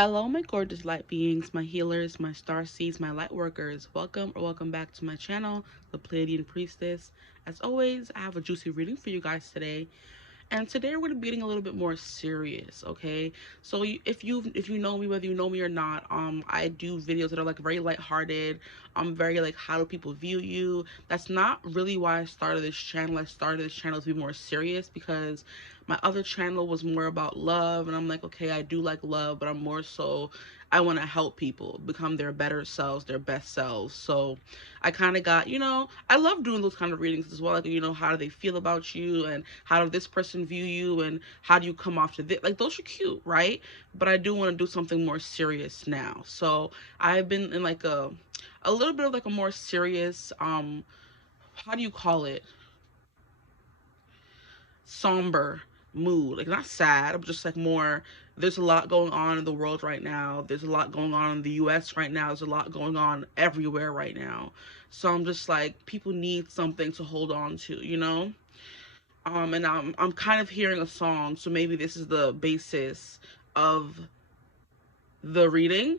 Hello, my gorgeous light beings, my healers, my star seeds, my light workers. Welcome or welcome back to my channel, the Pleiadian Priestess. As always, I have a juicy reading for you guys today. And today we're going to be getting a little bit more serious, okay? So if you know me, whether you know me or not, I do videos that are like very lighthearted. I'm very like, how do people view you? That's not really why I started this channel. I started this channel to be more serious because my other channel was more about love, and I'm like, okay, I do like love, but I'm more so I want to help people become their better selves, their best selves. So I kind of got, I love doing those kind of readings as well. Like, how do they feel about you, and how does this person view you, and how do you come off to this? Like, those are cute, right? But I do want to do something more serious now. So I've been in like a little bit of like a more serious, how do you call it? Somber mood. Like, not sad, but just like more, there's a lot going on in the world right now. There's a lot going on in the US right now. There's a lot going on everywhere right now. So I'm just like, people need something to hold on to. And I'm kind of hearing a song, so maybe this is the basis of the reading.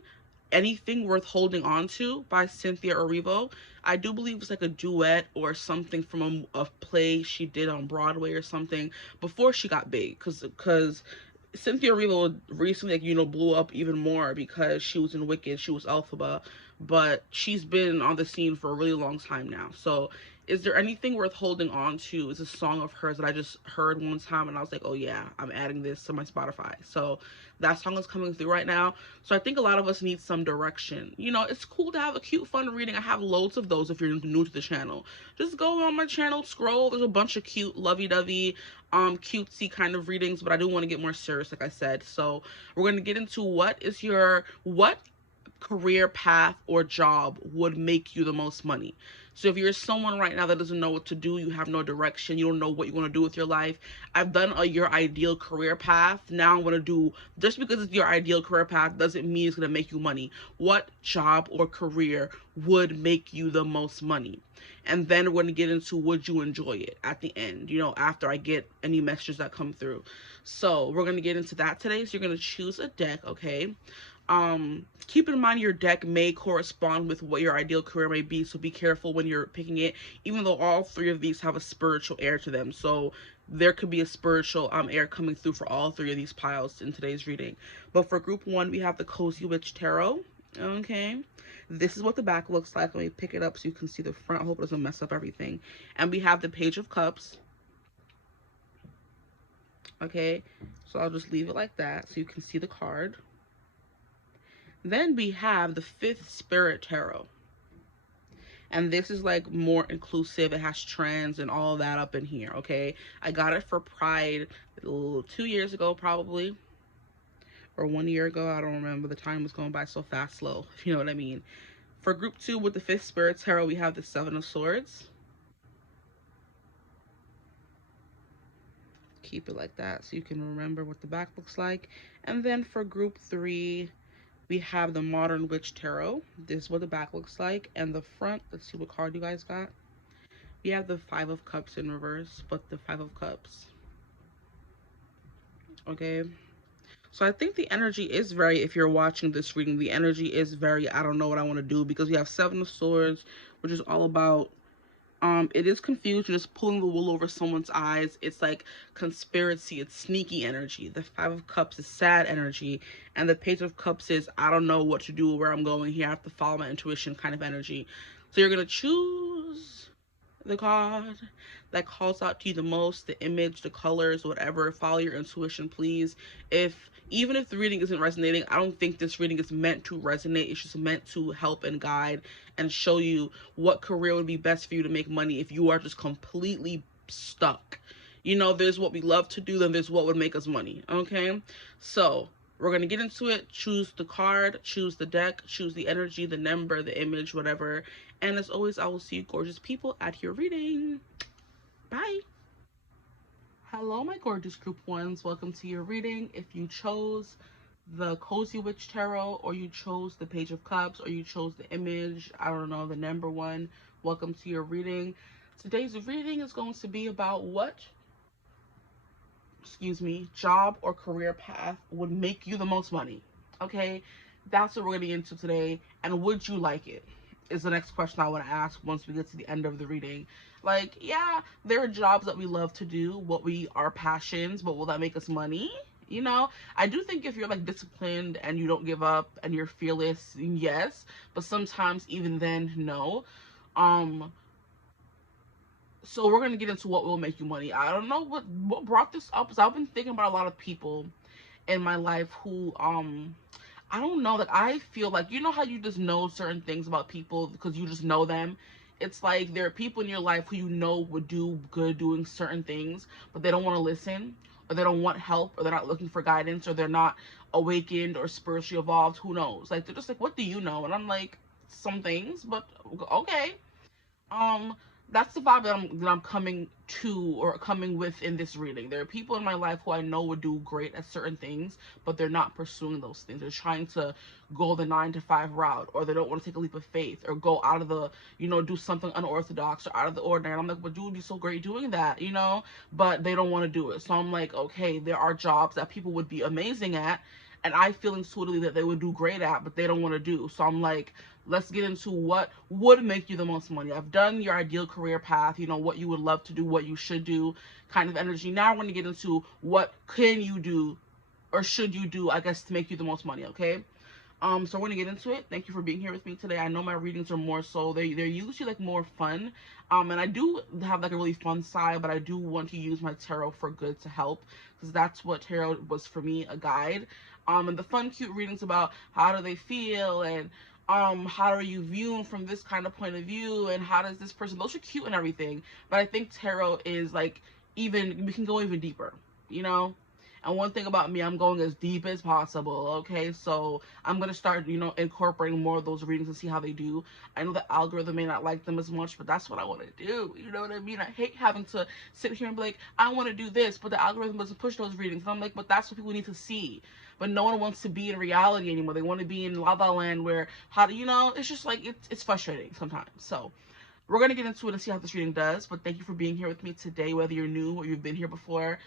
Anything Worth Holding On To by Cynthia Erivo. I do believe it's like a duet or something from a play she did on Broadway or something before she got big. Because Cynthia Erivo recently, like, blew up even more because she was in Wicked, she was Elphaba, but she's been on the scene for a really long time now. So, Is There Anything Worth Holding On To is a song of hers that I just heard one time, and I was like, oh yeah, I'm adding this to my Spotify. So that song is coming through right now. So I think a lot of us need some direction. It's cool to have a cute, fun reading. I have loads of those if you're new to the channel. Just go on my channel, scroll. There's a bunch of cute, lovey-dovey, cutesy kind of readings, but I do want to get more serious, like I said. So we're going to get into what career path or job would make you the most money. So if you're someone right now that doesn't know what to do, you have no direction, you don't know what you want to do with your life, I've done your ideal career path. Now I'm going to do, just because it's your ideal career path doesn't mean it's going to make you money. What job or career would make you the most money? And then we're going to get into would you enjoy it at the end, after I get any messages that come through. So we're going to get into that today. So you're going to choose a deck, okay? Keep in mind your deck may correspond with what your ideal career may be, so be careful when you're picking it, even though all three of these have a spiritual air to them. So there could be a spiritual air coming through for all three of these piles in today's reading. But for group one, we have the Cozy Witch Tarot. Okay, this is what the back looks like. Let me pick it up so you can see the front. I hope it doesn't mess up everything. And we have the Page of Cups. Okay, so I'll just leave it like that so you can see the card. Then we have the Fifth Spirit Tarot. And this is like more inclusive. It has trends and all that up in here, okay? I got it for Pride 2 years ago, probably. Or 1 year ago. I don't remember. The time was going by so fast, slow, if you know what I mean. For group two with the Fifth Spirit Tarot, we have the Seven of Swords. Keep it like that so you can remember what the back looks like. And then for group three, we have the Modern Witch Tarot. This is what the back looks like. And the front, let's see what card you guys got. We have the Five of Cups in reverse, but the Five of Cups. Okay. So I think the energy is very, if you're watching this reading, the energy is very, I don't know what I want to do, because we have Seven of Swords, which is all about, it is confusion. It's pulling the wool over someone's eyes. It's like conspiracy. It's sneaky energy. The Five of Cups is sad energy. And the Page of Cups is, I don't know what to do, where I'm going here. I have to follow my intuition kind of energy. So you're going to choose the card that calls out to you the most, the image, the colors, whatever. Follow your intuition, please. Even if the reading isn't resonating, I don't think this reading is meant to resonate. It's just meant to help and guide and show you what career would be best for you to make money if you are just completely stuck. There's what we love to do, then there's what would make us money, okay? So we're going to get into it. Choose the card, choose the deck, choose the energy, the number, the image, whatever. And as always, I will see you gorgeous people at your reading. Bye. Hello, my gorgeous group ones. Welcome to your reading. If you chose the Cozy Witch Tarot, or you chose the Page of Cups, or you chose the image, I don't know, the number one, welcome to your reading. Today's reading is going to be about what, job or career path would make you the most money. Okay, that's what we're getting into today. And would you like it? Is the next question I want to ask once we get to the end of the reading. Like, yeah, there are jobs that we love to do, what we are passions, but will that make us money? You know, I do think if you're like disciplined and you don't give up and you're fearless, yes, but sometimes even then, no. Um, so we're gonna get into what will make you money. I don't know what brought this up, is I've been thinking about a lot of people in my life who I don't know, like I feel like, you know how you just know certain things about people because you just know them. It's like there are people in your life who you know would do good doing certain things, but they don't want to listen, or they don't want help, or they're not looking for guidance, or they're not awakened or spiritually evolved. Who knows? Like they're just like, what do you know? And I'm like, some things, but okay. um that's the vibe that I'm coming to, or coming with, in this reading. There are people in my life who I know would do great at certain things, but they're not pursuing those things. They're trying to go the 9 to 5 route, or they don't want to take a leap of faith, or go out of the, do something unorthodox or out of the ordinary. And I'm like, but you would be so great doing that, but they don't want to do it. So I'm like, okay, there are jobs that people would be amazing at, and I feel intuitively that they would do great at, but they don't want to do. So I'm like, let's get into what would make you the most money. I've done your ideal career path, what you would love to do, what you should do, kind of energy. Now we're going to get into what can you do, or should you do, I guess, to make you the most money, okay? So we're gonna get into it. Thank you for being here with me today. I know my readings are more so, they're usually like more fun. And I do have like a really fun side, but I do want to use my tarot for good to help, because that's what tarot was for me, a guide. And the fun, cute readings about how do they feel, and how are you viewing from this kind of point of view, and how does this person, those are cute and everything. But I think tarot is like, even, we can go even deeper, you know? And one thing about me, I'm going as deep as possible, okay? So I'm going to start, incorporating more of those readings and see how they do. I know the algorithm may not like them as much, but that's what I want to do. You know what I mean? I hate having to sit here and be like, I want to do this, but the algorithm doesn't push those readings. And I'm like, but that's what people need to see. But no one wants to be in reality anymore. They want to be in La La Land where, it's just like, it's frustrating sometimes. So we're going to get into it and see how this reading does. But thank you for being here with me today, whether you're new or you've been here before.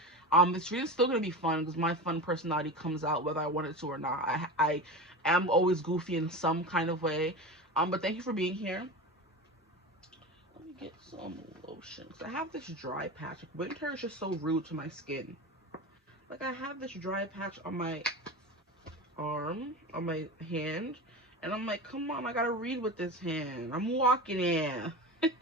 This reading's still going to be fun because my fun personality comes out whether I want it to or not. I am always goofy in some kind of way. But thank you for being here. Let me get some lotion, because I have this dry patch. Winter is just so rude to my skin. Like, I have this dry patch on my arm, on my hand, and I'm like, come on, I gotta read with this hand. I'm walking in. Like,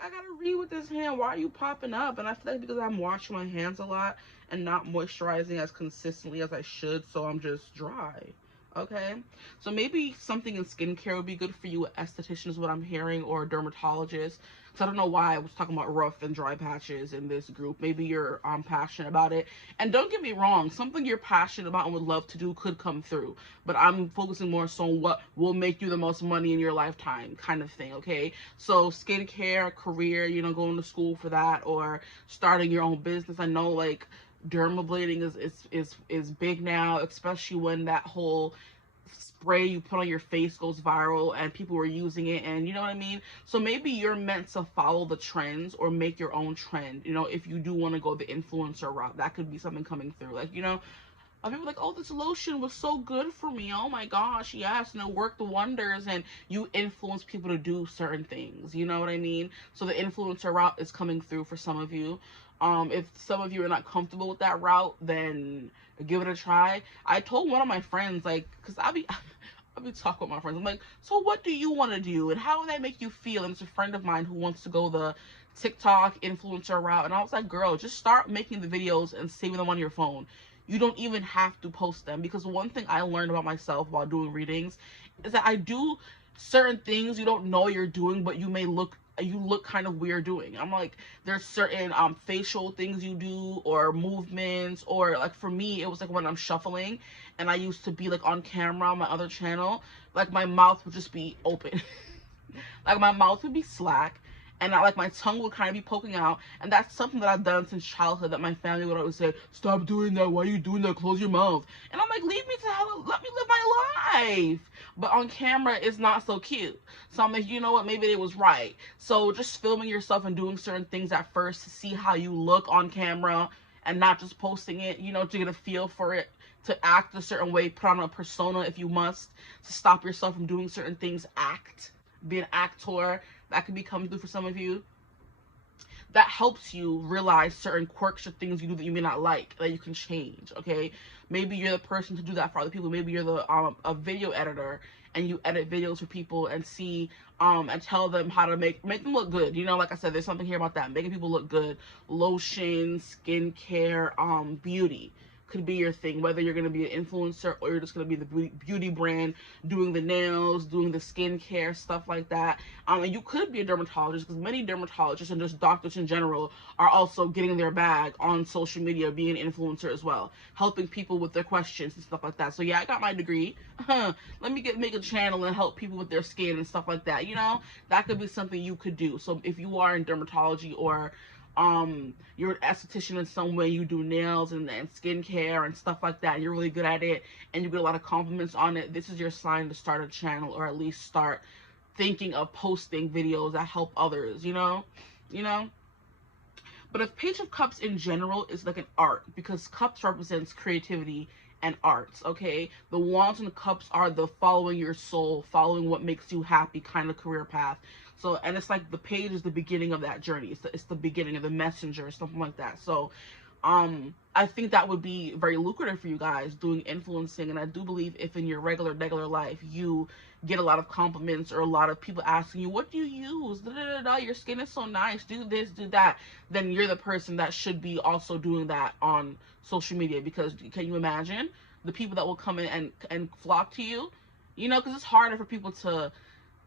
I gotta read with this hand. Why are you popping up? And I feel like because I'm washing my hands a lot and not moisturizing as consistently as I should, so I'm just dry. Okay, so maybe something in skincare would be good for you. Esthetician is what I'm hearing, or a dermatologist. So I don't know why I was talking about rough and dry patches in this group. Maybe you're passionate about it. And don't get me wrong, something you're passionate about and would love to do could come through. But I'm focusing more so on what will make you the most money in your lifetime, kind of thing, okay? So skincare, career, going to school for that, or starting your own business. I know, like, dermablading is big now, especially when that whole spray you put on your face goes viral and people were using it, and you know what I mean. So maybe you're meant to follow the trends or make your own trend, if you do want to go the influencer route. That could be something coming through, like, people like, oh, this lotion was so good for me, oh my gosh, yes, and it worked wonders, and you influence people to do certain things, you know what I mean. So the influencer route is coming through for some of you. If some of you are not comfortable with that route, then give it a try. I told one of my friends, like, because I'll be talking with my friends, I'm like, so what do you want to do, and how would that make you feel? And it's a friend of mine who wants to go the TikTok influencer route, and I was like, girl, just start making the videos and saving them on your phone. You don't even have to post them, because one thing I learned about myself while doing readings is that I do certain things you don't know you're doing, but you look kind of weird doing. I'm like, there's certain facial things you do, or movements, or like for me it was like when I'm shuffling, and I used to be like on camera on my other channel, like my mouth would just be open. Like my mouth would be slack, and like my tongue would kind of be poking out, and that's something that I've done since childhood, that my family would always say, stop doing that, why are you doing that, close your mouth. And I'm like, leave me to hell, let me live my life. But on camera it's not so cute. So I'm like, you know what, maybe it was right. So just filming yourself and doing certain things at first to see how you look on camera, and not just posting it, to get a feel for it, to act a certain way, put on a persona if you must, to stop yourself from doing certain things, act, be an actor. That could be coming through for some of you. That helps you realize certain quirks or things you do that you may not like, that you can change, okay? Maybe you're the person to do that for other people. Maybe you're the a video editor, and you edit videos for people and see and tell them how to make them look good. You know, like I said, there's something here about that, making people look good. Lotion, skincare, beauty could be your thing, whether you're going to be an influencer or you're just going to be the beauty brand, doing the nails, doing the skincare, stuff like that. And you could be a dermatologist, because many dermatologists and just doctors in general are also getting their bag on social media, being an influencer as well, helping people with their questions and stuff like that. So yeah, I got my degree. Let me make a channel and help people with their skin and stuff like that. You know, that could be something you could do. So if you are in dermatology, or you're an esthetician in some way, you do nails and skincare and stuff like that, you're really good at it, and you get a lot of compliments on it, this is your sign to start a channel, or at least start thinking of posting videos that help others, you know. But if Page of Cups in general is like an art, because cups represents creativity and arts, okay? The wands and the cups are the following your soul, following what makes you happy kind of career path. So, and it's like the page is the beginning of that journey. It's the beginning of the messenger, something like that. So, I think that would be very lucrative for you guys doing influencing. And I do believe if in your regular life you get a lot of compliments, or a lot of people asking you, what do you use? Da, da, da, da, your skin is so nice. Do this, do that. Then you're the person that should be also doing that on social media. Because can you imagine the people that will come in and flock to you? You know, because it's harder for people to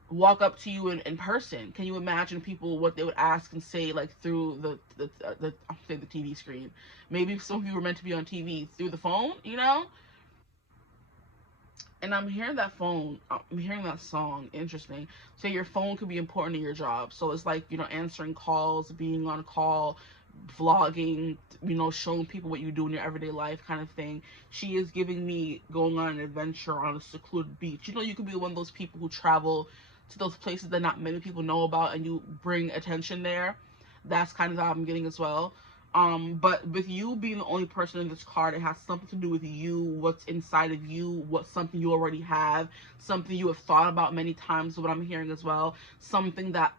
walk up to you in person. Can you imagine people, what they would ask and say, like through I'll say the TV screen? Maybe some of you were meant to be on TV through the phone, you know? And I'm hearing that song. Interesting. So your phone could be important in your job. So it's like, you know, answering calls, being on a call, vlogging, you know, showing people what you do in your everyday life kind of thing. She is giving me going on an adventure on a secluded beach. You know, you could be one of those people who travel to those places that not many people know about, and you bring attention there. That's kind of how I'm getting as well. But with you being the only person in this card, it has something to do with you, what's inside of you, what's something you already have, something you have thought about many times, what I'm hearing as well, something that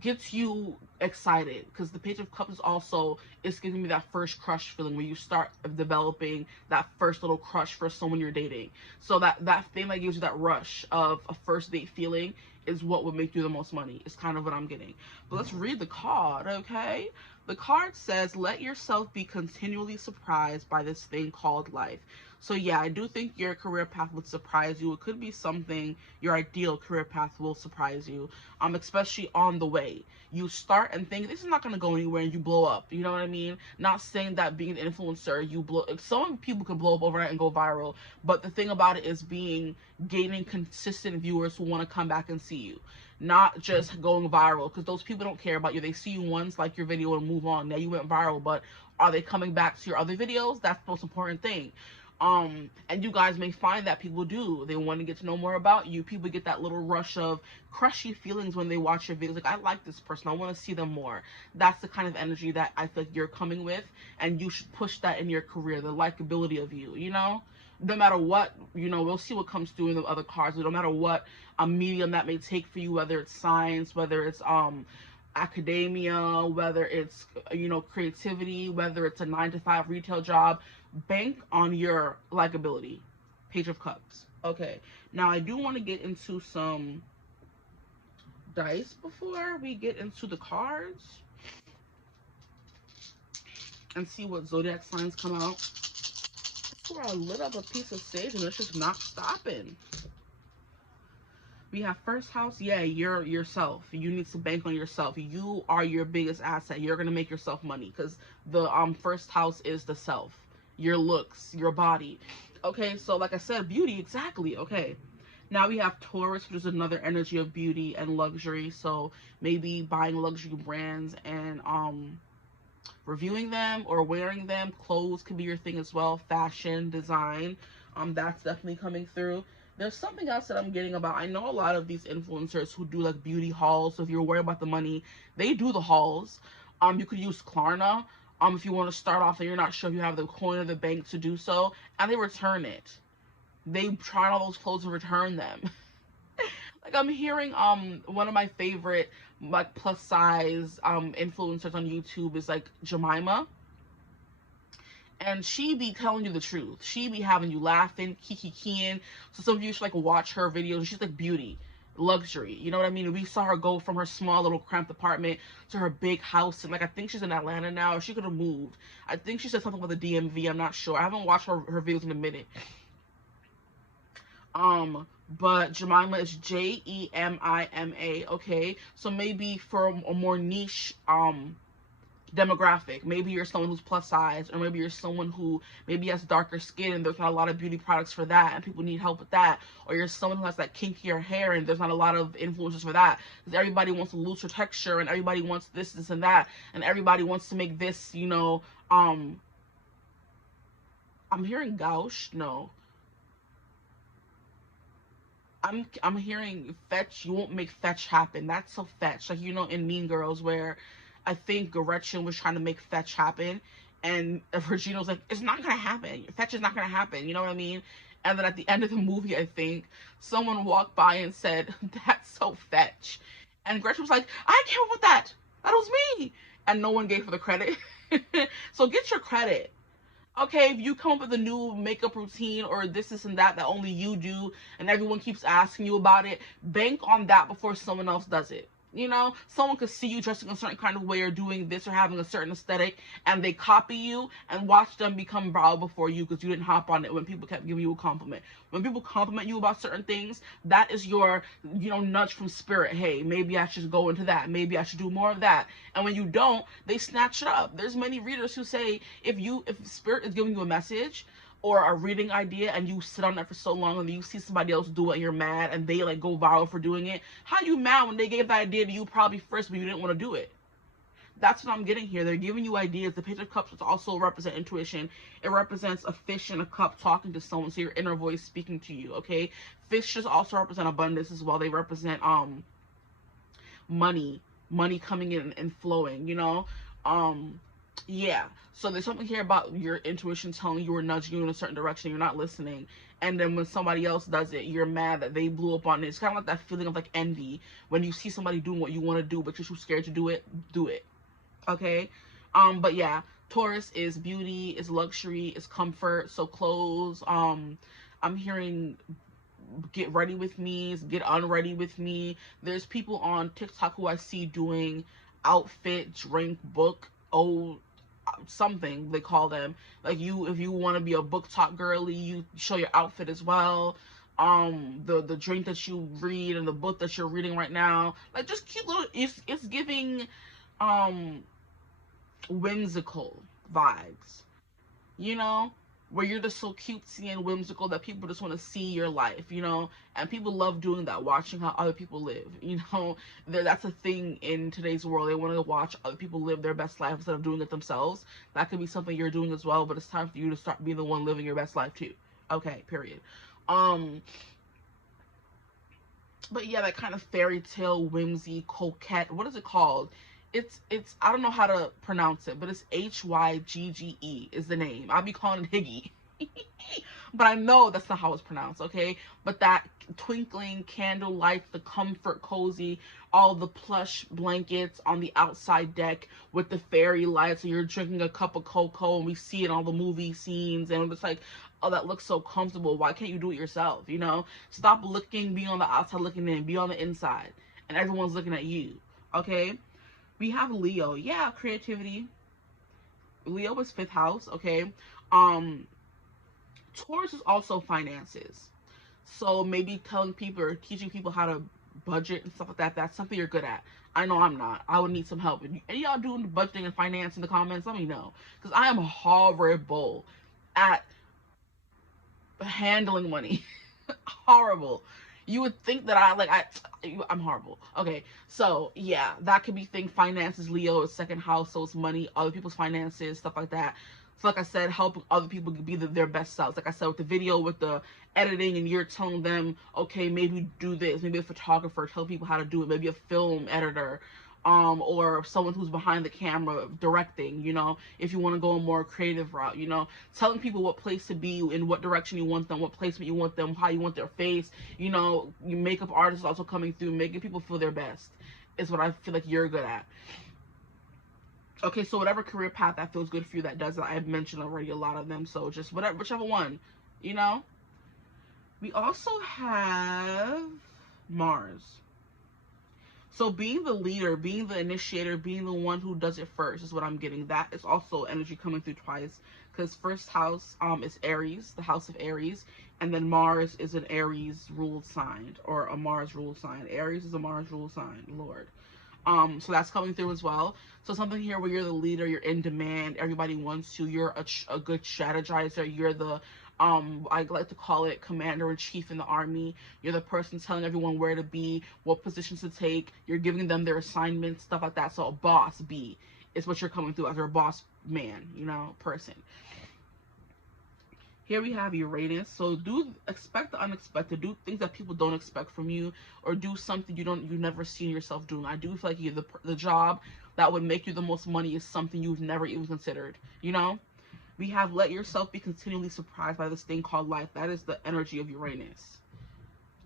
gets you excited, because the Page of Cups also is giving me that first crush feeling, where you start developing that first little crush for someone you're dating. So that thing that gives you that rush of a first date feeling is what would make you the most money. Is kind of what I'm getting. But let's read the card, okay? The card says, let yourself be continually surprised by this thing called life. So yeah, I do think your career path would surprise you. It could be something, your ideal career path will surprise you, especially on the way. You start and think, this is not going to go anywhere, and you blow up. You know what I mean? Not saying that being an influencer, you blow. Some people can blow up overnight and go viral, but the thing about it is gaining consistent viewers who want to come back and see you. Not just going viral, because those people don't care about you. They see you once, like your video, and move on. Now you went viral, but are they coming back to your other videos? That's the most important thing. And you guys may find that people do. They want to get to know more about you. People get that little rush of crushy feelings when they watch your videos. Like, I like this person. I want to see them more. That's the kind of energy that I think you're coming with, and you should push that in your career, the likability of you, you know? No matter what, you know, we'll see what comes through in the other cards. No matter what a medium that may take for you, whether it's science, whether it's academia, whether it's, you know, creativity, whether it's a 9-to-5 retail job, bank on your likability. Page of Cups. Okay, now I do want to get into some dice before we get into the cards and see what zodiac signs come out. I swear I lit up a piece of sage and it's just not stopping. We have first house. Yeah, you're yourself. You need to bank on yourself. You are your biggest asset. You're gonna make yourself money, because the first house is the self, your looks, your body. Okay, so like I said, beauty, exactly. Okay, now we have Taurus, which is another energy of beauty and luxury. So maybe buying luxury brands and reviewing them or wearing them. Clothes could be your thing as well. Fashion, design. That's definitely coming through. There's something else that I'm getting about. I know a lot of these influencers who do like beauty hauls. So if you're worried about the money, they do the hauls. You could use Klarna. If you want to start off and you're not sure if you have the coin or the bank to do so, and they return it. They try on all those clothes and return them. Like, I'm hearing one of my favorite like plus size influencers on YouTube is like Jemima, and she be telling you the truth. She be having you laughing, kikiing. So some of you should like watch her videos. She's like beauty, luxury. You know what I mean? We saw her go from her small little cramped apartment to her big house, and like I think she's in Atlanta now. Or she could have moved. I think she said something about the DMV. I'm not sure. I haven't watched her videos in a minute. But Jemima is Jemima, okay? So maybe for a more niche demographic, maybe you're someone who's plus size, or maybe you're someone who maybe has darker skin and there's not a lot of beauty products for that and people need help with that, or you're someone who has that kinkier hair and there's not a lot of influencers for that, because everybody wants a looser texture and everybody wants this and that, and everybody wants to make this, you know, I'm hearing gouache, no, I'm hearing fetch. You won't make fetch happen. That's so fetch. Like, you know, in Mean Girls, where I think Gretchen was trying to make fetch happen, and Regina was like, "It's not gonna happen. Fetch is not gonna happen." You know what I mean? And then at the end of the movie, I think someone walked by and said, "That's so fetch," and Gretchen was like, "I came up with that. That was me," and no one gave her the credit. So get your credit. Okay, if you come up with a new makeup routine or this and that only you do and everyone keeps asking you about it, bank on that before someone else does it. You know, someone could see you dressing a certain kind of way or doing this or having a certain aesthetic, and they copy you, and watch them become viral before you because you didn't hop on it when people kept giving you a compliment. When people compliment you about certain things, that is your, you know, nudge from spirit. Hey, maybe I should go into that. Maybe I should do more of that. And when you don't, they snatch it up. There's many readers who say if spirit is giving you a message or a reading idea and you sit on that for so long and you see somebody else do it and you're mad and they like go viral for doing it, how you mad when they gave that idea to you probably first but you didn't want to do it? That's what I'm getting here. They're giving you ideas. The Page of Cups also represent intuition. It represents a fish in a cup talking to someone, so your inner voice speaking to you, okay? Fishes also represent abundance as well. They represent money coming in and flowing, you know? Yeah, so there's something here about your intuition telling you or nudging you in a certain direction, you're not listening, and then when somebody else does it, you're mad that they blew up on it. It's kind of like that feeling of like envy when you see somebody doing what you want to do but you're too scared to do it. Okay? But yeah, Taurus is beauty, is luxury, is comfort, so clothes. I'm hearing get ready with me, get unready with me. There's people on TikTok who I see doing outfit, drink, book, something they call them. Like, if you want to be a book talk girly, you show your outfit as well. The drink that you read and the book that you're reading right now, like just cute little, it's giving whimsical vibes, you know, where you're just so cutesy and whimsical that people just want to see your life, you know, and people love doing that, watching how other people live, you know. That's a thing in today's world. They want to watch other people live their best life instead of doing it themselves. That could be something you're doing as well, but it's time for you to start being the one living your best life too. Okay, period. But yeah, that kind of fairy tale, whimsy, coquette, what is it called? It's I don't know how to pronounce it, but it's H-Y-G-G-E is the name. I'll be calling it Higgy. But I know that's not how it's pronounced, okay? But that twinkling candle lights, the comfort cozy, all the plush blankets on the outside deck with the fairy lights, and you're drinking a cup of cocoa, and we see it in all the movie scenes, and it's like, oh, that looks so comfortable. Why can't you do it yourself, you know? Stop being on the outside looking in, be on the inside, and everyone's looking at you, okay? We have Leo. Yeah, creativity. Leo is 5th house, okay? Taurus is also finances. So maybe telling people or teaching people how to budget and stuff like that, that's something you're good at. I know I'm not. I would need some help. Any y'all doing budgeting and finance in the comments, let me know. Because I am horrible at handling money. Horrible. You would think that I'm horrible. Okay, so yeah, that could be thing. Finances, Leo is 2nd house, so it's money, other people's finances, stuff like that. So like I said, helping other people be their best selves. Like I said, with the video, with the editing, and you're telling them, okay, maybe do this. Maybe a photographer, tell people how to do it. Maybe a film editor, or someone who's behind the camera directing, you know, if you want to go a more creative route, you know, telling people what place to be, in what direction you want them, what placement you want them, how you want their face, you know, you makeup artists also coming through, making people feel their best is what I feel like you're good at. Okay, so whatever career path that feels good for you, that does it. I've mentioned already a lot of them, so just whatever, whichever one, you know. We also have Mars. So being the leader, being the initiator, being the one who does it first is what I'm getting. That is also energy coming through twice, because first house is Aries, the house of Aries, and then Mars is an Aries ruled sign, or a Mars ruled sign. Aries is a Mars ruled sign, Lord. So that's coming through as well. So something here where you're the leader, you're in demand, everybody wants you, you're a good strategizer, you're the I like to call it commander in chief in the army. You're the person telling everyone where to be, what positions to take, you're giving them their assignments, stuff like that. So a boss B is what you're coming through as, your boss man, you know, person. Here we have Uranus. So do expect the unexpected. Do things that people don't expect from you, or do something you've never seen yourself doing. I do feel like the job that would make you the most money is something you've never even considered. You know, we have let yourself be continually surprised by this thing called life. That is the energy of Uranus.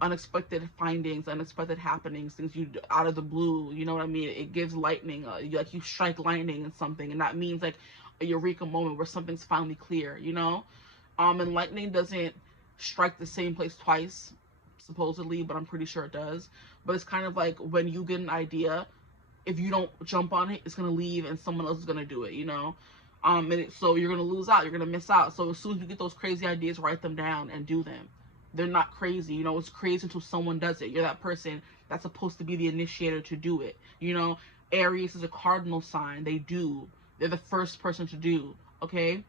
Unexpected findings, unexpected happenings, things you out of the blue. You know what I mean? It gives lightning. Like you strike lightning in something, and that means like a eureka moment where something's finally clear. You know. And lightning doesn't strike the same place twice, supposedly, but I'm pretty sure it does. But it's kind of like when you get an idea, if you don't jump on it, it's gonna leave and someone else is gonna do it, you know. So you're gonna lose out, you're gonna miss out. So as soon as you get those crazy ideas, write them down and do them. They're not crazy, you know. It's crazy until someone does it. You're that person that's supposed to be the initiator to do it, you know. Aries is a cardinal sign. They're the first person to do. Okay.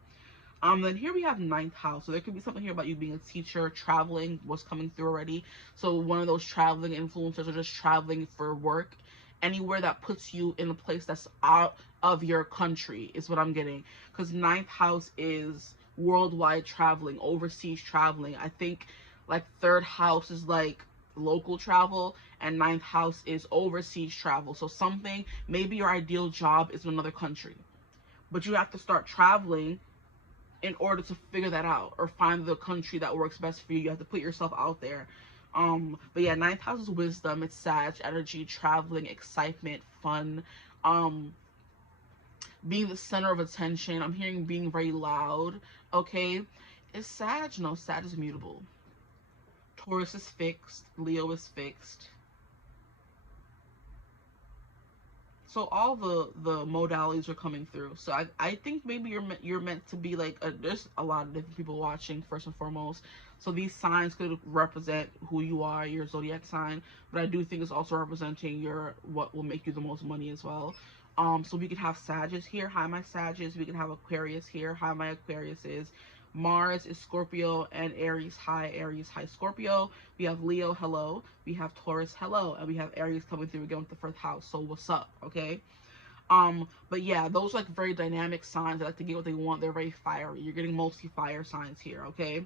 Then here we have ninth house. So there could be something here about you being a teacher, traveling, what's coming through already. So one of those traveling influencers, or just traveling for work. Anywhere that puts you in a place that's out of your country is what I'm getting. Because ninth house is worldwide traveling, overseas traveling. I think like third house is like local travel, and ninth house is overseas travel. So something, maybe your ideal job is in another country, but you have to start traveling in order to figure that out, or find the country that works best for you. You have to put yourself out there. But yeah, ninth house is wisdom. It's Sag energy, traveling, excitement, fun, um, being the center of attention. I'm hearing being very loud. Okay, is Sag? No, Sag is mutable. Taurus is fixed. Leo is fixed. So all the modalities are coming through. So I think maybe you're meant to be like there's a lot of different people watching, first and foremost. So these signs could represent who you are, your zodiac sign, but I do think it's also representing your what will make you the most money as well. So we could have Sagittarius here. Hi, my Sagittarius. We could have Aquarius here. Hi, my Aquarius is. Mars is Scorpio, and Aries. Hi, Aries. Hi, Scorpio. We have Leo. Hello. We have Taurus. Hello. And we have Aries coming through again with the first house. So what's up? Okay. But yeah, those like very dynamic signs that like to get what they want. They're very fiery. You're getting mostly fire signs here. Okay.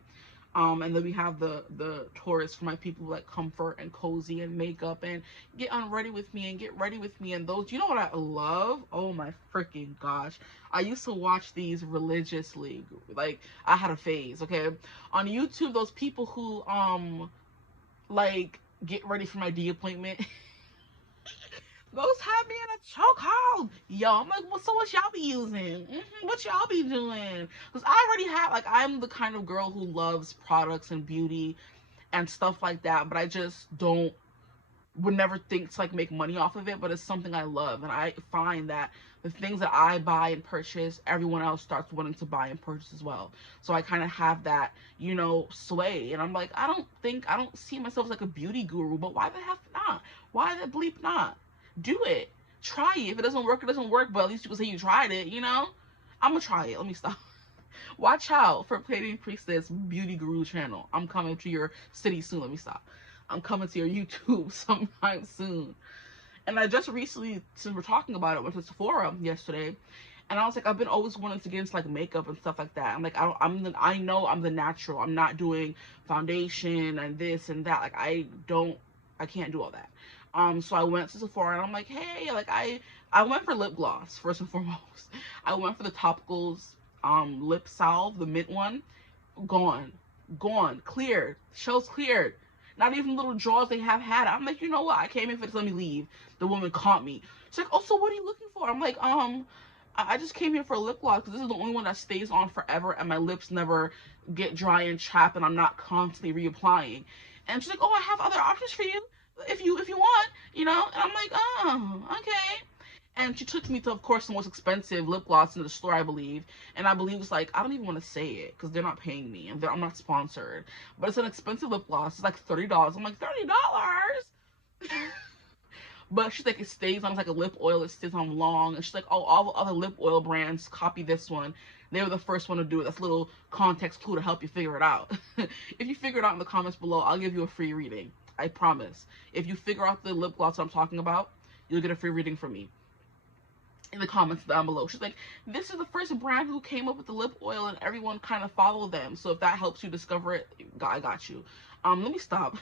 And then we have the Taurus for my people who like comfort and cozy and makeup and get unready with me and get ready with me, and those, you know what I love? Oh my freaking gosh. I used to watch these religiously. Like I had a phase, okay? On YouTube, those people who like get ready for my D appointment. Those have me in a chokehold. Yo, I'm like, well, so what y'all be using? What y'all be doing? Because I already have, like, I'm the kind of girl who loves products and beauty and stuff like that, but I just would never think to, like, make money off of it, but it's something I love. And I find that the things that I buy and purchase, everyone else starts wanting to buy and purchase as well. So I kind of have that, you know, sway. And I'm like, I don't see myself as like a beauty guru, but why the heck not? Why the bleep not? Do it. Try it. If it doesn't work, it doesn't work, but at least you can say you tried it, you know? I'm gonna try it. Let me stop. Watch out for Pleiadian Priestess Beauty Guru channel. I'm coming to your city soon. Let me stop. I'm coming to your YouTube sometime soon. And I just recently, since we're talking about it, went to Sephora yesterday, and I was like, I've been always wanting to get into like makeup and stuff like that. I'm like, I know I'm the natural. I'm not doing foundation and this and that. Like I can't do all that. So I went to Sephora and I'm like, hey, like I went for lip gloss first and foremost. I went for the topicals lip salve, the mint one. Gone, gone, cleared. Show's cleared. Not even little draws they have had. I'm like, you know what? I came in for this. Let me leave. The woman caught me. She's like, oh, so what are you looking for? I'm like, I just came here for a lip gloss because this is the only one that stays on forever and my lips never get dry and chapped and I'm not constantly reapplying. And she's like, oh, I have other options for you if you want, you know. And I'm like, oh, okay. And she took me to, of course, the most expensive lip gloss in the store, I believe. And I believe it's like, I don't even want to say it because they're not paying me and I'm not sponsored. But it's an expensive lip gloss. It's like $30. I'm like, $30? But she's like, it stays on. It's like a lip oil. It stays on long. And she's like, oh, all the other lip oil brands copy this one. They were the first one to do it. That's a little context clue to help you figure it out. If you figure it out in the comments below, I'll give you a free reading. I promise. If you figure out the lip gloss I'm talking about, you'll get a free reading from me. In the comments down below. She's like, this is the first brand who came up with the lip oil and everyone kind of followed them. So if that helps you discover it, I got you. Let me stop.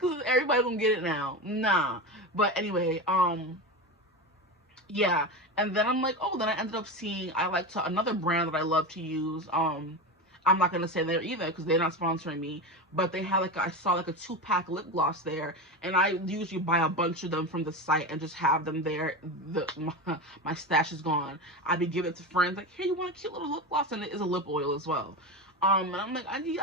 Because everybody gonna get it now. Nah. But anyway, yeah. And then I'm like, oh, then I ended up seeing, another brand that I love to use. I'm not gonna say there either because they're not sponsoring me, but they had like I saw like a 2-pack lip gloss there, and I usually buy a bunch of them from the site and just have them there. My stash is gone. I'd be giving it to friends like, hey, you want a cute little lip gloss? And it is a lip oil as well. And I'm like, I need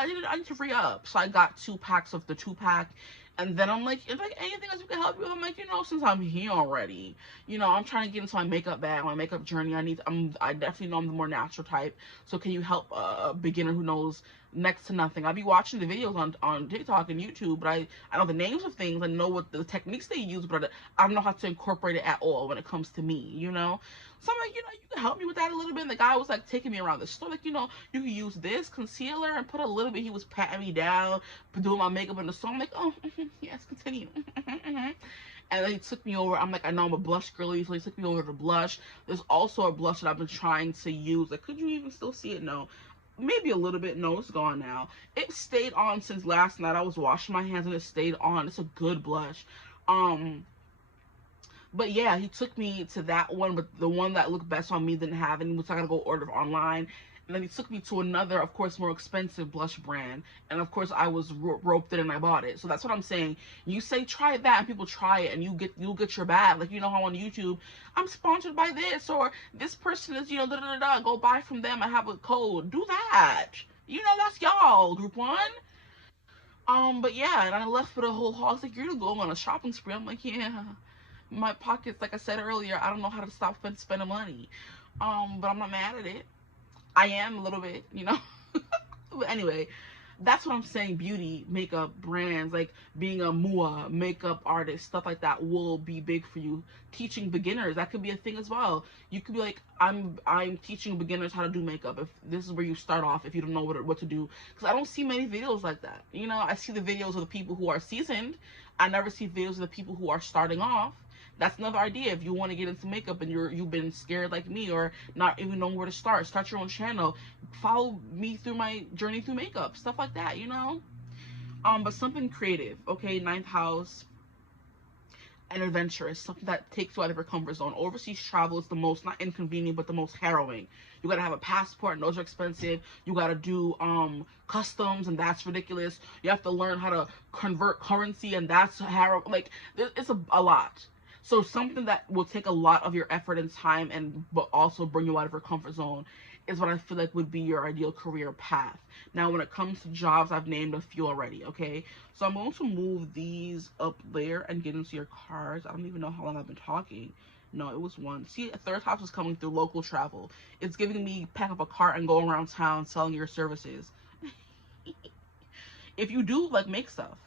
to free up, so I got 2 packs of the 2-pack. And then I'm like, is like anything else we can help you? I'm like, you know, since I'm here already, you know, I'm trying to get into my makeup bag, my makeup journey. I definitely know I'm the more natural type. So can you help a beginner who knows next to nothing? I'll be watching the videos on TikTok and YouTube, but I know the names of things. I know what the techniques they use, but I don't know how to incorporate it at all when it comes to me, you know? So I'm like, you know, you can help me with that a little bit. And the guy was like taking me around the store, like, you know, you can use this concealer and put a little bit. He was patting me down, doing my makeup in the store. I'm like, oh, yes, continue. And then he took me over. I'm like, I know I'm a blush girly, so he took me over to blush. There's also a blush that I've been trying to use. Like, could you even still see it? No. Maybe a little bit. No, it's gone now. It stayed on since last night. I was washing my hands and it stayed on. It's a good blush. But yeah, he took me to that one, but the one that looked best on me didn't have any, so I gotta go order it online. And then he took me to another, of course, more expensive blush brand. And of course, I was roped in and I bought it. So that's what I'm saying. You say try that, and people try it, and you'll get your bag. Like, you know how on YouTube, I'm sponsored by this, or this person is, you know, da da da. Go buy from them. I have a code. Do that. You know, that's y'all, group one. But yeah, and I left with a whole haul. I was like, you're gonna go on a shopping spree. I'm like, yeah. My pockets, like I said earlier, I don't know how to stop spending money. But I'm not mad at it. I am a little bit, you know. But anyway, that's what I'm saying. Beauty, makeup, brands, like being a MUA, makeup artist, stuff like that will be big for you. Teaching beginners, that could be a thing as well. You could be like, I'm teaching beginners how to do makeup. If this is where you start off, if you don't know what to do, because I don't see many videos like that. You know, I see the videos of the people who are seasoned. I never see videos of the people who are starting off. That's another idea. If you want to get into makeup and you've been scared like me or not even knowing where to start your own channel. Follow me through my journey through makeup, stuff like that, you know. But something creative, okay. 9th house and adventurous, something that takes you out of your comfort zone. Overseas travel is the most, not inconvenient, but the most harrowing. You gotta have a passport, and those are expensive. You gotta do customs, and that's ridiculous. You have to learn how to convert currency, and that's harrowing. Like, it's a lot. So something that will take a lot of your effort and time, and but also bring you out of your comfort zone, is what I feel like would be your ideal career path. Now, when it comes to jobs, I've named a few already, okay? So I'm going to move these up there and get into your cards. I don't even know how long I've been talking. No, it was one. See, a 3rd house is coming through local travel. It's giving me pack up a cart and go around town selling your services. If you do, like, make stuff,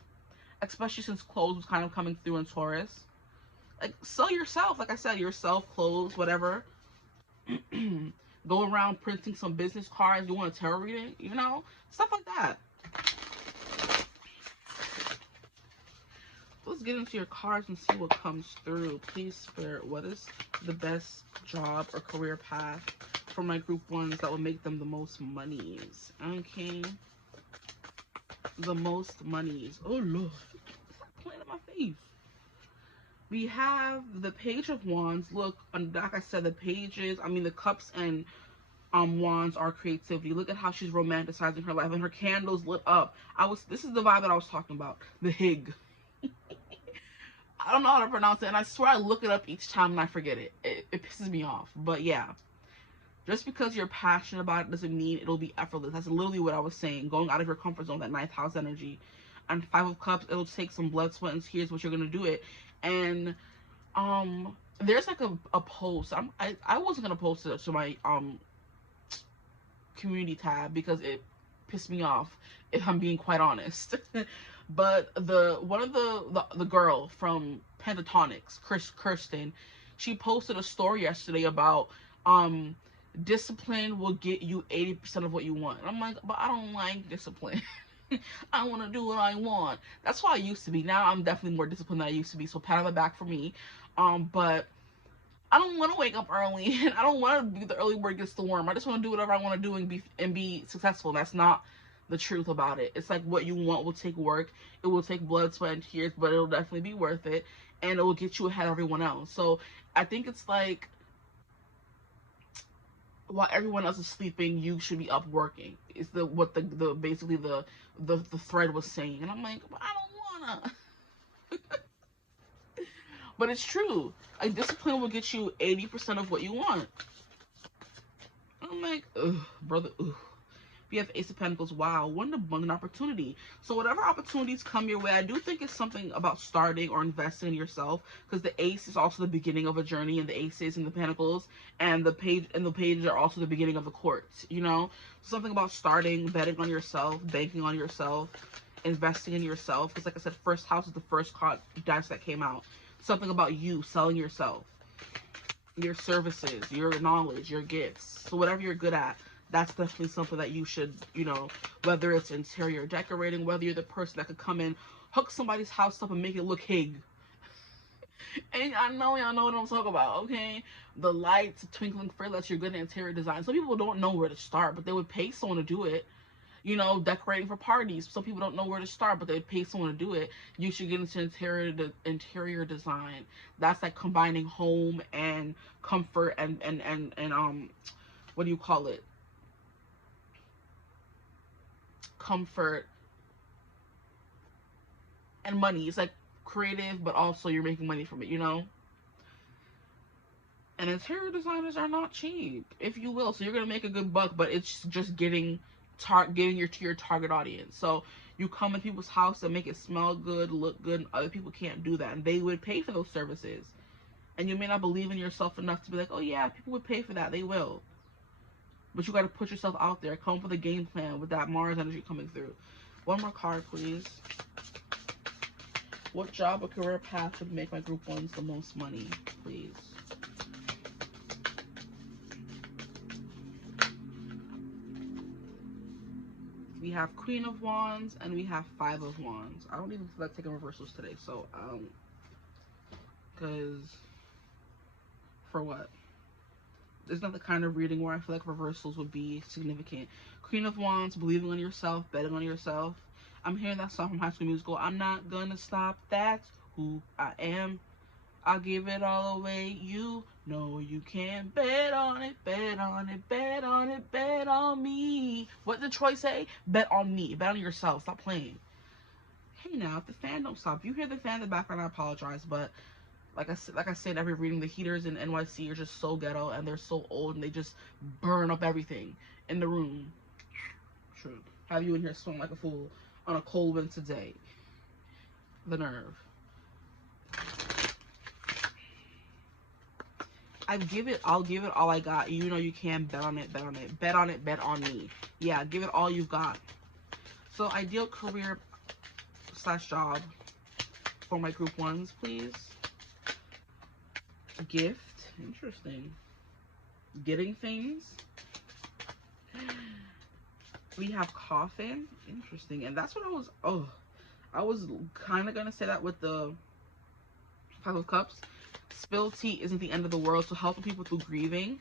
especially since clothes was kind of coming through in Taurus. Like, sell yourself, like I said, yourself, clothes, whatever. Go around printing some business cards. You want a tarot reading, you know, stuff like that. Let's get into your cards and see what comes through. Please, Spirit, what is the best job or career path for my group ones that will make them the most monies? Okay, the most monies. Oh Lord, stop playing in my face. grief. We have the Page of Wands. Look, like I said, the pages, I mean, the cups and wands are creativity. Look at how she's romanticizing her life, and her candles lit up. This is the vibe that I was talking about. The Hig. I don't know how to pronounce it, and I swear I look it up each time and I forget it. It pisses me off. But yeah, just because you're passionate about it doesn't mean it'll be effortless. That's literally what I was saying. Going out of your comfort zone, that ninth house energy. And Five of Cups, it'll take some blood, sweat, and tears, but you're gonna do it. And there's like a post. I wasn't gonna post it to my community tab because it pissed me off, if I'm being quite honest. But one of the girl from Pentatonics, Kirsten, she posted a story yesterday about discipline will get you 80% of what you want. And I'm like, but I don't like discipline. I want to do what I want. That's how I used to be. Now I'm definitely more disciplined than I used to be. So pat on the back for me. But I don't want to wake up early, and I don't want to be the early bird gets the worm. I just want to do whatever I want to do and be successful. That's not the truth about it. It's like what you want will take work. It will take blood, sweat, and tears, but it'll definitely be worth it, and it will get you ahead of everyone else. So I think it's like while everyone else is sleeping, you should be up working. Is what the basically the thread was saying, and I'm like, I don't wanna. But it's true. Like, discipline will get you 80% of what you want. I'm like, ugh, brother, ugh. We have Ace of Pentacles. Wow, what an abundant opportunity. So whatever opportunities come your way, I do think it's something about starting or investing in yourself, because the Ace is also the beginning of a journey, and the Ace is in the Pentacles, and the pages are also the beginning of the courts, you know? Something about starting, betting on yourself, banking on yourself, investing in yourself, because like I said, first house is the first card dice that came out. Something about you selling yourself, your services, your knowledge, your gifts. So whatever you're good at, that's definitely something that you should, you know, whether it's interior decorating, whether you're the person that could come in, hook somebody's house up and make it look Hig. And I know y'all know what I'm talking about, okay? The lights, twinkling fearless, you're good at interior design. Some people don't know where to start, but they would pay someone to do it. You know, decorating for parties. Some people don't know where to start, but they pay someone to do it. You should get into interior design. That's like combining home and comfort and what do you call it? Comfort and money. It's like creative, but also you're making money from it, you know? And interior designers are not cheap, if you will. So you're gonna make a good buck, but it's just getting to your target audience. So you come in people's house and make it smell good, look good, and other people can't do that, and they would pay for those services. And you may not believe in yourself enough to be like, oh yeah, people would pay for that. They will. But you got to put yourself out there. Come up with a game plan with that Mars energy coming through. One more card, please. What job or career path would make my group ones the most money, please? We have Queen of Wands and we have Five of Wands. I don't even feel like taking reversals today, so because for what? There's not the kind of reading where I feel like reversals would be significant. Queen of Wands, believing on yourself, betting on yourself. I'm hearing that song from High School Musical. I'm not gonna stop. That's who I am. I'll give it all away. You know you can bet on it, bet on it, bet on it, bet on me. What did Troy say? Bet on me. Bet on yourself. Stop playing. Hey now, if the fan don't stop, you hear the fan in the background, I apologize, but like I said, every reading, the heaters in NYC are just so ghetto and they're so old and they just burn up everything in the room. True. Have you in here sweating like a fool on a cold winter day. The nerve. I'll give it all I got. You know you can. Bet on it, bet on it, bet on it, bet on me. Yeah, give it all you've got. So ideal career / job for my group ones, please. Gift. Interesting. Getting things. We have coffin. Interesting. And that's what I was kind of gonna say that with the Five of Cups. Spilled tea isn't the end of the world, so helping people through grieving.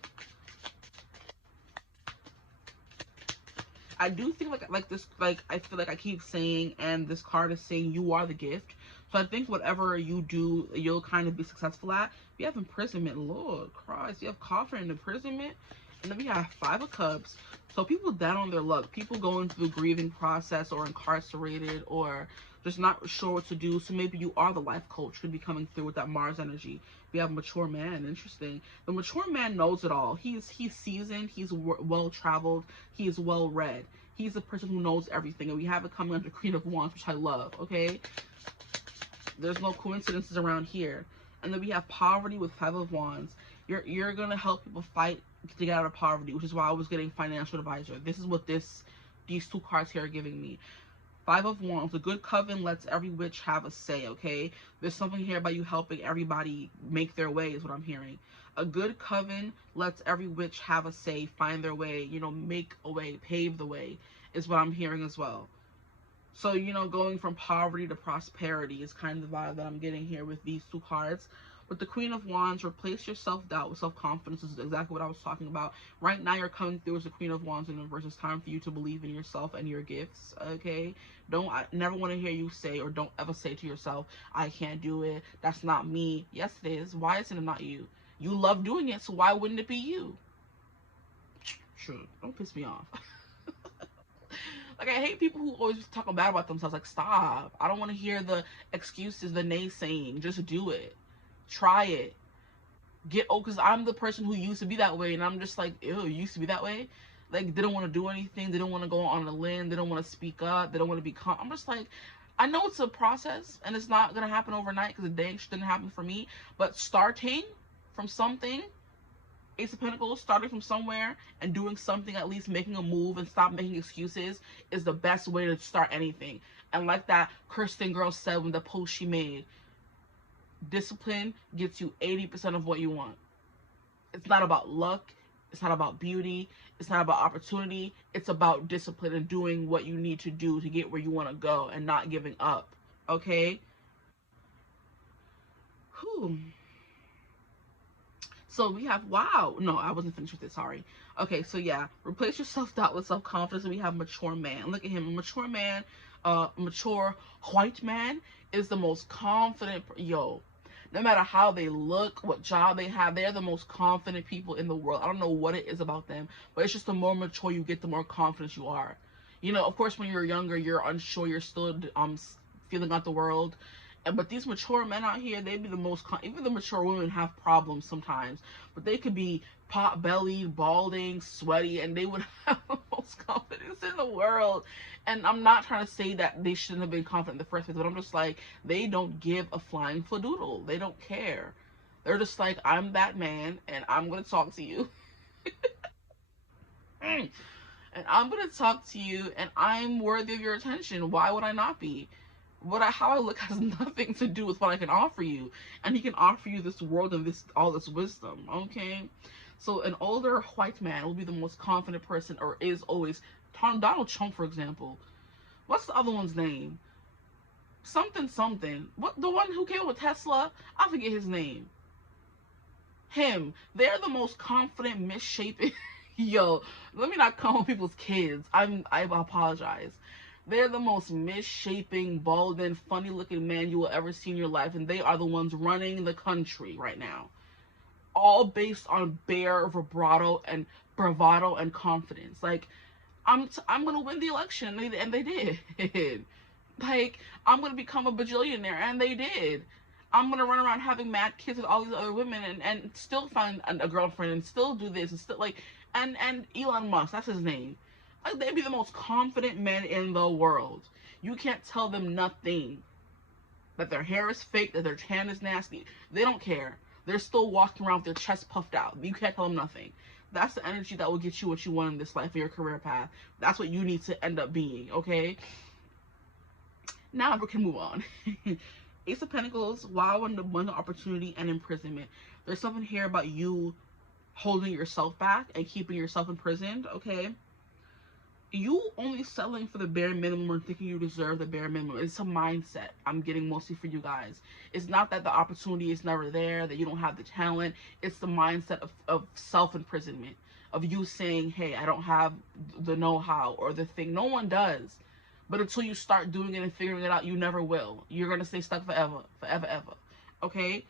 I do think like this, like I feel like I keep saying, and this card is saying you are the gift. So I think whatever you do, you'll kind of be successful at. We have imprisonment, Lord Christ. You have coffin and imprisonment. And then we have Five of Cups. So people down on their luck. People going through the grieving process or incarcerated or just not sure what to do. So maybe you are the life coach, could be coming through with that Mars energy. We have mature man. Interesting. The mature man knows it all. He's seasoned. He's well traveled. He is well read. He's a person who knows everything. And we have it coming under Queen of Wands, which I love. Okay. There's no coincidences around here. And then we have poverty with Five of Wands. You're gonna help people fight to get out of poverty, which is why I was getting financial advisor. This is what these two cards here are giving me. Five of Wands, a good coven lets every witch have a say, okay? There's something here about you helping everybody make their way is what I'm hearing. A good coven lets every witch have a say, find their way, you know, make a way, pave the way is what I'm hearing as well. So, you know, going from poverty to prosperity is kind of the vibe that I'm getting here with these two cards. With the Queen of Wands, replace your self-doubt with self-confidence. This is exactly what I was talking about. Right now, you're coming through as the Queen of Wands in the reverse. It's time for you to believe in yourself and your gifts, okay? I never want to hear you say, or don't ever say to yourself, I can't do it. That's not me. Yes, it is. Why isn't it not you? You love doing it, so why wouldn't it be you? Sure, don't piss me off. Like, I hate people who always talk bad about themselves. Like, stop. I don't want to hear the excuses, the naysaying. Just do it. Try it. Because I'm the person who used to be that way, and I'm just like, ew, you used to be that way? Like, they don't want to do anything. They don't want to go on a limb. They don't want to speak up. They don't want to be calm. I'm just like, I know it's a process, and it's not going to happen overnight, because it dang didn't happen for me. But starting from something, Ace of Pentacles, starting from somewhere and doing something, at least making a move and stop making excuses, is the best way to start anything. And like that Kirsten girl said when the post she made, discipline gets you 80% of what you want. It's not about luck. It's not about beauty. It's not about opportunity. It's about discipline and doing what you need to do to get where you want to go and not giving up. Okay? Whew. So we have, wow, no, I wasn't finished with it, sorry. Okay, so yeah, replace your self-doubt with self-confidence, and we have mature man. Look at him, a mature man, mature white man is the most confident, yo, no matter how they look, what job they have, they're the most confident people in the world. I don't know what it is about them, but it's just the more mature you get, the more confident you are. You know, of course, when you're younger, you're unsure, you're still feeling out the world. But these mature men out here, they be the most, even the mature women have problems sometimes, but they could be pot-bellied, balding, sweaty, and they would have the most confidence in the world. And I'm not trying to say that they shouldn't have been confident in the first place, but I'm just like, they don't give a flying fladoodle. They don't care. They're just like, I'm that man, and I'm going to talk to you. And I'm going to talk to you, and I'm worthy of your attention. Why would I not be? How I look has nothing to do with what I can offer you, and he can offer you this world and all this wisdom. Okay, so an older white man will be the most confident person, or is always. Donald Trump, for example. What's the other one's name? Something something. What, the one who came with Tesla? I forget his name. Him. They're the most confident, misshapen. Yo, let me not call people's kids. I apologize. They're the most misshapen, balding, funny-looking man you will ever see in your life, and they are the ones running the country right now. All based on bare vibrato and bravado and confidence. Like, I'm gonna win the election, and they did. Like, I'm gonna become a bajillionaire, and they did. I'm gonna run around having mad kids with all these other women, and still find a girlfriend, and still do this, and still like, and Elon Musk, that's his name. Like, they'd be the most confident men in the world. You can't tell them nothing. That their hair is fake, that their tan is nasty. They don't care. They're still walking around with their chest puffed out. You can't tell them nothing. That's the energy that will get you what you want in this life, in your career path. That's what you need to end up being, okay? Now we can move on. Ace of Pentacles, wow, and the one opportunity and imprisonment. There's something here about you holding yourself back and keeping yourself imprisoned, okay? You only settling for the bare minimum or thinking you deserve the bare minimum. It's a mindset I'm getting mostly for you guys. It's not that the opportunity is never there, that you don't have the talent. It's the mindset of self-imprisonment, of you saying, hey, I don't have the know-how or the thing. No one does. But until you start doing it and figuring it out, you never will. You're going to stay stuck forever, forever, ever. Okay?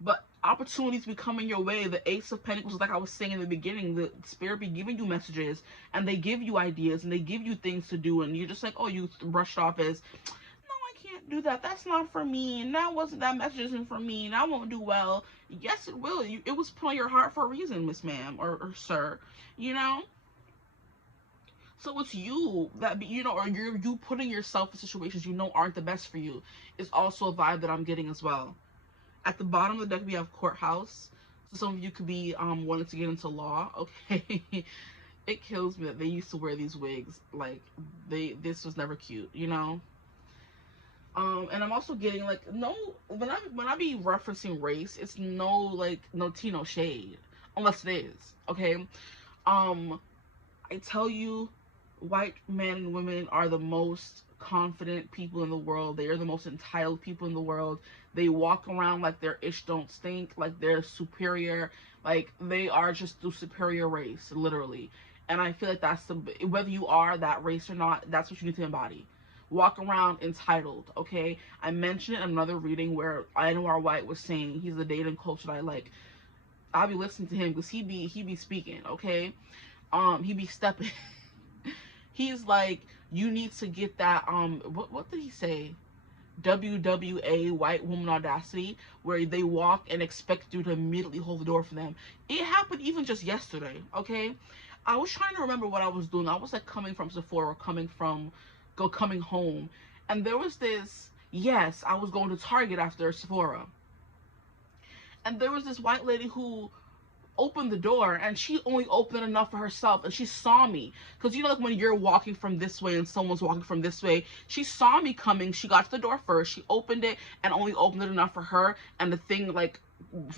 But opportunities be coming your way. The Ace of Pentacles, like I was saying in the beginning, the Spirit be giving you messages, and they give you ideas, and they give you things to do, and you're just like, oh, you brushed off as, no, I can't do that. That's not for me. And that message isn't for me, and I won't do well. Yes, it will. It was put on your heart for a reason, Miss Ma'am or Sir. You know? So it's you that, or you putting yourself in situations you know aren't the best for you is also a vibe that I'm getting as well. At the bottom of the deck, we have courthouse. So some of you could be wanting to get into law. Okay. It kills me that they used to wear these wigs. Like, this was never cute, you know? And I'm also getting, like, no, when I be referencing race, it's no tea, no shade. Unless it is, okay? I tell you, white men and women are the most confident people in the world. They are the most entitled people in the world. They walk around like their ish don't stink, like they're superior, like they are just the superior race, literally. And I feel like that's whether you are that race or not, that's what you need to embody. Walk around entitled, okay? I mentioned it in another reading where Anwar White was saying he's the dating coach that I like. I'll be listening to him because he be speaking, okay? He be stepping. He's like, you need to get that, what did he say? WWA, white woman audacity, where they walk and expect you to immediately hold the door for them. It happened even just yesterday, okay? I was trying to remember what I was doing. I was like coming from Sephora, coming home. And there was this, yes, I was going to Target after Sephora. And there was this white lady who opened the door, and she only opened enough for herself, and she saw me, because you know, like when you're walking from this way and someone's walking from this way, she saw me coming. She got to the door first, she opened it and only opened it enough for her, and the thing like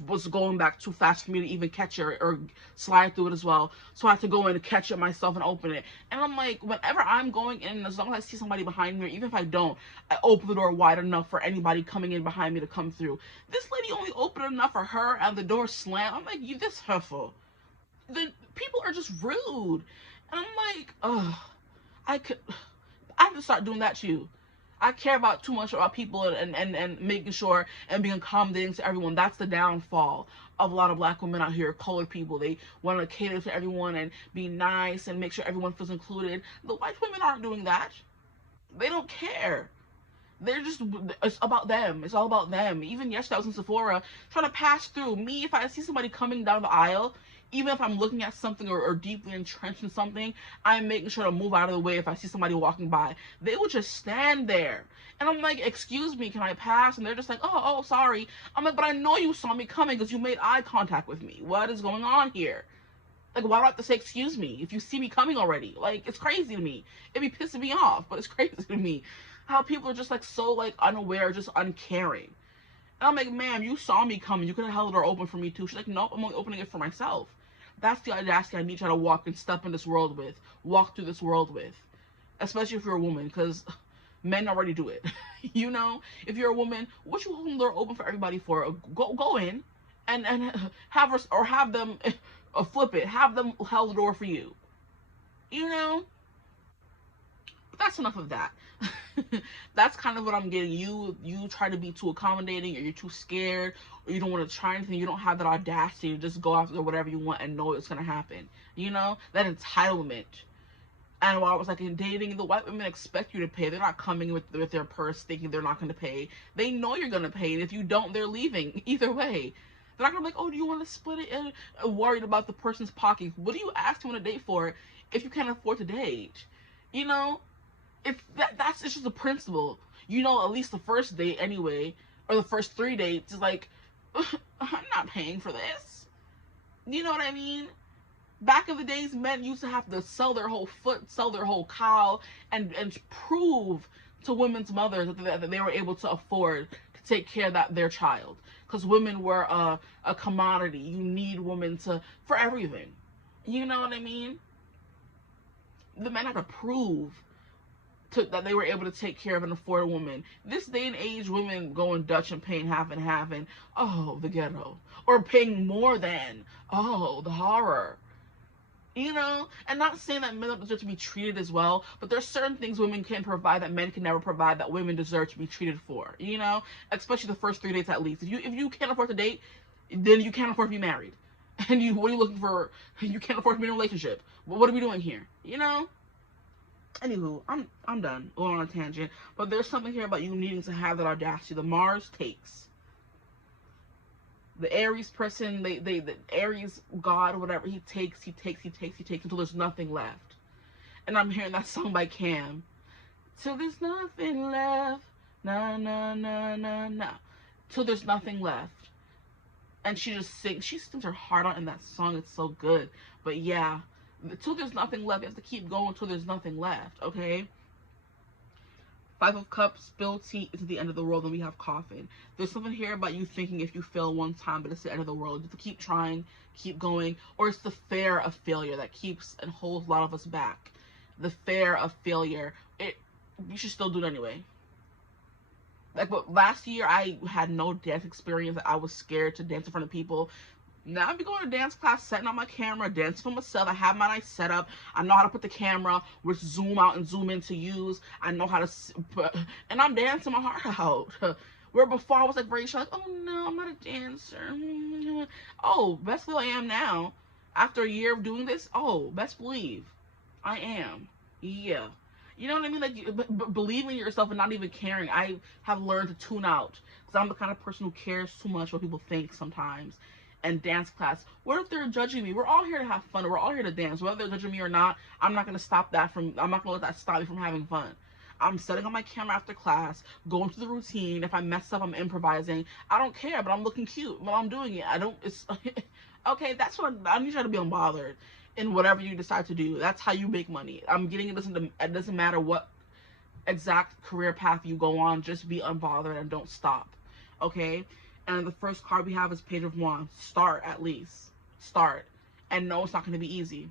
was going back too fast for me to even catch it or slide through it as well, so I had to go in and catch it myself and open it. And I'm like, whenever I'm going in, as long as I see somebody behind me, or even if I don't, I open the door wide enough for anybody coming in behind me to come through. This lady only opened enough for her, and the door slammed. I'm like, you this hurtful. Then people are just rude, and I'm like, ugh, I have to start doing that too. I care about too much about people and making sure and being accommodating to everyone. That's the downfall of a lot of black women out here, colored people. They want to cater to everyone and be nice and make sure everyone feels included. The white women aren't doing that. They don't care. They're just, it's about them. It's all about them. Even yesterday I was in Sephora trying to pass through. Me, if I see somebody coming down the aisle, even if I'm looking at something or deeply entrenched in something, I'm making sure to move out of the way if I see somebody walking by. They will just stand there. And I'm like, excuse me, can I pass? And they're just like, oh, sorry. I'm like, but I know you saw me coming because you made eye contact with me. What is going on here? Like, why do I have to say excuse me if you see me coming already? Like, it's crazy to me. It be pissing me off, but it's crazy to me how people are just like so like unaware, just uncaring. And I'm like, ma'am, you saw me coming. You could have held the door open for me too. She's like, nope, I'm only opening it for myself. That's the audacity I need you to walk and step in this world with. Walk through this world with. Especially if you're a woman, because men already do it. You know? If you're a woman, what you holding the door open for everybody for? Go in and have her, or have them flip it. Have them hold the door for you. You know? But that's enough of that. That's kind of what I'm getting. You try to be too accommodating, or you're too scared, or you don't want to try anything. You don't have that audacity to just go after whatever you want and know it's going to happen. You know? That entitlement. And while I was like in dating, the white women expect you to pay. They're not coming with their purse thinking they're not going to pay. They know you're going to pay, and if you don't, they're leaving. Either way. They're not going to be like, oh, do you want to split it? And worried about the person's pockets. What do you ask them on a date for if you can't afford to date? You know? If that's it's just a principle. You know, at least the first date anyway, or the first 3 dates is like, I'm not paying for this. You know what I mean? Back in the days, men used to have to sell their whole foot, sell their whole cow, and prove to women's mothers that they were able to afford to take care of their child. Because women were a commodity. You need women for everything. You know what I mean? The men had to prove that they were able to take care of and afford a woman. This day and age, women going Dutch and paying half and half, and oh, the ghetto. Or paying more than, oh, the horror. You know, and not saying that men don't deserve to be treated as well, but there's certain things women can provide that men can never provide that women deserve to be treated for. You know, especially the first 3 dates at least. If you can't afford to date, then you can't afford to be married. And you, what are you looking for? You can't afford to be in a relationship. Well, what are we doing here? You know. Anywho, I'm done. Going on a tangent, but there's something here about you needing to have that audacity. The Mars takes. The Aries person, the Aries god, whatever, he takes until there's nothing left. And I'm hearing that song by Cam. Till there's nothing left, na na na na na. Till there's nothing left, and she sings her heart out in that song. It's so good. But yeah, till there's nothing left, you have to keep going till there's nothing left. Okay. 5 of Cups, spill tea, it's the end of the world, and we have coffin. There's something here about you thinking if you fail one time, but it's the end of the world. You have to keep trying, keep going, or it's the fear of failure that keeps and holds a lot of us back. The fear of failure, you should still do it anyway. Like, but last year I had no dance experience. I was scared to dance in front of people. Now I be going to dance class, setting up my camera, dancing for myself. I have my nice setup. I know how to put the camera, which zoom out and zoom in to use. I know how to, and I'm dancing my heart out. Where before I was like very shy, like, oh no, I'm not a dancer. Oh, best believe I am now. After a year of doing this, oh, best believe I am. Yeah. You know what I mean? Like, believing in yourself and not even caring. I have learned to tune out because I'm the kind of person who cares too much what people think sometimes. And dance class, what if they're judging me? We're all here to have fun. We're all here to dance. Whether they're judging me or not, I'm not going to stop that from, I'm not going to let that stop me from having fun. I'm setting on my camera after class, going through the routine. If I mess up, I'm improvising. I don't care, but I'm looking cute while I'm doing it. I don't, it's, okay, that's what I need you to be unbothered in whatever you decide to do. That's how you make money. I'm getting it doesn't matter what exact career path you go on, just be unbothered and don't stop. Okay? And the first card we have is Page of Wands. Start, at least. Start. And no, it's not going to be easy.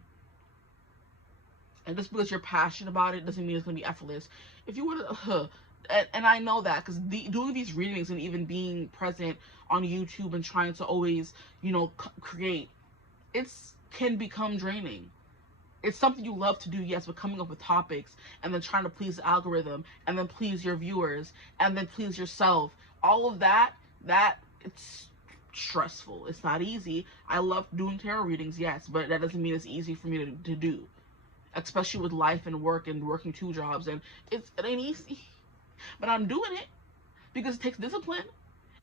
And just because you're passionate about it doesn't mean it's going to be effortless. If you would, and I know that because doing these readings and even being present on YouTube and trying to always, you know, create, can become draining. It's something you love to do, yes, but coming up with topics and then trying to please the algorithm and then please your viewers and then please yourself. All of that, it's stressful. It's not easy. I love doing tarot readings, yes, but that doesn't mean it's easy for me to do, especially with life and work and working 2 jobs. And it ain't easy, but I'm doing it because it takes discipline.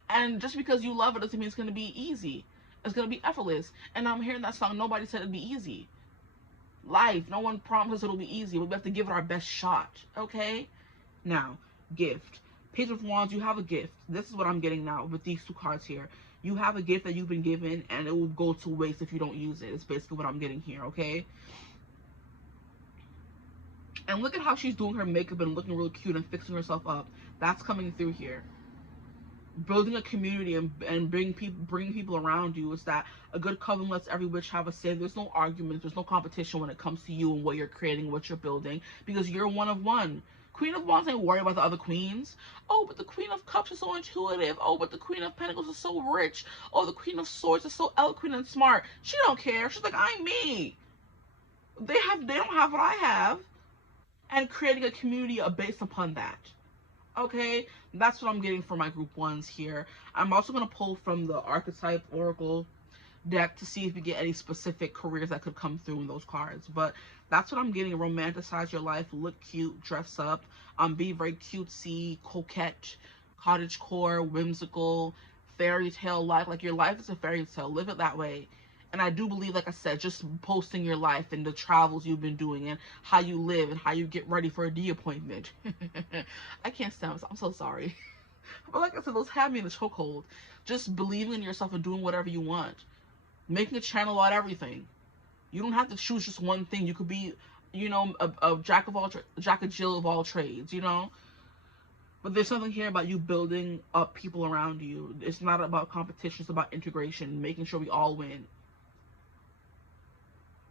And just because you love it doesn't mean it's going to be easy. It's going to be effortless. And I'm hearing that song, nobody said it'd be easy. Life, no one promises it'll be easy, but we have to give it our best shot. Okay? Now, gift. Page of Wands, you have a gift. This is what I'm getting now with these 2 cards here. You have a gift that you've been given, and it will go to waste if you don't use it. It's basically what I'm getting here, okay? And look at how she's doing her makeup and looking real cute and fixing herself up. That's coming through here. Building a community and bringing people around you. Is that a good coven lets every witch have a say. There's no argument. There's no competition when it comes to you and what you're creating, what you're building, because you're one of one. Queen of Wands ain't worried about the other queens. Oh, but the Queen of Cups is so intuitive. Oh, but the Queen of Pentacles is so rich. Oh, the Queen of Swords is so eloquent and smart. She don't care. She's like, I'm me. They don't have what I have. And creating a community based upon that. Okay, that's what I'm getting for my group 1s here. I'm also going to pull from the Archetype Oracle deck to see if we get any specific careers that could come through in those cards. But that's what I'm getting. Romanticize your life, look cute, dress up, be very cutesy, coquette, cottagecore, whimsical, fairy tale life. Like, your life is a fairy tale. Live it that way. And I do believe, like I said, just posting your life and the travels you've been doing and how you live and how you get ready for a D appointment. I can't stand myself. I'm so sorry. But like I said, those have me in the chokehold. Just believing in yourself and doing whatever you want. Making a channel about everything. You don't have to choose just one thing. You could be, you know, a jack of Jill of all trades, you know. But there's something here about you building up people around you. It's not about competition. It's about integration. Making sure we all win.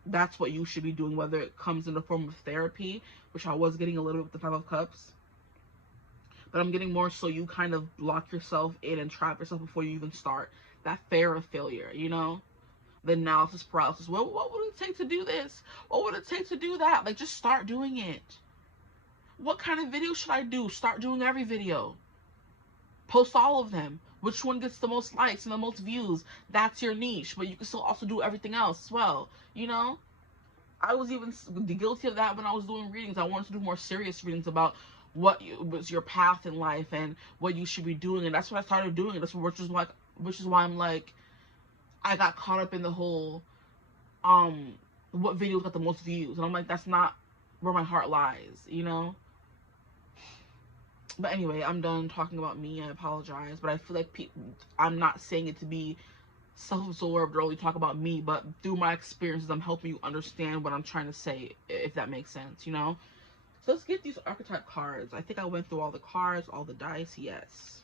That's what you should be doing, whether it comes in the form of therapy, which I was getting a little bit with the 5 of Cups. But I'm getting more so you kind of lock yourself in and trap yourself before you even start. That fear of failure, you know? the analysis paralysis. What would it take to do this? What would it take to do that? Like, just start doing it. What kind of video should I do? Start doing every video. Post all of them. Which one gets the most likes and the most views? That's your niche. But you can still also do everything else as well. You know? I was even guilty of that when I was doing readings. I wanted to do more serious readings about what was your path in life and what you should be doing. And that's what I started doing. Which is why I'm like, I got caught up in the whole, what videos got the most views. And I'm like, that's not where my heart lies, you know? But anyway, I'm done talking about me. I apologize. But I feel like I'm not saying it to be self-absorbed or only talk about me, but through my experiences, I'm helping you understand what I'm trying to say, if that makes sense, you know? So let's get these archetype cards. I think I went through all the cards, all the dice, yes.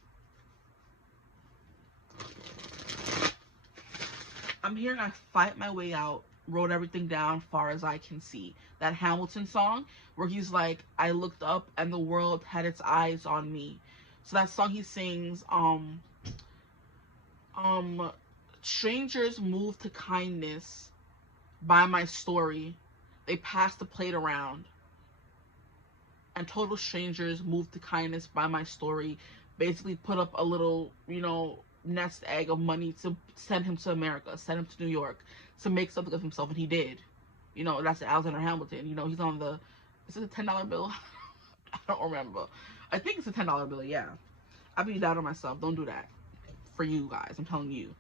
I'm hearing I fight my way out, wrote everything down far as I can see. That Hamilton song where he's like, I looked up and the world had its eyes on me. So that song he sings, strangers move to kindness by my story. They pass the plate around. And total strangers move to kindness by my story. Basically put up a little, you know, nest egg of money to send him to America, send him to New York, to make something of himself, and he did. You know, that's Alexander Hamilton. You know, he's on the, is it a $10 bill? I don't remember. I think it's a $10 bill, yeah. I be down on myself. Don't do that. For you guys, I'm telling you.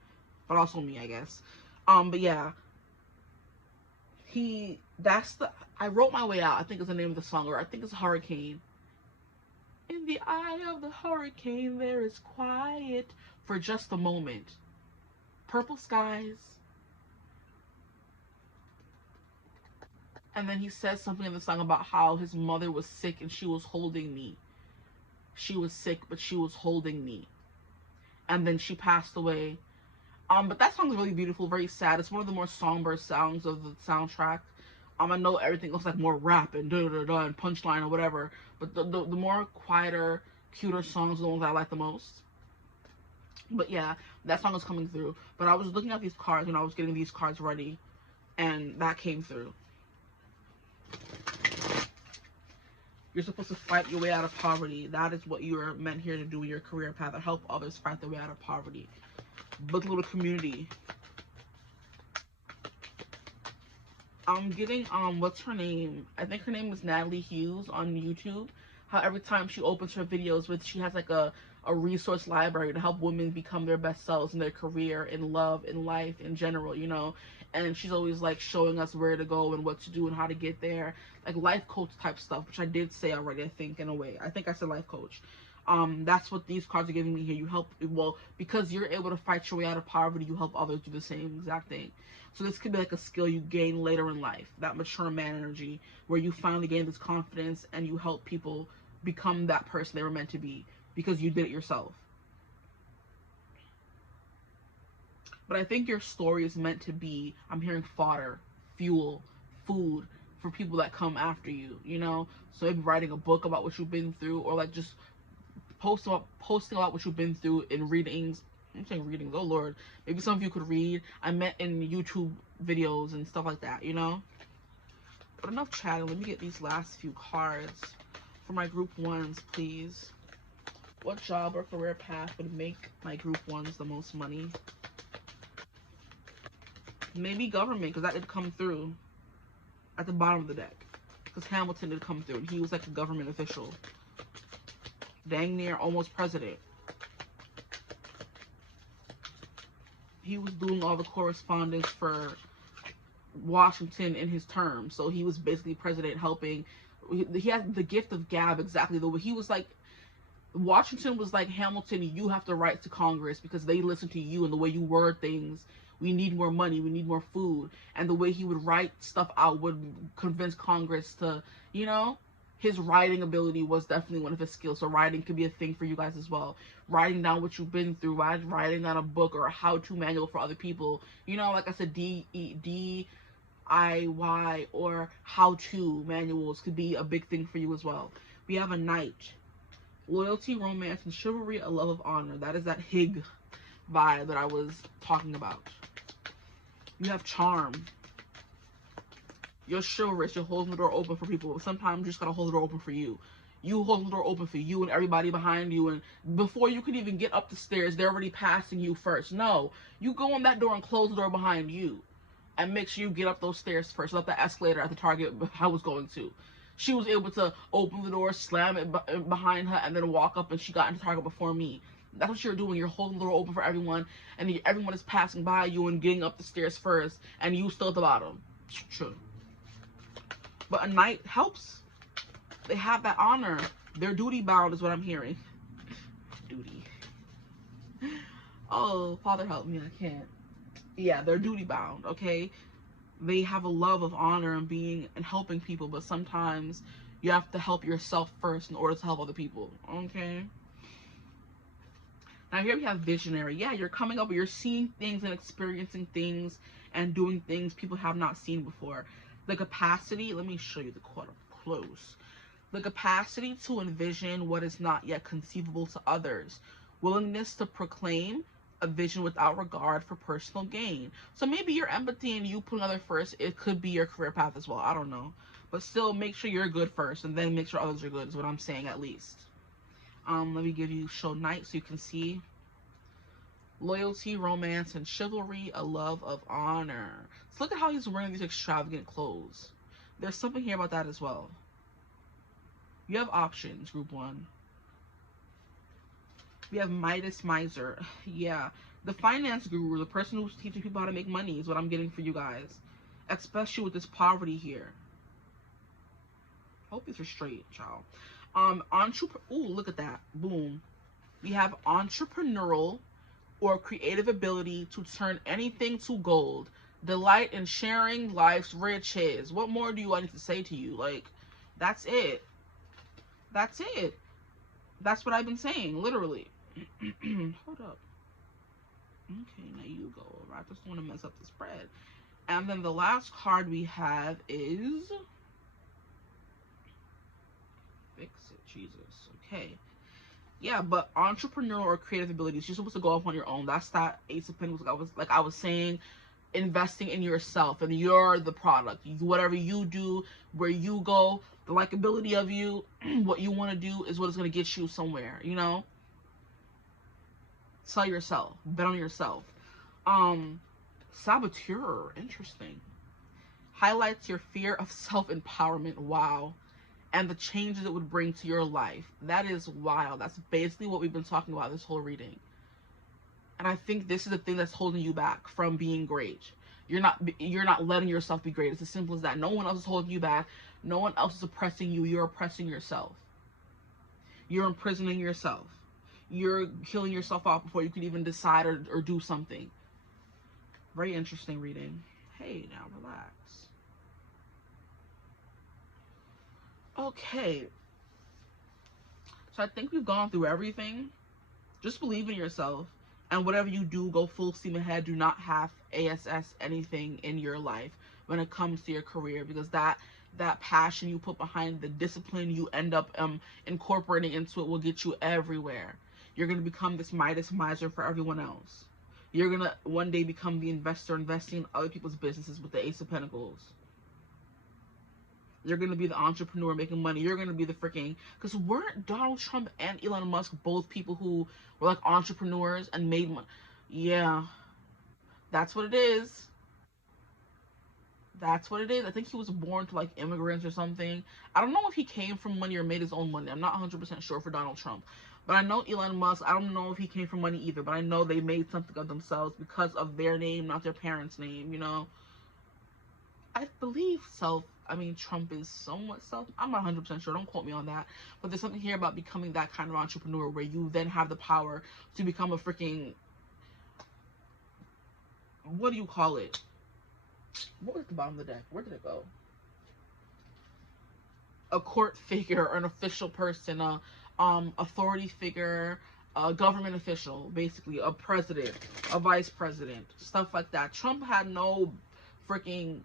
But also me, I guess. But yeah. I wrote my way out, I think is the name of the song, or I think it's Hurricane. In the eye of the hurricane, there is quiet for just a moment. Purple skies. And then he says something in the song about how his mother was sick and she was holding me. She was sick, but she was holding me. And then she passed away. But that song is really beautiful, very sad. It's one of the more somber songs of the soundtrack. I know everything else like more rap and da-da-da and punchline or whatever. But the more quieter, cuter songs are the ones I like the most. But yeah, that song is coming through. But I was looking at these cards when I was getting these cards ready. And that came through. You're supposed to fight your way out of poverty. That is what you're meant here to do in your career path. To help others fight their way out of poverty. Build a little community. I'm getting, what's her name? I think her name is Natalie Hughes on YouTube. How every time she opens her videos she has like a resource library to help women become their best selves in their career, in love, in life, in general, you know? And she's always like showing us where to go and what to do and how to get there. Like life coach type stuff, which I did say already, I think, in a way. I think I said life coach. That's what these cards are giving me here. You help, well, because you're able to fight your way out of poverty, you help others do the same exact thing. So this could be like a skill you gain later in life, that mature man energy, where you finally gain this confidence and you help people become that person they were meant to be because you did it yourself. But I think your story is meant to be, I'm hearing fodder, fuel, food for people that come after you, you know? So maybe writing a book about what you've been through, or like just posting about what you've been through in readings. I'm saying readings, oh lord. Maybe some of you could read. I meant in YouTube videos and stuff like that, you know? But enough chatting. Let me get these last few cards for my group ones, please. What job or career path would make my group ones the most money? Maybe government, because that did come through at the bottom of the deck. Because Hamilton did come through, and he was like a government official. Dang near almost president. He was doing all the correspondence for Washington in his term. So he was basically president helping. He had the gift of gab, exactly. The way he was like, Washington was like, Hamilton, you have to write to Congress because they listen to you and the way you word things. We need more money. We need more food. And the way he would write stuff out would convince Congress to, you know, his writing ability was definitely one of his skills. So writing could be a thing for you guys as well. Writing down what you've been through, writing down a book or a how-to manual for other people. You know, like I said, DIY or how-to manuals could be a big thing for you as well. We have a knight. Loyalty, romance, and chivalry, a love of honor. That is that 𝐓𝐸 vibe that I was talking about. You have charm. You're chivalrous. You're holding the door open for people. But sometimes you just gotta hold the door open for you. You hold the door open for you and everybody behind you. And before you can even get up the stairs, they're already passing you first. No, you go in that door and close the door behind you. And make sure you get up those stairs first. Up the escalator at the Target I was going to. She was able to open the door, slam it behind her, and then walk up, and she got into Target before me. That's what you're doing. You're holding the door open for everyone, and everyone is passing by you and getting up the stairs first, and you still at the bottom. True. But a knight helps. They have that honor. They're duty bound is what I'm hearing. Duty. Oh, Father help me. I can't. Yeah, they're duty bound, okay? They have a love of honor and being and helping people, but sometimes you have to help yourself first in order to help other people, okay? Now here we have visionary. Yeah, you're coming up, you're seeing things and experiencing things and doing things people have not seen before. The capacity, let me show you the quote up close. The capacity to envision what is not yet conceivable to others. Willingness to proclaim a vision without regard for personal gain. So maybe your empathy and you putting others first, it could be your career path as well. I don't know. But still, make sure you're good first and then make sure others are good is what I'm saying at least. Let me give you show knight so you can see. Loyalty, romance, and chivalry, a love of honor. So look at how he's wearing these extravagant clothes. There's something here about that as well. You have options, group 1. We have Midas, miser. Yeah. The finance guru, the person who's teaching people how to make money is what I'm getting for you guys. Especially with this poverty here. Hope these are straight, child. Ooh, look at that. Boom. We have entrepreneurial or creative ability to turn anything to gold. Delight in sharing life's riches. What more do I need to say to you? Like, that's it. That's it. That's what I've been saying, literally. Hold up. Okay, now you go. I just want to mess up the spread. And then the last card we have is... Fix it, Jesus. Okay. Yeah, but entrepreneurial or creative abilities, you're supposed to go up on your own. That's that Ace of Pentacles. Like I was saying, investing in yourself, and you're the product. Whatever you do, where you go, the likability of you, what you want to do is what is going to get you somewhere, you know? Sell yourself. Bet on yourself. Saboteur. Interesting. Highlights your fear of self-empowerment. Wow. And the changes it would bring to your life. That is wild. That's basically what we've been talking about this whole reading. And I think this is the thing that's holding you back from being great. You're not letting yourself be great. It's as simple as that. No one else is holding you back. No one else is oppressing you. You're oppressing yourself. You're imprisoning yourself. You're killing yourself off before you can even decide or do something. Very interesting reading. Hey, now relax. Okay. So I think we've gone through everything. Just believe in yourself. And whatever you do, go full steam ahead. Do not have ASS anything in your life when it comes to your career. Because that passion you put behind the discipline you end up incorporating into it will get you everywhere. You're going to become this Midas miser for everyone else. You're going to one day become the investor investing in other people's businesses with the Ace of Pentacles. You're going to be the entrepreneur making money. You're going to be the freaking... Because weren't Donald Trump and Elon Musk both people who were like entrepreneurs and made money? Yeah. That's what it is. That's what it is. I think he was born to like immigrants or something. I don't know if he came from money or made his own money. I'm not 100% sure for Donald Trump. But I know Elon Musk, I don't know if he came from money either. But I know they made something of themselves because of their name, not their parents' name, you know? I believe Trump is somewhat I'm not 100% sure. Don't quote me on that. But there's something here about becoming that kind of entrepreneur where you then have the power to become a freaking... What do you call it? What was the bottom of the deck? Where did it go? A court figure, or an official person, a authority figure, a government official, basically a president, a vice president, stuff like that. Trump had no freaking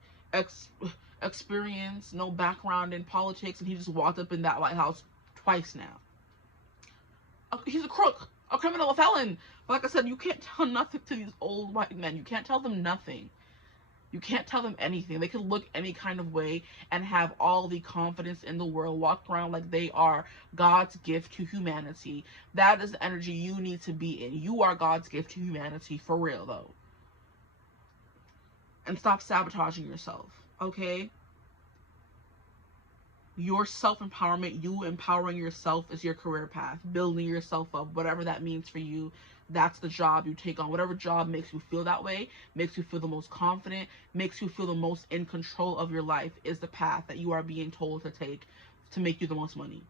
experience, no background in politics, and he just walked up in that White House twice now. He's a crook, a criminal, a felon. But like I said, you can't tell nothing to these old white men. You can't tell them nothing. You can't tell them anything. They could look any kind of way and have all the confidence in the world, walk around like they are God's gift to humanity. That is the energy you need to be in. You are God's gift to humanity, for real, though. And stop sabotaging yourself, okay? Your self-empowerment, you empowering yourself, is your career path. Building yourself up, whatever that means for you, that's the job you take on. Whatever job makes you feel that way, makes you feel the most confident, makes you feel the most in control of your life, is the path that you are being told to take to make you the most money.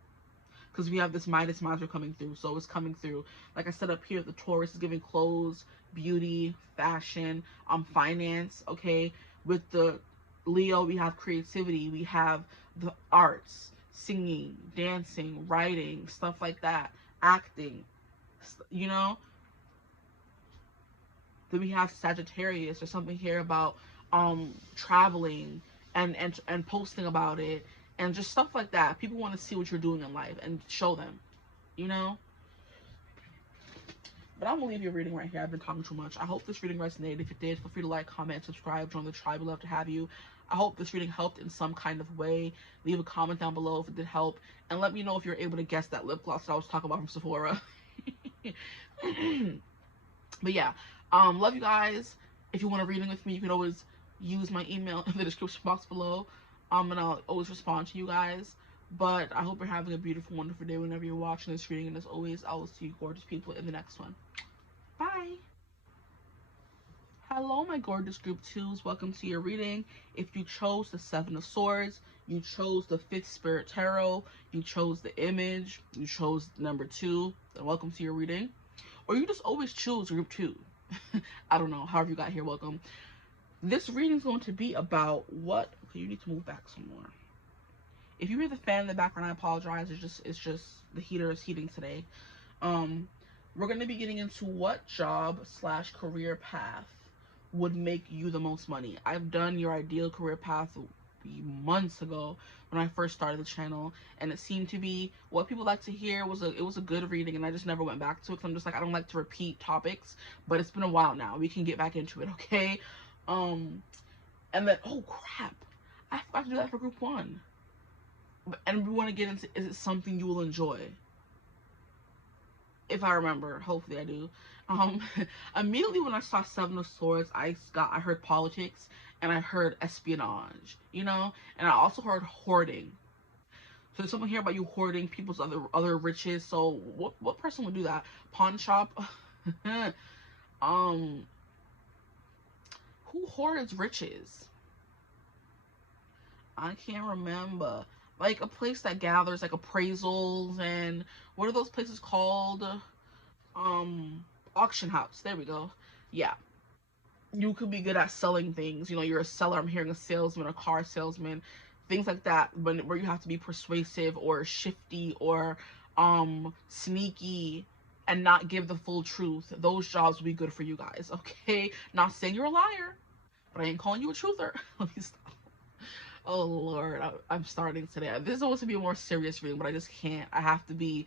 Because we have this Midas mantra coming through, so it's coming through. Like I said up here, the Taurus is giving clothes, beauty, fashion, finance, okay? With the Leo, we have creativity, we have the arts, singing, dancing, writing, stuff like that, acting, you know? Then we have Sagittarius, or something here about traveling and posting about it, and just stuff like that. People want to see what you're doing in life and show them, you know? But I'm gonna leave your reading right here. I've been talking too much. I hope this reading resonated. If it did, feel free to like, comment, subscribe, join the tribe. We'd love to have you. I hope this reading helped in some kind of way. Leave a comment down below if it did help, and let me know if you're able to guess that lip gloss that I was talking about from Sephora. But yeah, love you guys. If you want a reading with me, you can always use my email in the description box below. And I'll always respond to you guys. But I hope you're having a beautiful, wonderful day whenever you're watching this reading. And as always, I will see you gorgeous people in the next one. Bye. Hello, my gorgeous group 2s. Welcome to your reading. If you chose the 7 of Swords, you chose the 5th Spirit Tarot, you chose the image, you chose number 2, then welcome to your reading. Or you just always choose group 2. I don't know. However you got here, welcome. This reading is going to be about what... Okay, you need to move back some more. If you hear the fan in the background, I apologize. It's just the heater is heating today. We're going to be getting into what job / career path would make you the most money. I've done your ideal career path months ago when I first started the channel, and it seemed to be what people like to hear. It was a good reading, and I just never went back to it because I'm just like, I don't like to repeat topics, but it's been a while now. We can get back into it, okay? And then, oh crap, I forgot to do that for group 1. And we want to get into, is it something you will enjoy? If I remember, hopefully I do. Immediately when I saw 7 of Swords, I heard politics, and I heard espionage, you know, and I also heard hoarding. So there's something here about you hoarding people's other riches. So what person would do that? Pawn shop? Who hoards riches? I can't remember. Like a place that gathers like appraisals and what are those places called? Auction house. There we go. Yeah. You could be good at selling things. You know, you're a seller. I'm hearing a salesman, a car salesman, things like that. But where you have to be persuasive or shifty or sneaky and not give the full truth. Those jobs will be good for you guys. Okay. Not saying you're a liar, but I ain't calling you a truther. Let me stop. Oh Lord, I'm starting today. This is supposed to be a more serious reading, but I just can't. I have to be,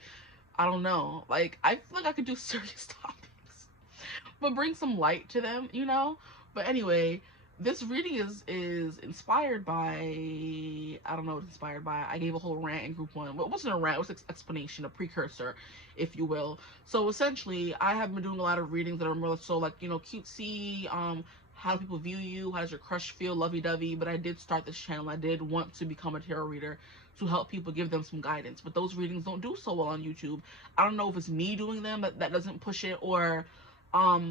I don't know. Like, I feel like I could do serious topics, but bring some light to them, you know? But anyway, this reading is inspired by, I don't know what it's inspired by. I gave a whole rant in group 1. Well, it wasn't a rant, it was an explanation, a precursor, if you will. So essentially, I have been doing a lot of readings that are more so like, you know, cutesy, how do people view you? How does your crush feel? Lovey-dovey. But I did start this channel. I did want to become a tarot reader to help people, give them some guidance. But those readings don't do so well on YouTube. I don't know if it's me doing them that doesn't push it, or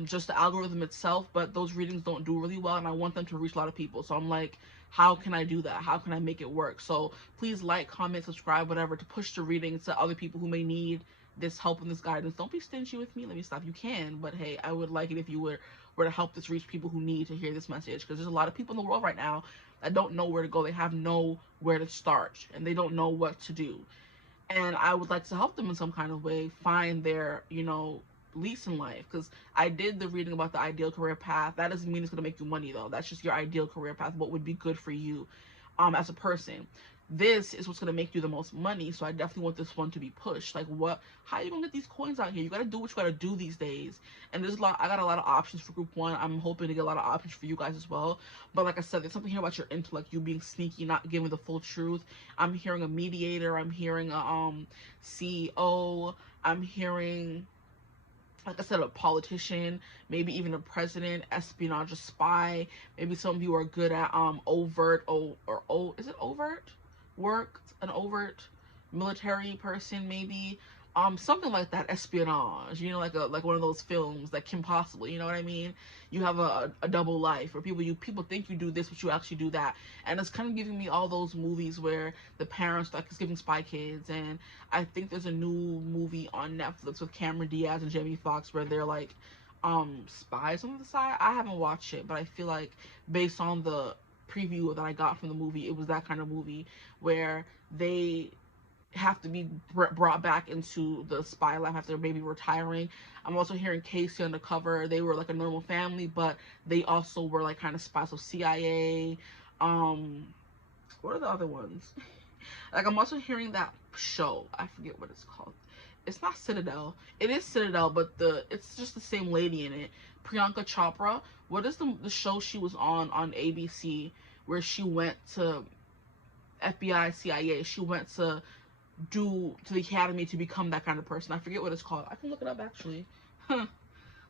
just the algorithm itself. But those readings don't do really well, and I want them to reach a lot of people. So I'm like, how can I do that? How can I make it work? So please like, comment, subscribe, whatever, to push the readings to other people who may need this help and this guidance. Don't be stingy with me. Let me stop. You can, but hey, I would like it if you were to help this reach people who need to hear this message, because there's a lot of people in the world right now that don't know where to go. They have nowhere to start, and they don't know what to do. And I would like to help them in some kind of way find their, you know, lease in life. Because I did the reading about the ideal career path. That doesn't mean it's going to make you money, though. That's just your ideal career path, what would be good for you as a person. this is what's going to make you the most money. So I definitely want this one to be pushed. Like, what, how are you going to get these coins out here? You got to do what you got to do these days. And there's a lot, I got a lot of options for group one. I'm hoping to get a lot of options for you guys as well. But like I said, there's something here about your intellect, you being sneaky, not giving the full truth. I'm hearing a mediator. I'm hearing a CEO. I'm hearing, like I said, a politician, maybe even a president, espionage, a spy. Maybe some of you are good at is it overt work? An overt military person, maybe. Something like that, espionage. You know, like one of those films, like Kim Possible. You know what I mean? You have a double life, where people think you do this, but you actually do that. And it's kind of giving me all those movies where the parents like is giving Spy Kids, and I think there's a new movie on Netflix with Cameron Diaz and Jamie Foxx where they're like spies on the side. I haven't watched it, but I feel like based on the preview that I got from the movie, it was that kind of movie where they have to be brought back into the spy life after maybe retiring. I'm also hearing Casey Undercover. They were like a normal family, but they also were like kind of spies. So CIA. What are the other ones? Like, I'm also hearing that show. I forget what it's called. It's not Citadel. It is Citadel, but it's just the same lady in it. Priyanka Chopra. What is the show she was on ABC where she went to FBI, CIA? She went to the academy to become that kind of person. I forget what it's called. I can look it up actually. Huh.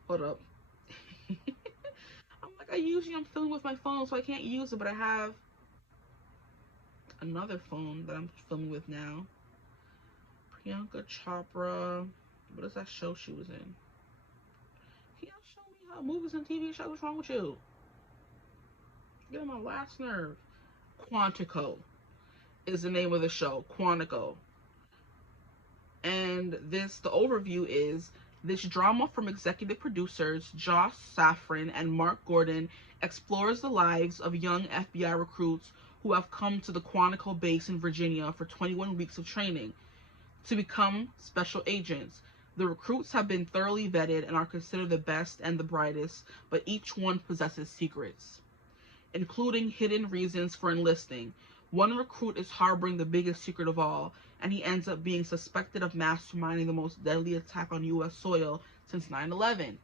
Hold up. I'm filming with my phone, so I can't use it, but I have another phone that I'm filming with now. Priyanka Chopra. What is that show she was in? Can y'all show me how movies and TV shows? What's wrong with you? Get on my last nerve. Quantico is the name of the show. Quantico. And the overview is, this drama from executive producers Josh Safran and Mark Gordon explores the lives of young FBI recruits who have come to the Quantico base in Virginia for 21 weeks of training to become special agents. The recruits have been thoroughly vetted and are considered the best and the brightest, but each one possesses secrets, including hidden reasons for enlisting. One recruit is harboring the biggest secret of all, and he ends up being suspected of masterminding the most deadly attack on U.S. soil since 9/11.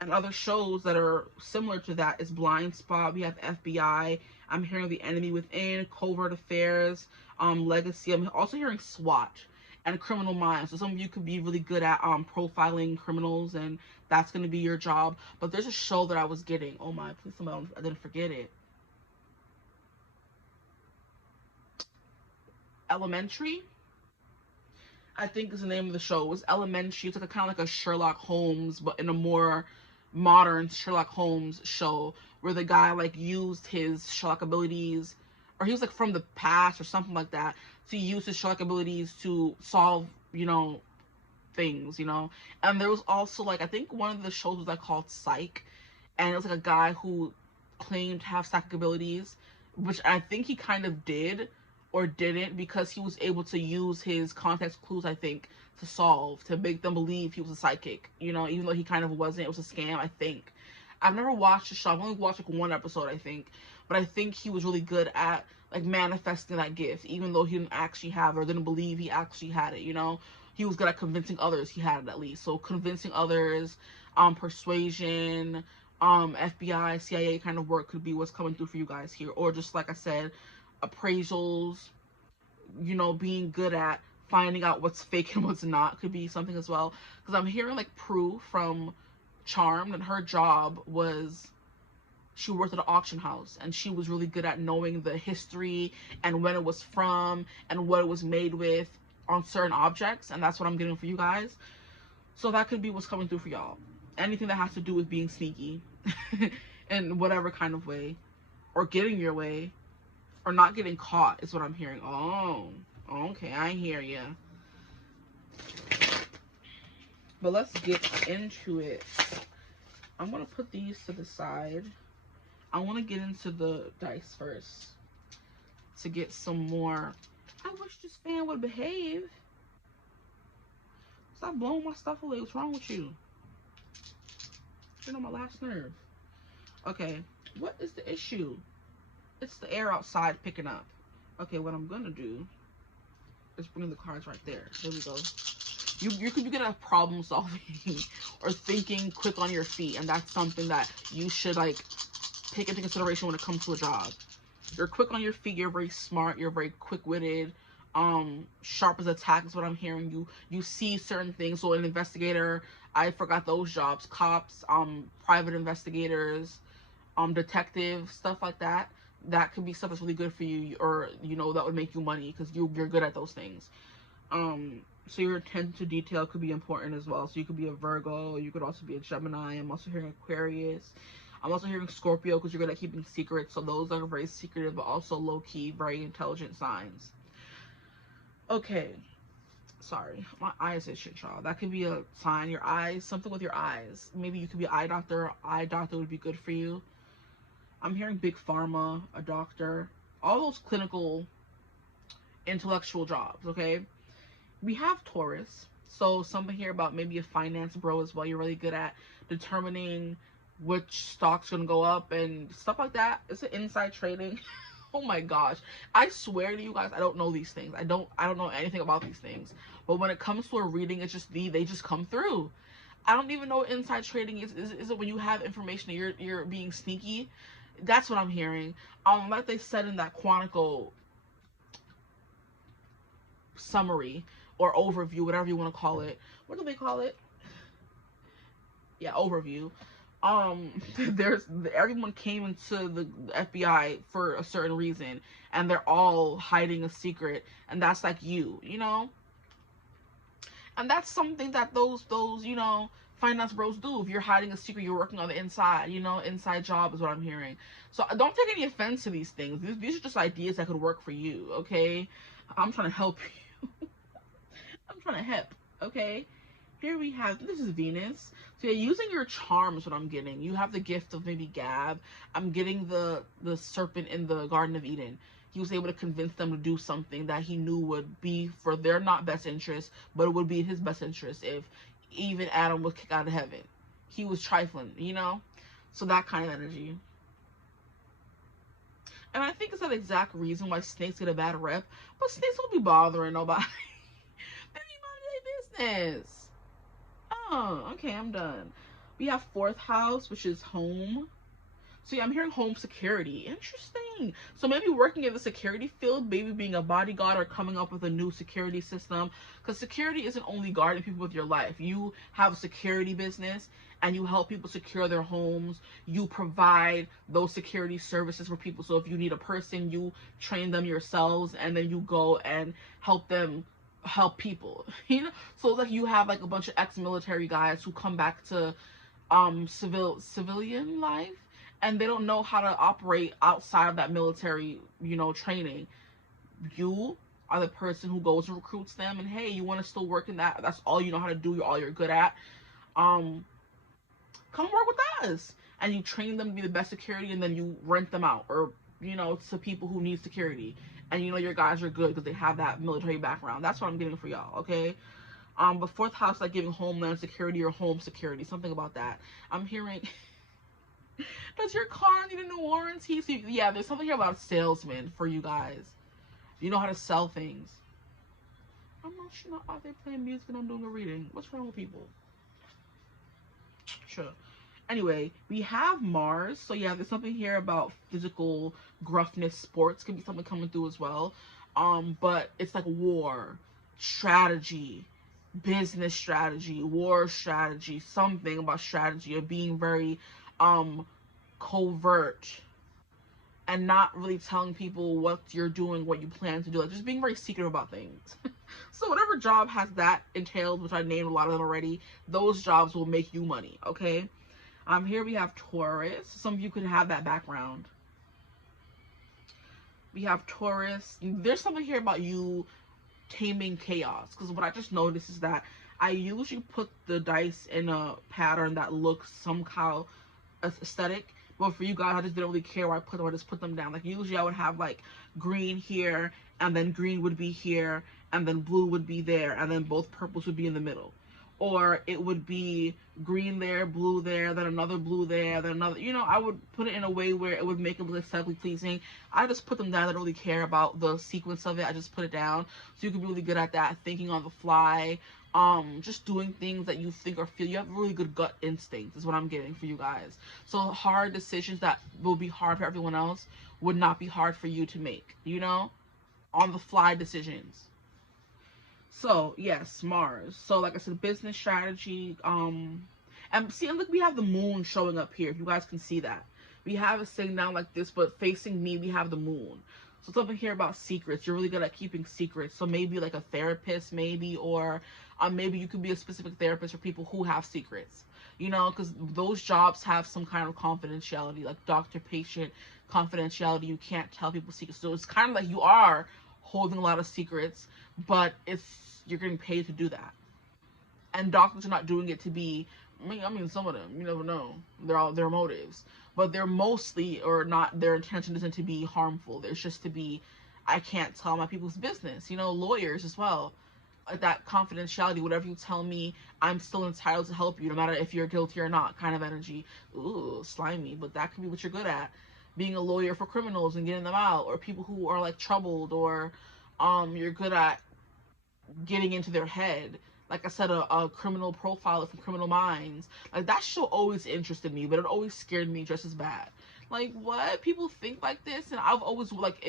And other shows that are similar to that is Blind Spot. We have FBI. I'm hearing The Enemy Within, Covert Affairs, Legacy. I'm also hearing SWAT and Criminal Minds. So some of you could be really good at profiling criminals, and that's going to be your job. But there's a show that I was getting. Oh my, please tell me I didn't forget it. Elementary, I think is the name of the show. It was Elementary. It's like kind of like a Sherlock Holmes, but in a more modern Sherlock Holmes show, where the guy like used his Sherlock abilities, or he was like from the past or something like that, to use his Sherlock abilities to solve, things, And there was also like, I think one of the shows was like called Psych, and it was like a guy who claimed to have psychic abilities, which I think he kind of did or didn't, because he was able to use his context clues, I think, to make them believe he was a psychic, even though he kind of wasn't. It was a scam, I think. I've never watched the show. I've only watched like one episode, I think, but I think he was really good at like manifesting that gift, even though he didn't actually have it or didn't believe he actually had it. He was good at convincing others he had it, at least. So convincing others, persuasion, FBI, CIA kind of work could be what's coming through for you guys here. Or just like I said, appraisals, being good at finding out what's fake and what's not could be something as well. Because I'm hearing like Prue from Charmed, and her job was, she worked at an auction house, and she was really good at knowing the history and when it was from and what it was made with on certain objects. And that's what I'm getting for you guys. So that could be what's coming through for y'all. Anything that has to do with being sneaky in whatever kind of way, or getting your way, or not getting caught is what I'm hearing. Oh, okay, I hear ya. But let's get into it. I'm going to put these to the side. I want to get into the dice first to get some more. I wish this fan would behave. Stop blowing my stuff away. What's wrong with you? You're on my last nerve. Okay, what is the issue? It's the air outside picking up. Okay, what I'm gonna do is bring the cards right there. There we go. You could be good at problem solving or thinking quick on your feet, and that's something that you should like take into consideration when it comes to a job. You're quick on your feet, you're very smart, you're very quick-witted, sharp as a tack is what I'm hearing. You see certain things. So an investigator, I forgot those jobs, cops, private investigators, detective, stuff like that. That could be stuff that's really good for you, or you know, that would make you money because you're good at those things. So your attention to detail could be important as well. So you could be a Virgo, you could also be a Gemini. I'm also hearing Aquarius. I'm also hearing Scorpio because you're good at keeping secrets. So those are very secretive, but also low-key, very intelligent signs. Okay. Sorry, my eyes is shit, y'all. That could be a sign. Your eyes, something with your eyes. Maybe you could be an eye doctor. Eye doctor would be good for you. I'm hearing big pharma, a doctor, all those clinical, intellectual jobs, okay? We have Taurus, so something here about maybe a finance bro as well. You're really good at determining which stock's gonna go up and stuff like that. It's an inside trading. Oh my gosh, I swear to you guys, I don't know these things. I don't know anything about these things. But when it comes to a reading, it's just they just come through. I don't even know what inside trading is. Is it when you have information that you're being sneaky? That's what I'm hearing. Like they said in that Quantico summary or overview, whatever you want to call it. What do they call it? Yeah, overview. There's everyone came into the FBI for a certain reason, and they're all hiding a secret, and that's like you know. And that's something that those you know, finance bros do. If you're hiding a secret, you're working on the inside, you know, inside job is what I'm hearing. So don't take any offense to these things. These are just ideas that could work for you, okay? I'm trying to help you. I'm trying to help, okay? Here we have, this is Venus. So yeah, using your charm is what I'm getting. You have the gift of maybe gab. I'm getting the serpent in the Garden of Eden. He was able to convince them to do something that he knew would be for their not best interest, but it would be in his best interest if even Adam was kicked out of heaven. He was trifling, you know? So that kind of energy. And I think it's that exact reason why snakes get a bad rep. But snakes don't be bothering nobody. They be minding their business. Oh, okay, I'm done. We have fourth house, which is home. So yeah, I'm hearing home security. Interesting. So maybe working in the security field, maybe being a bodyguard or coming up with a new security system. Because security isn't only guarding people with your life. You have a security business and you help people secure their homes. You provide those security services for people. So if you need a person, you train them yourselves and then you go and help them help people. You know? So like you have like a bunch of ex-military guys who come back to civilian life, and they don't know how to operate outside of that military, you know, training. You are the person who goes and recruits them, and hey, you want to still work in that? That's all you know how to do. All you're good at. Um, Come work with us, and you train them to be the best security, and then you rent them out, or you know, to people who need security, and you know your guys are good because they have that military background. That's what I'm getting for y'all. Okay. But fourth house, like giving homeland security or home security, something about that. I'm hearing. Does your car need a new warranty? So yeah, there's something here about salesmen for you guys. You know how to sell things. I'm not sure out there playing music and I'm doing a reading. What's wrong with people? Sure. Anyway, we have Mars. So yeah, there's something here about physical gruffness. Sports could be something coming through as well. But it's like war, strategy, business strategy, war strategy, something about strategy of being very covert and not really telling people what you're doing, what you plan to do, like just being very secretive about things. So whatever job has that entailed, which I named a lot of them already, those jobs will make you money, okay? Here we have Taurus. Some of you could have that background. We have Taurus. There's something here about you taming chaos, because what I just noticed is that I usually put the dice in a pattern that looks somehow aesthetic, but for you guys, I just didn't really care where I put them. I just put them down. Like usually I would have like green here, and then green would be here, and then blue would be there, and then both purples would be in the middle. or it would be green there, blue there, then another blue there, then another, you know, I would put it in a way where it would make it look aesthetically pleasing. I just put them down. I don't really care about the sequence of it. I just put it down. So you can be really good at that, thinking on the fly, just doing things that you think or feel. You have really good gut instinct is what I'm getting for you guys. So hard decisions that will be hard for everyone else would not be hard for you to make, you know, on the fly decisions. So yes, Mars. So like I said, business strategy. And see, look, we have the moon showing up here. If you guys can see that, we have it sitting down like this, but facing me, we have the moon. So something here about secrets. You're really good at keeping secrets. So maybe like a therapist, maybe, or maybe you could be a specific therapist for people who have secrets. You know, because those jobs have some kind of confidentiality, like doctor-patient confidentiality. You can't tell people secrets. So it's kind of like you are holding a lot of secrets, but you're getting paid to do that. And doctors are not doing it to be, I mean some of them, you never know, they're all their motives, but they're mostly, or not, their intention isn't to be harmful. There's just to be, I can't tell my people's business. You know, lawyers as well, like that confidentiality. Whatever you tell me, I'm still entitled to help you, no matter if you're guilty or not, kind of energy. Ooh, slimy, but that could be what you're good at, being a lawyer for criminals and getting them out, or people who are like troubled, or you're good at getting into their head. Like I said, a criminal profiler from Criminal Minds. Like that show always interested me, but it always scared me just as bad. Like, what? People think like this? And I've always, like,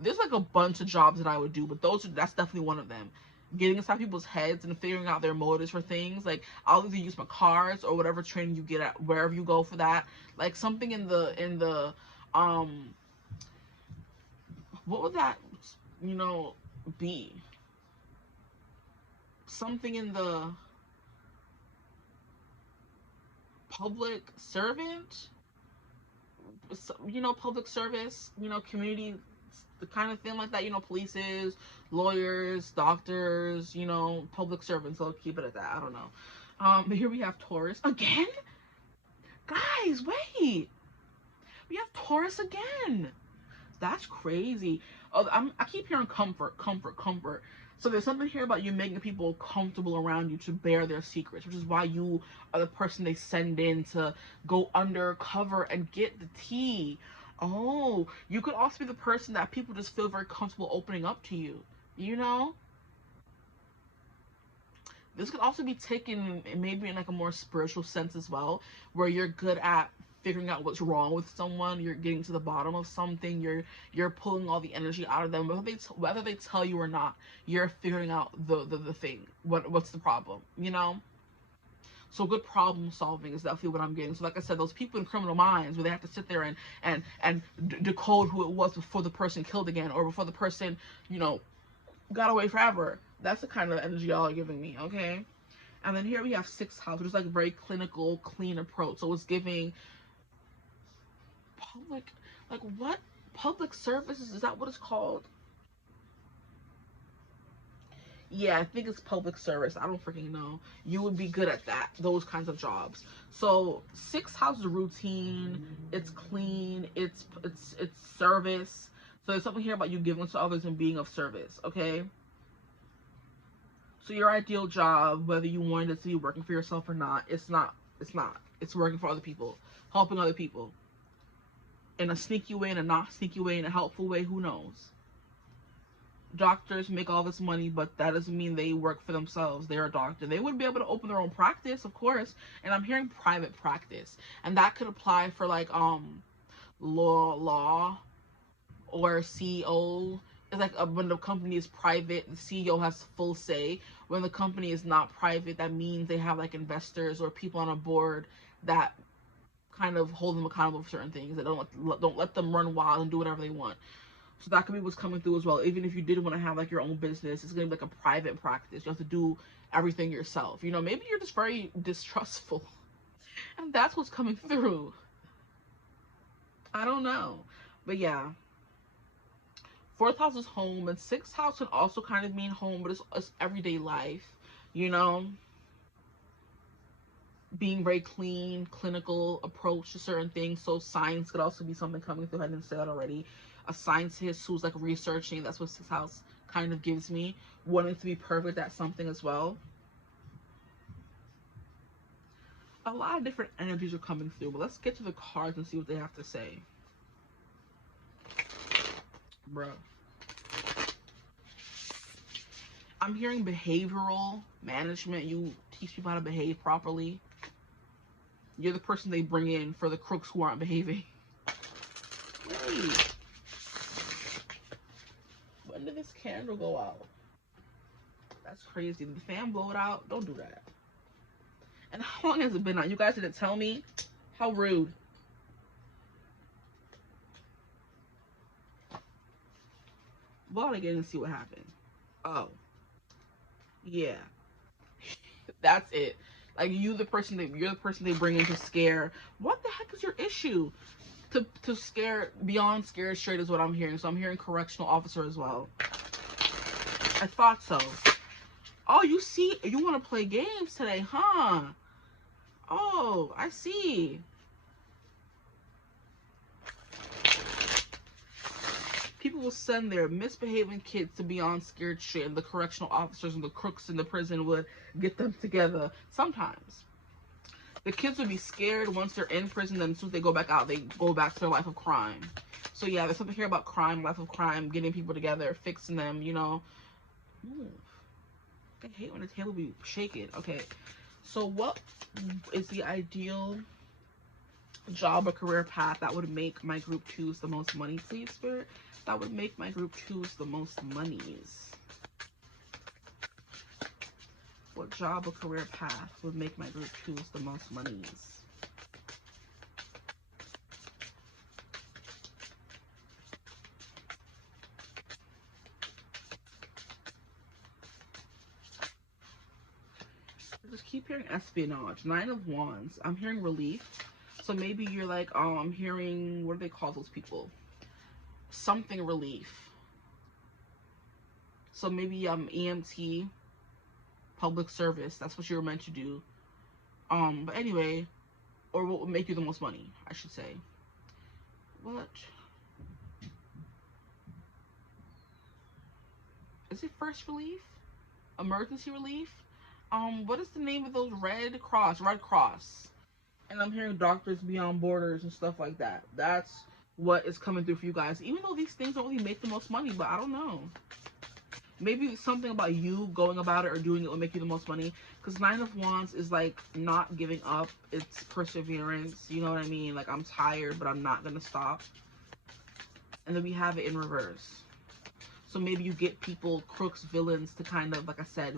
there's like a bunch of jobs that I would do, but that's definitely one of them. Getting inside people's heads and figuring out their motives for things. Like, I'll either use my cards or whatever training you get at wherever you go for that. Like something what would that, you know, be? Something in the public servant, you know, public service, you know, community, the kind of thing like that, you know, polices, lawyers, doctors, you know, public servants. I'll keep it at that. I don't know. But here we have Taurus again. Guys, wait, we have Taurus again. That's crazy. Oh, I keep hearing comfort, comfort, comfort. So there's something here about you making people comfortable around you to bear their secrets, which is why you are the person they send in to go undercover and get the tea. Oh, you could also be the person that people just feel very comfortable opening up to you. You know? This could also be taken maybe in like a more spiritual sense as well, where you're good at figuring out what's wrong with someone. You're getting to the bottom of something. You're pulling all the energy out of them, whether they tell you or not. You're figuring out the thing. What's the problem? You know. So good problem solving is definitely what I'm getting. So like I said, those people in Criminal Minds where they have to sit there and decode who it was before the person killed again, or before the person, you know, got away forever. That's the kind of energy y'all are giving me, okay? And then here we have sixth house, which is like a very clinical, clean approach. So it's giving public, like what? Public services, is that what it's called? Yeah, I think it's public service. I don't freaking know. You would be good at that, those kinds of jobs. So sixth house is routine, it's clean, it's service. So there's something here about you giving to others and being of service, okay? So your ideal job, whether you wanted it to be working for yourself or not, it's not. It's not. It's working for other people, helping other people in a sneaky way, in a not sneaky way, in a helpful way. Who knows? Doctors make all this money, but that doesn't mean they work for themselves. They're a doctor. They would be able to open their own practice, of course. And I'm hearing private practice, and that could apply for like law or CEO. It's like when the company is private, the CEO has full say. When the company is not private, that means they have like investors or people on a board that kind of hold them accountable for certain things. That don't let them run wild and do whatever they want. So that could be what's coming through as well. Even if you did want to have like your own business, it's gonna be like a private practice. You have to do everything yourself. You know, maybe you're just very distrustful, and that's what's coming through. I don't know, but yeah. Fourth house is home, and sixth house can also kind of mean home, but it's everyday life. You know, being very clean, clinical approach to certain things. So science could also be something coming through. I didn't say that already. A scientist who's like researching. That's what sixth house kind of gives me. Wanting to be perfect at something as well. A lot of different energies are coming through, but let's get to the cards and see what they have to say. Bro. I'm hearing behavioral management. You teach people how to behave properly. You're the person they bring in for the crooks who aren't behaving. Wait. When did this candle go out? That's crazy. Did the fan blow it out? Don't do that. And how long has it been out? You guys didn't tell me? How rude. Well, I get and see what happened. Oh. Yeah. That's it. Like you're the person they bring in to scare. What the heck is your issue? To scare, beyond scared straight is what I'm hearing. So I'm hearing correctional officer as well. I thought so. Oh, you see, you want to play games today, huh? Oh, I see. People will send their misbehaving kids to beyond scared straight, and the correctional officers and the crooks in the prison would get them together. Sometimes. The kids would be scared once they're in prison, then as soon as they go back out, they go back to their life of crime. So yeah, there's something here about crime, life of crime, getting people together, fixing them, you know. Move. I hate when the table be shaking. Okay, so what is the ideal job or career path that would make my group choose the most money, please, Spirit? That would make my group choose the most monies. What job or career path would make my group choose the most monies? I just keep hearing espionage. 9 of Wands. I'm hearing relief. So maybe you're like, oh, I'm hearing, what do they call those people? Something relief. So maybe EMT, public service. That's what you were meant to do. But anyway, or what would make you the most money, I should say. What? Is it first relief? Emergency relief? What is the name of those Red Cross? Red Cross. And I'm hearing Doctors Beyond Borders and stuff like that. That's what is coming through for you guys. Even though these things don't really make the most money, but I don't know. Maybe something about you going about it or doing it will make you the most money. Because 9 of Wands is like not giving up. It's perseverance. You know what I mean? Like, I'm tired, but I'm not going to stop. And then we have it in reverse. So maybe you get people, crooks, villains to kind of, like I said,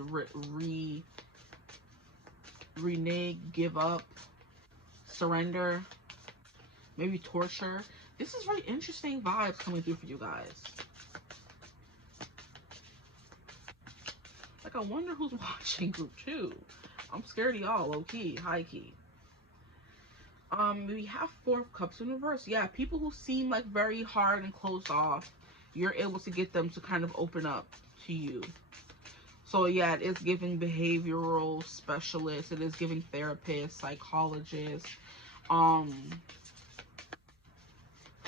renege, give up, surrender, maybe torture. This is very interesting vibes coming through for you guys. Like, I wonder who's watching group 2. I'm scared of y'all, low key, high key. We have 4 of Cups in reverse. Yeah, people who seem like very hard and closed off, you're able to get them to kind of open up to you. So yeah, it is giving behavioral specialists. It is giving therapists, psychologists.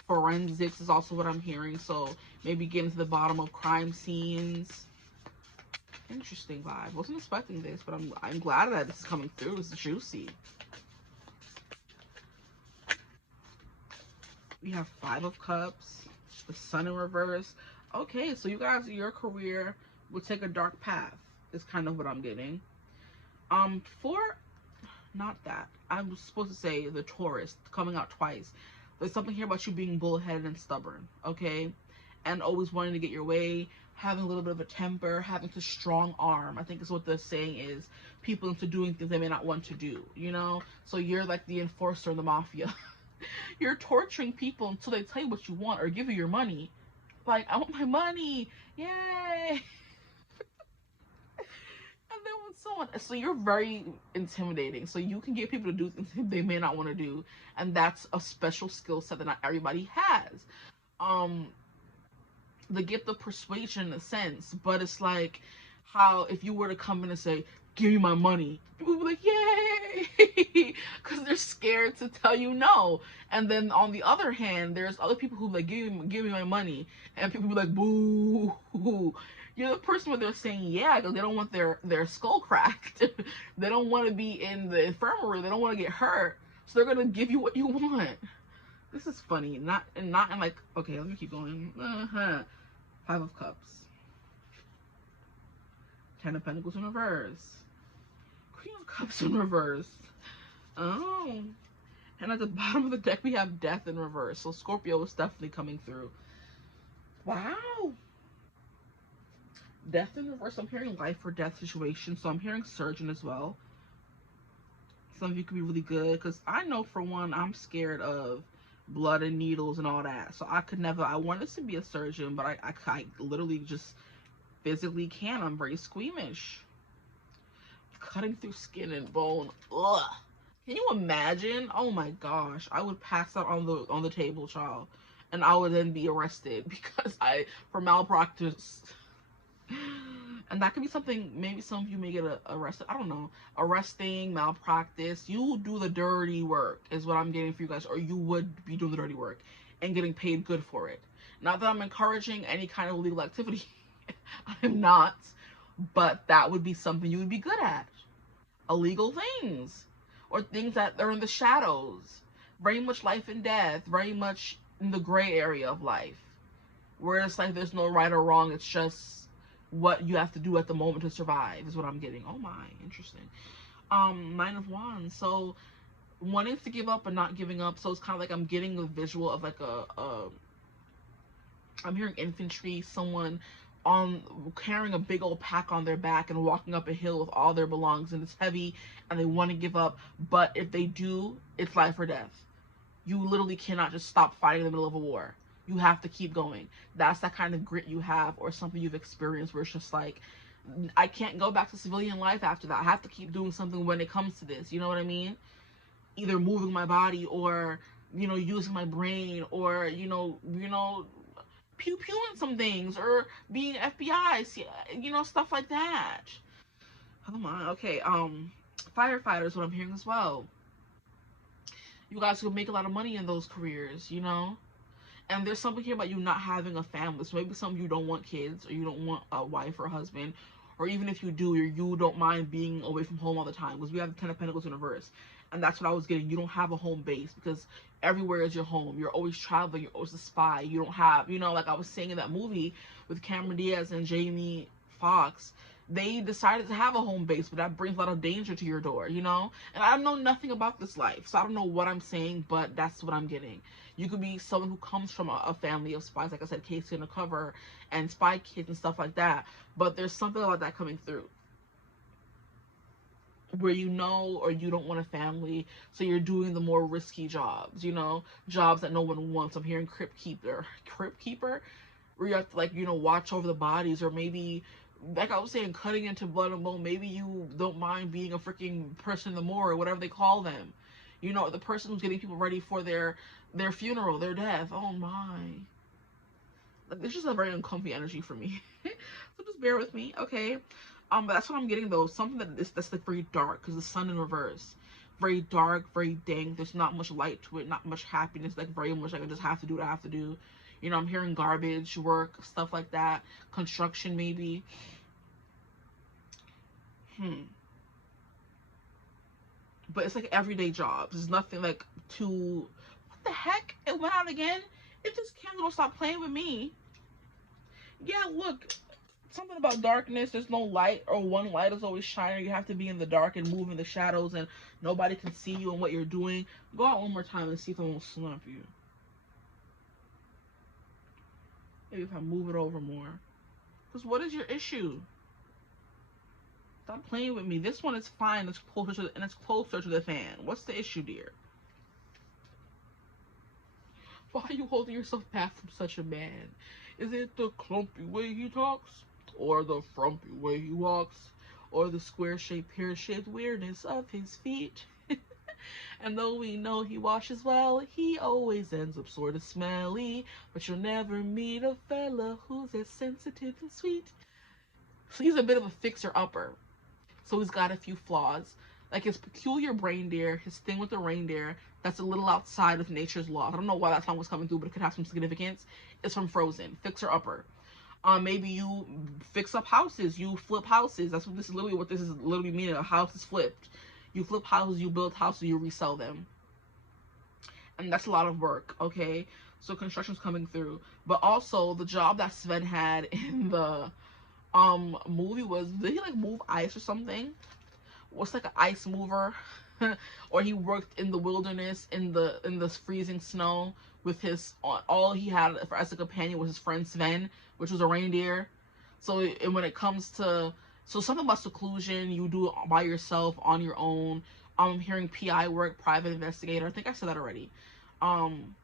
Forensics is also what I'm hearing. So maybe getting to the bottom of crime scenes. Interesting vibe. Wasn't expecting this, but I'm glad that this is coming through. It's juicy. We have 5 of Cups, the Sun in reverse. Okay, so you guys, your career will take a dark path, is kind of what I'm getting. Not that. I'm supposed to say the Taurus, coming out twice. There's something here about you being bullheaded and stubborn, okay? And always wanting to get your way, having a little bit of a temper, having to strong arm. I think is what the saying is. People into doing things they may not want to do, you know? So you're like the enforcer in the mafia. You're torturing people until they tell you what you want or give you your money. Like, I want my money. Yay. And then when someone, so you're very intimidating. So you can get people to do things they may not want to do. And that's a special skill set that not everybody has. The gift of persuasion in a sense, but it's like how if you were to come in and say, give me my money, people would be like, yay, because they're scared to tell you no. And then on the other hand, there's other people who like, give me my money, and people be like, boo, You're the person where they're saying yeah because they don't want their skull cracked. They don't want to be in the infirmary. They don't want to get hurt. So they're gonna give you what you want. This is funny. Not in like, okay, let me keep going. Five of Cups. Ten of Pentacles in reverse. Queen of Cups in reverse. Oh. And at the bottom of the deck, we have Death in reverse. So Scorpio is definitely coming through. Wow. Death in reverse. I'm hearing life or death situation. So I'm hearing surgeon as well. Some of you could be really good. Because I know, for one, I'm scared of blood and needles and all that. So I could never. I wanted to be a surgeon, but I literally just physically can't. I'm very squeamish. Cutting through skin and bone. Ugh. Can you imagine? Oh my gosh, I would pass out on the table, child, and I would then be arrested because for malpractice. And that could be something. Maybe some of you may get arrested. I don't know. Arresting, malpractice. You do the dirty work is what I'm getting for you guys, or you would be doing the dirty work and getting paid good for it. Not that I'm encouraging any kind of illegal activity. I'm not, but that would be something you would be good at. Illegal things. Or things that are in the shadows. Very much life and death. Very much in the gray area of life. Where it's like there's no right or wrong. It's just what you have to do at the moment to survive is what I'm getting. Oh my, interesting. Nine of Wands. So wanting to give up but not giving up. So it's kind of like I'm getting a visual of like I'm hearing infantry, someone carrying a big old pack on their back and walking up a hill with all their belongings, and it's heavy and they want to give up, but if they do, it's life or death. You literally cannot just stop fighting in the middle of a war. You have to keep going. That's that kind of grit you have, or something you've experienced where it's just like, I can't go back to civilian life after that. I have to keep doing something when it comes to this. You know what I mean? Either moving my body, or using my brain, or pew pewing some things, or being FBI, stuff like that. Oh my, okay. Firefighters, what I'm hearing as well. You guys could make a lot of money in those careers, And there's something here about you not having a family. So maybe some of you don't want kids, or you don't want a wife or a husband, or even if you do, you don't mind being away from home all the time. Because we have the Ten of Pentacles in reverse, and that's what I was getting. You don't have a home base because everywhere is your home. You're always traveling. You're always a spy. You don't have, like I was saying in that movie with Cameron Diaz and Jamie Foxx. They decided to have a home base, but that brings a lot of danger to your door, And I know nothing about this life, so I don't know what I'm saying, but that's what I'm getting. You could be someone who comes from a family of spies, like I said, Casey Undercover and Spy Kids and stuff like that. But there's something about that coming through, where or you don't want a family, so you're doing the more risky jobs, jobs that no one wants. I'm hearing crypt keeper, where you have to watch over the bodies, or maybe, like I was saying, cutting into blood and bone. Maybe you don't mind being a freaking person in the morgue, or whatever they call them. The person who's getting people ready for their funeral, their death. Oh my. It's just a very uncomfy energy for me. So just bear with me, okay? But that's what I'm getting though. Something that's like very dark, because the sun in reverse. Very dark, very dank. There's not much light to it, not much happiness. Like very much like I just have to do what I have to do. I'm hearing garbage work, stuff like that. Construction maybe. But it's like everyday jobs. There's nothing like too. What the heck? It went out again? If this candle don't stop playing with me. Yeah, look. Something about darkness. There's no light, or one light is always shining. You have to be in the dark and move in the shadows, and nobody can see you and what you're doing. Go out one more time and see if I won't slump you. Maybe if I move it over more. Because what is your issue? Stop playing with me. This one is fine. It's closer to the fan. What's the issue, dear? Why are you holding yourself back from such a man? Is it the clumpy way he talks? Or the frumpy way he walks? Or the square-shaped, pear-shaped weirdness of his feet? And though we know he washes well, he always ends up sort of smelly. But you'll never meet a fella who's as sensitive and sweet. So he's a bit of a fixer-upper. So he's got a few flaws. Like his peculiar reindeer, his thing with the reindeer, that's a little outside of nature's law. I don't know why that song was coming through, but it could have some significance. It's from Frozen, Fixer Upper. Maybe you fix up houses, you flip houses. That's what this is literally what this is literally meaning. A house is flipped. You flip houses, you build houses, you resell them. And that's a lot of work, okay? So construction's coming through. But also the job that Sven had in the movie was, did he like move ice or something? Was like an ice mover? Or he worked in the wilderness in the freezing snow with his, all he had for as a companion was his friend Sven, which was a reindeer. So and when it comes to, so something about seclusion, you do it by yourself on your own. I'm hearing PI work, private investigator. I think I said that already. um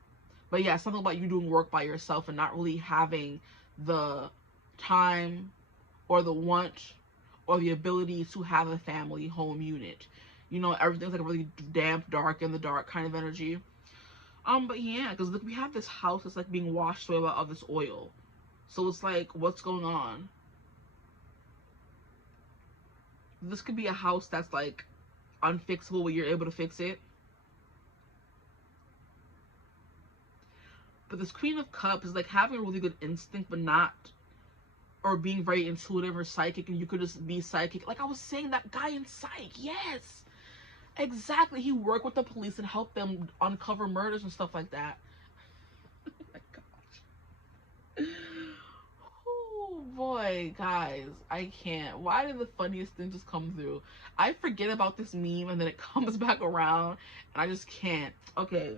but yeah, something about you doing work by yourself and not really having the time or the want or the ability to have a family home unit. You know, everything's like a really damp, dark, in the dark kind of energy. But yeah, because we have this house that's like being washed away by all this oil. So it's like, what's going on? This could be a house that's like unfixable where you're able to fix it. But this Queen of Cups is like having a really good instinct, but not, or being very intuitive or psychic, and you could just be psychic. Like I was saying, that guy in Psych, yes, exactly. He worked with the police and helped them uncover murders and stuff like that. Oh my gosh. Oh boy, guys, I can't. Why did the funniest thing just come through? I forget about this meme and then it comes back around and I just can't. Okay.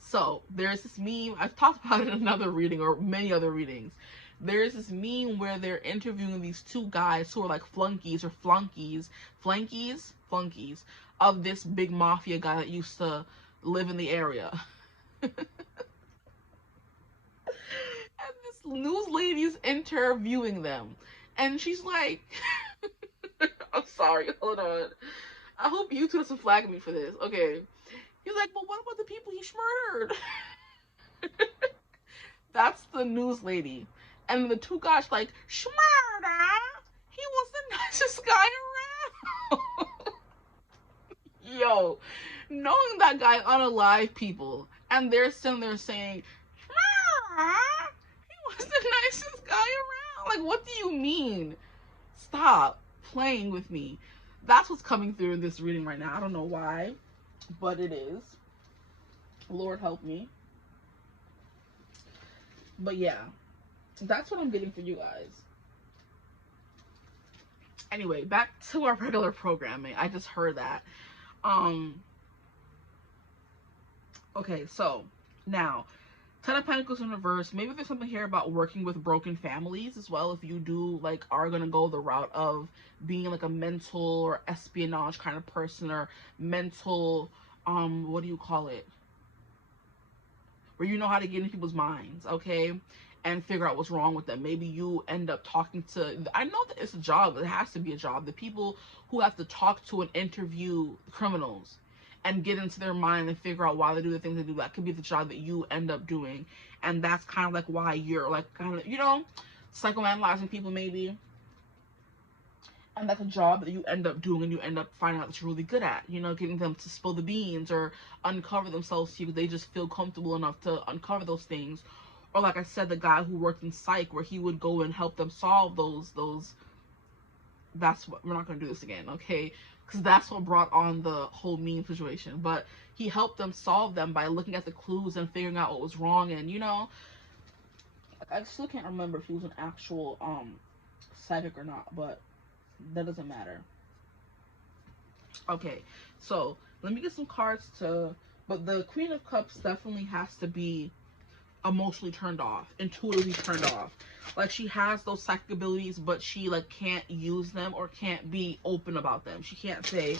So there's this meme, I've talked about it in another reading or many other readings. There's this meme where they're interviewing these two guys who are like flunkies or flunkies of this big mafia guy that used to live in the area. And this news lady's interviewing them. And she's like, I'm sorry, hold on. I hope YouTube doesn't flag me for this. Okay. He's like, but what about the people he murdered? That's the news lady. And the two guys like, Schmurda, he was the nicest guy around. Yo, knowing that guy unalive people, and they're sitting there saying, Schmurda, he was the nicest guy around. Like, what do you mean? Stop playing with me. That's what's coming through in this reading right now. I don't know why, but it is. Lord help me. But yeah, that's what I'm getting for you guys. Anyway, back to our regular programming. I just heard that. Okay, so now Ten of Pentacles in reverse. Maybe there's something here about working with broken families as well. If you do like are gonna go the route of being like a mental or espionage kind of person, or mental, what do you call it? Where you know how to get in people's minds, okay? And figure out what's wrong with them. Maybe you end up talking to, I know that it's a job, it has to be a job. The people who have to talk to and interview criminals and get into their mind and figure out why they do the things they do, that could be the job that you end up doing. And that's kind of like why you're like kind of, you know, psychoanalyzing people maybe. And that's a job that you end up doing and you end up finding out that you're really good at, you know, getting them to spill the beans or uncover themselves to you. They just feel comfortable enough to uncover those things. Or like I said, the guy who worked in Psych, where he would go and help them solve those, that's what, we're not going to do this again, okay? Because that's what brought on the whole meme situation. But he helped them solve them by looking at the clues and figuring out what was wrong. And, you know, I still can't remember if he was an actual psychic or not, but that doesn't matter. Okay, so let me get some cards to, but the Queen of Cups definitely has to be emotionally turned off, intuitively turned off. Like she has those psychic abilities, but she like can't use them or can't be open about them. She can't say,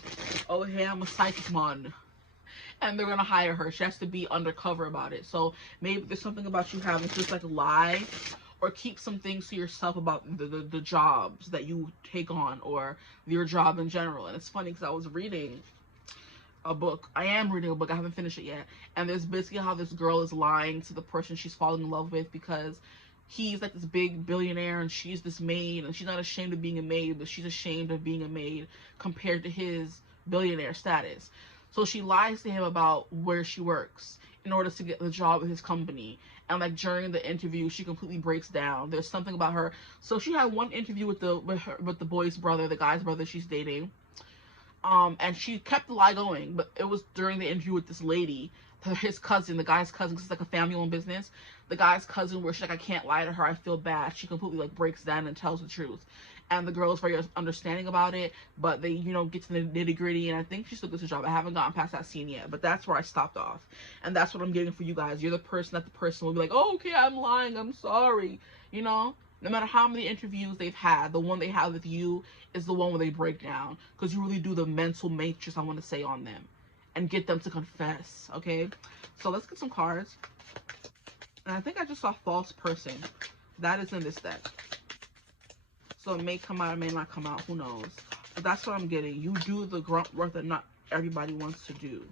oh hey, I'm a psychic man, and they're gonna hire her. She has to be undercover about it. So maybe there's something about you having to just like lie or keep some things to yourself about the jobs that you take on or your job in general. And it's funny because I was reading a book. I am reading a book. I haven't finished it yet. And there's basically how this girl is lying to the person she's falling in love with because he's like this big billionaire and she's this maid, and she's not ashamed of being a maid, but she's ashamed of being a maid compared to his billionaire status. So she lies to him about where she works. in order to get the job at his company. And like during the interview, she completely breaks down. There's something about her. So she had one interview with the boy's brother, the guy's brother she's dating. And she kept the lie going, but it was during the interview with this lady, his cousin, the guy's cousin, because it's like a family-owned business. The guy's cousin, where she's like, I can't lie to her, I feel bad. She completely like breaks down and tells the truth. And the girl is very understanding about it, but they, you know, get to the nitty-gritty, and I think she still gets a job. I haven't gotten past that scene yet, but that's where I stopped off. And that's what I'm getting for you guys. You're the person that the person will be like, oh, okay, I'm lying, I'm sorry. You know? No matter how many interviews they've had, the one they have with you is the one where they break down. Because you really do the mental matrix, I want to say, on them. And get them to confess, okay? So let's get some cards. And I think I just saw false person. That is in this deck. So it may come out, it may not come out, who knows. But that's what I'm getting. You do the grunt work that not everybody wants to do.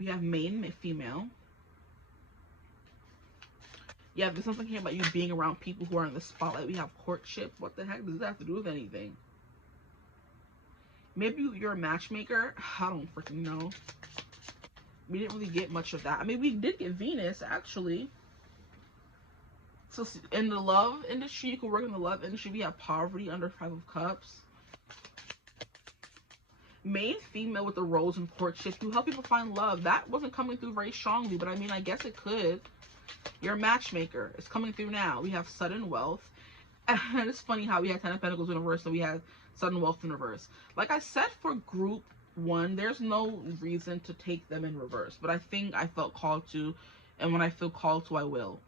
We have main, female. Yeah, there's something here about you being around people who are in the spotlight. We have courtship. What the heck does that have to do with anything? Maybe you're a matchmaker. I don't freaking know. We didn't really get much of that. I mean, we did get Venus, actually. So in the love industry, you can work in the love industry. We have poverty under 5 of Cups. Main female with the rose and courtship. You help people find love. That wasn't coming through very strongly, but I mean, I guess it could. You're a matchmaker. It's coming through now. We have sudden wealth. And it's funny how we had 10 of Pentacles in reverse and we had sudden wealth in reverse. Like I said, for group 1, there's no reason to take them in reverse. But I think I felt called to. And when I feel called to, I will.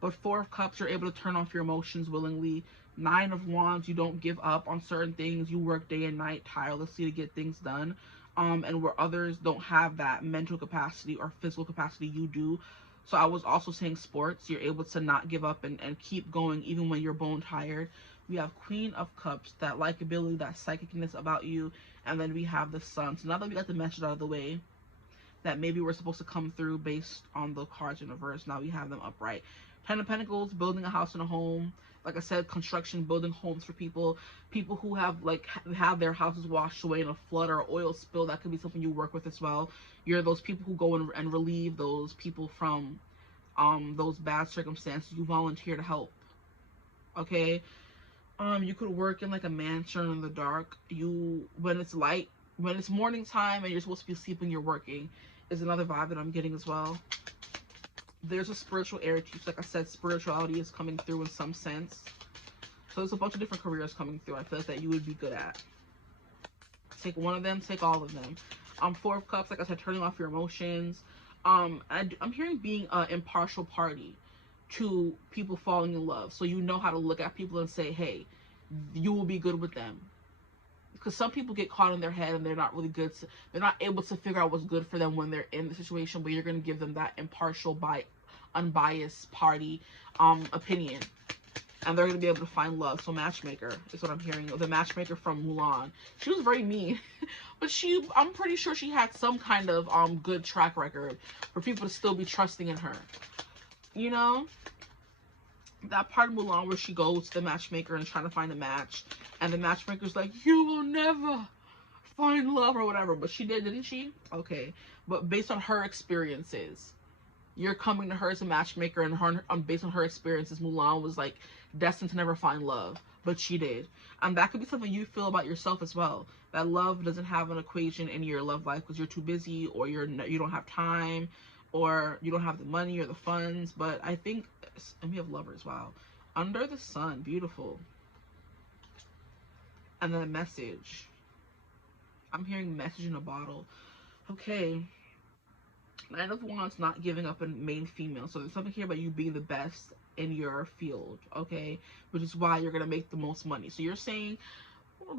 But 4 of Cups, you're able to turn off your emotions willingly. 9 of Wands, you don't give up on certain things. You work day and night tirelessly to get things done. And where others don't have that mental capacity or physical capacity, you do. So I was also saying sports, you're able to not give up and keep going even when you're bone tired. We have Queen of Cups, that likability, that psychicness about you. And then we have the Sun. So now that we got the message out of the way, that maybe we're supposed to come through based on the cards in reverse, now we have them upright. 10 of Pentacles, building a house and a home. Like I said, construction, building homes for people. People who have have their houses washed away in a flood or oil spill. That could be something you work with as well. You're those people who go and relieve those people from those bad circumstances. You volunteer to help. Okay? You could work in like a mansion in the dark. When it's light, when it's morning time and you're supposed to be sleeping, you're working, is another vibe that I'm getting as well. There's a spiritual area too. Like I said, spirituality is coming through in some sense. So there's a bunch of different careers coming through. I feel like that you would be good at. Take one of them, take all of them. 4 of Cups, like I said, turning off your emotions. I'm hearing being an impartial party to people falling in love. So you know how to look at people and say, hey, you will be good with them. Because some people get caught in their head and they're not really good. They're not able to figure out what's good for them when they're in the situation, but you're going to give them that impartial, unbiased party opinion. And they're going to be able to find love. So matchmaker is what I'm hearing. The matchmaker from Mulan. She was very mean. But I'm pretty sure she had some kind of good track record for people to still be trusting in her. You know? That part of Mulan where she goes to the matchmaker and trying to find a match. And the matchmaker's like, you will never find love or whatever. But she did, didn't she? Okay. But based on her experiences, you're coming to her as a matchmaker, and based on her experiences, Mulan was like destined to never find love. But she did. And that could be something you feel about yourself as well. That love doesn't have an equation in your love life because you're too busy, or you don't have time, or you don't have the money or the funds. But I think, and we have lovers, wow. Under the sun, beautiful. And then a message. I'm hearing message in a bottle. Okay. 9 of Wands, not giving up in main female. So there's something here about you being the best in your field, okay? Which is why you're going to make the most money. So you're saying,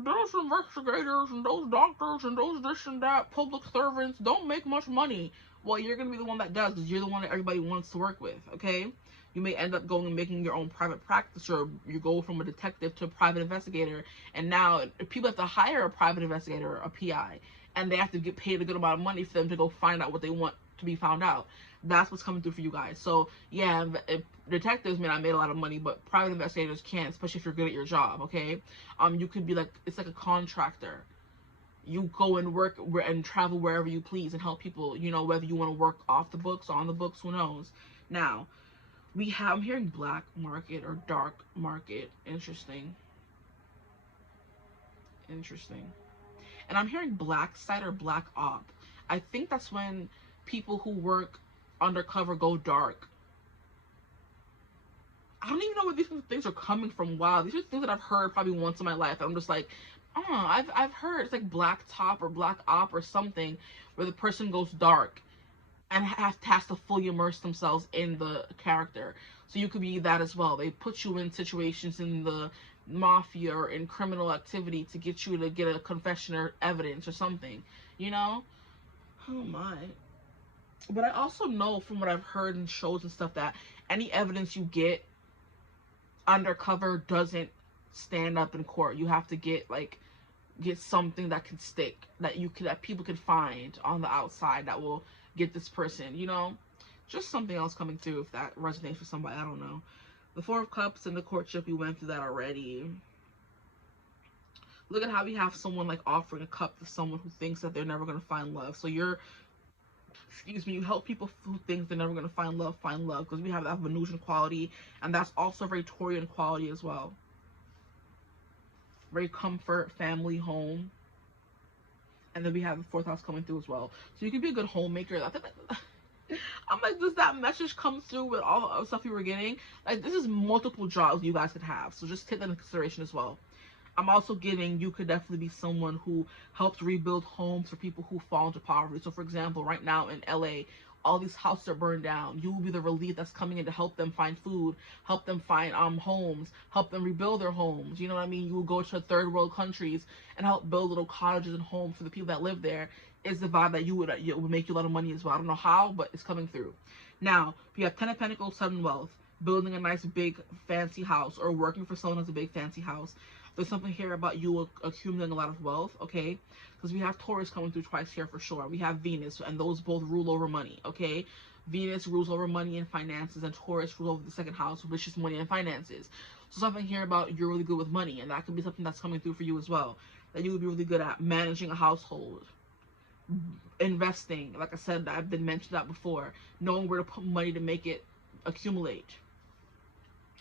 those investigators and those doctors and those this and that, public servants, don't make much money. Well, you're going to be the one that does, because you're the one that everybody wants to work with, okay? You may end up going and making your own private practice, or you go from a detective to a private investigator, and now people have to hire a private investigator, a PI, and they have to get paid a good amount of money for them to go find out what they want to be found out. That's what's coming through for you guys. So yeah, detectives may not make a lot of money, but private investigators can, especially if you're good at your job, okay? You could be like, it's like a contractor. you go and work and travel wherever you please and help people, you know, whether you want to work off the books, on the books, who knows. Now, I'm hearing black market or dark market. Interesting. Interesting. And I'm hearing black site or black op. I think that's when people who work undercover go dark. I don't even know where these things are coming from. Wow, these are things that I've heard probably once in my life. I'm just like, oh, I've heard it's like black top or black op or something, where the person goes dark and has to fully immerse themselves in the character. So you could be that as well. They put you in situations in the mafia or in criminal activity to get you to get a confession or evidence or something, you know? Oh my. But I also know from what I've heard in shows and stuff that any evidence you get undercover doesn't stand up in court. You have to get something that can stick, that people can find on the outside that will get this person, you know? Just something else coming through if that resonates with somebody. I don't know. The Four of Cups and the courtship, we went through that already. Look at how we have someone like offering a cup to someone who thinks that they're never going to find love. So you help people who think they're never going to find love, because we have that Venusian quality, and that's also very Taurian quality as well. Very comfort, family, home. And then we have the fourth house coming through as well. So you could be a good homemaker. I'm like, does that message come through with all the other stuff you were getting? Like, this is multiple jobs you guys could have. So just take that into consideration as well. I'm also getting you could definitely be someone who helps rebuild homes for people who fall into poverty. So for example, right now in LA, all these houses are burned down. You will be the relief that's coming in to help them find food, help them find homes, help them rebuild their homes. You know what I mean? You will go to third world countries and help build little cottages and homes for the people that live there. Is the vibe that it would make you a lot of money as well. I don't know how, but it's coming through. Now, if you have Ten of Pentacles, Sudden Wealth, building a nice big fancy house, or working for someone who has a big fancy house, there's something here about you accumulating a lot of wealth, okay? Because we have Taurus coming through twice here for sure. We have Venus, and those both rule over money, okay? Venus rules over money and finances, and Taurus rules over the second house, which is money and finances. So something here about you're really good with money, and that could be something that's coming through for you as well. That you would be really good at managing a household, investing. Like I said, I've been mentioned that before. Knowing where to put money to make it accumulate,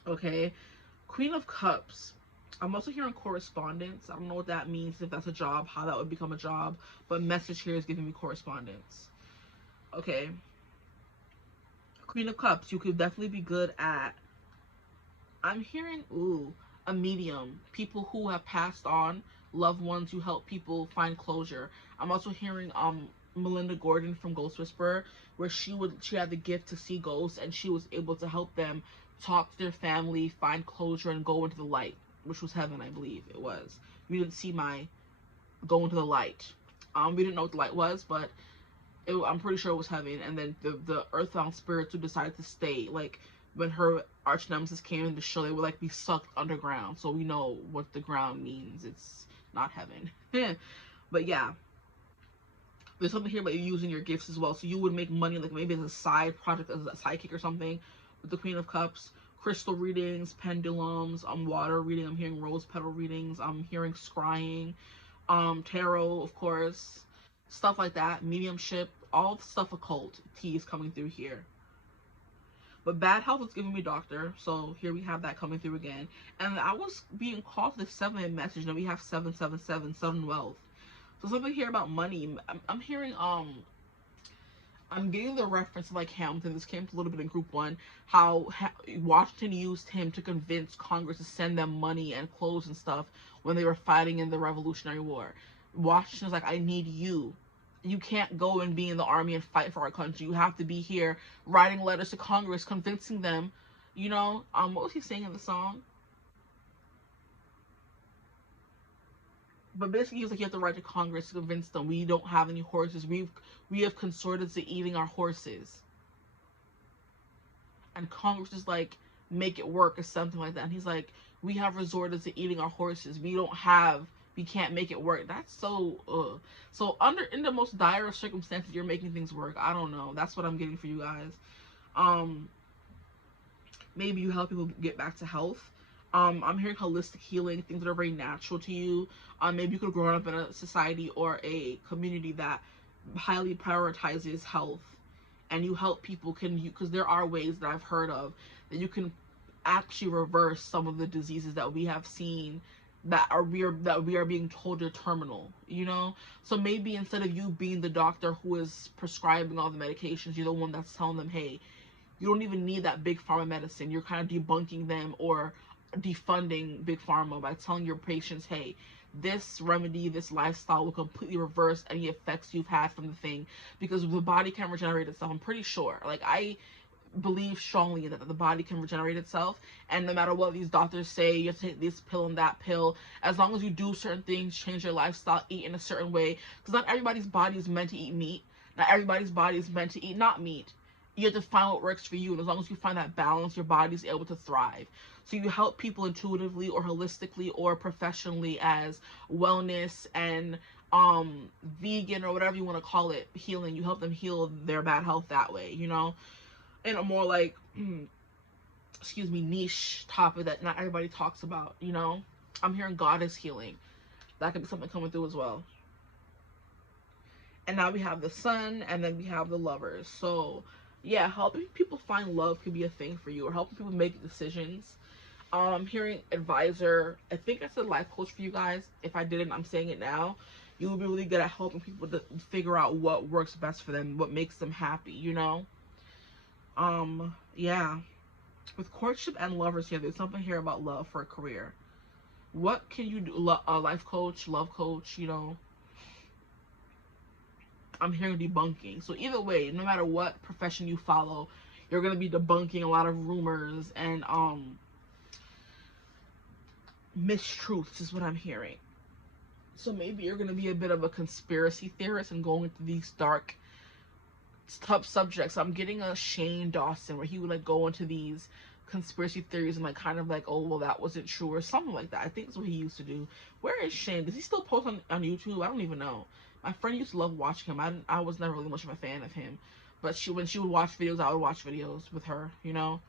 okay? Queen of Cups. I'm also hearing correspondence. I don't know what that means, if that's a job, how that would become a job, but message here is giving me correspondence. Okay. Queen of Cups, you could definitely be good at, I'm hearing, a medium. People who have passed on, loved ones who help people find closure. I'm also hearing Melinda Gordon from Ghost Whisperer, where she had the gift to see ghosts, and she was able to help them talk to their family, find closure, and go into the light, which was heaven, I believe it was. We didn't see my go into the light. We didn't know what the light was, but I'm pretty sure it was heaven. And then the earthbound spirits who decided to stay, like when her arch nemesis came in the show, they would like be sucked underground. So we know what the ground means. It's not heaven. But yeah, there's something here about you using your gifts as well. So you would make money, like maybe as a side project, as a sidekick or something, with the Queen of Cups. Crystal readings, pendulums, water reading. I'm hearing rose petal readings. I'm hearing scrying, tarot, of course, stuff like that. Mediumship, all the stuff occult. Tea is coming through here. But bad health is giving me doctor. So here we have that coming through again. And I was being called to the 7 message. Now we have 777, sudden wealth. So something here about money. I'm hearing I'm getting the reference of like Hamilton. This came a little bit in group 1. How Washington used him to convince Congress to send them money and clothes and stuff when they were fighting in the Revolutionary War. Washington's like, I need you. You can't go and be in the army and fight for our country. You have to be here writing letters to Congress, convincing them. You know, what was he saying in the song? But basically, he was like, you have to write to Congress to convince them we don't have any horses. We have consorted to eating our horses. And Congress is like, make it work or something like that. And he's like, we have resorted to eating our horses. We can't make it work. That's so, So in the most dire of circumstances, you're making things work. I don't know. That's what I'm getting for you guys. Maybe you help people get back to health. I'm hearing holistic healing, things that are very natural to you. Maybe you could have grown up in a society or a community that highly prioritizes health, and you help people. Can you? Because there are ways that I've heard of that you can actually reverse some of the diseases that we have seen that we are being told are terminal, you know. So maybe instead of you being the doctor who is prescribing all the medications, you're the one that's telling them, hey, you don't even need that big pharma medicine. You're kind of debunking them or defunding big pharma by telling your patients, hey, this remedy, this lifestyle will completely reverse any effects you've had from the thing, because the body can regenerate itself. I'm pretty sure. Like, I believe strongly that the body can regenerate itself, and no matter what these doctors say, you have to take this pill and that pill, as long as you do certain things, change your lifestyle, eat in a certain way, because not everybody's body is meant to eat meat, not everybody's body is meant to eat not meat. You have to find what works for you, and as long as you find that balance, your body's able to thrive. So you help people intuitively or holistically or professionally as wellness and vegan or whatever you want to call it, healing. You help them heal their bad health that way, you know, in a more like excuse me, niche topic that not everybody talks about, you know. I'm hearing goddess healing. That could be something coming through as well. And now we have the sun, and then we have the lovers. So yeah, helping people find love could be a thing for you, or helping people make decisions. I'm hearing advisor. I think I said life coach for you guys. If I didn't, I'm saying it now. You will be really good at helping people to figure out what works best for them, what makes them happy, you know. Yeah, with courtship and lovers here, there's something here about love for a career. What can you do? Life coach, love coach, you know. I'm hearing debunking. So either way, no matter what profession you follow, you're gonna be debunking a lot of rumors and mistruths is what I'm hearing. So maybe you're gonna be a bit of a conspiracy theorist and going into these dark, tough subjects. I'm getting a Shane Dawson where he would like go into these conspiracy theories and like kind of like, oh well, that wasn't true or something like that. I think that's what he used to do. Where is Shane? Does he still post on YouTube? I don't even know. My friend used to love watching him. I was never really much of a fan of him, but when she would watch videos, I would watch videos with her, you know.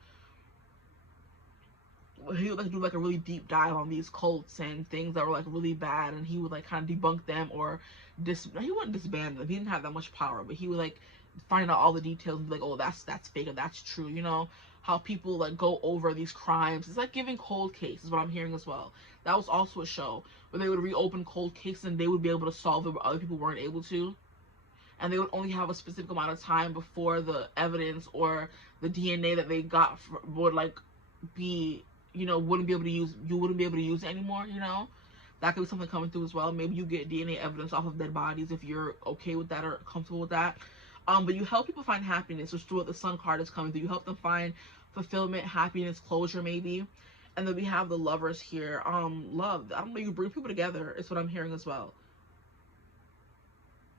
He would like do like a really deep dive on these cults and things that were like really bad, and he would like kind of debunk them or he wouldn't disband them. He didn't have that much power, but he would like find out all the details and be like, oh, that's fake or that's true, you know. How people like go over these crimes. It's like giving cold cases, what I'm hearing as well. That was also a show where they would reopen cold cases and they would be able to solve it where other people weren't able to, and they would only have a specific amount of time before the evidence or the DNA that they got would like be, you know, wouldn't be able to use, you wouldn't be able to use it anymore, you know. That could be something coming through as well. Maybe you get DNA evidence off of dead bodies if you're okay with that or comfortable with that. But you help people find happiness, which is what the sun card is coming through. You help them find fulfillment, happiness, closure maybe. And then we have the lovers here. Love, I don't know, you bring people together is what I'm hearing as well.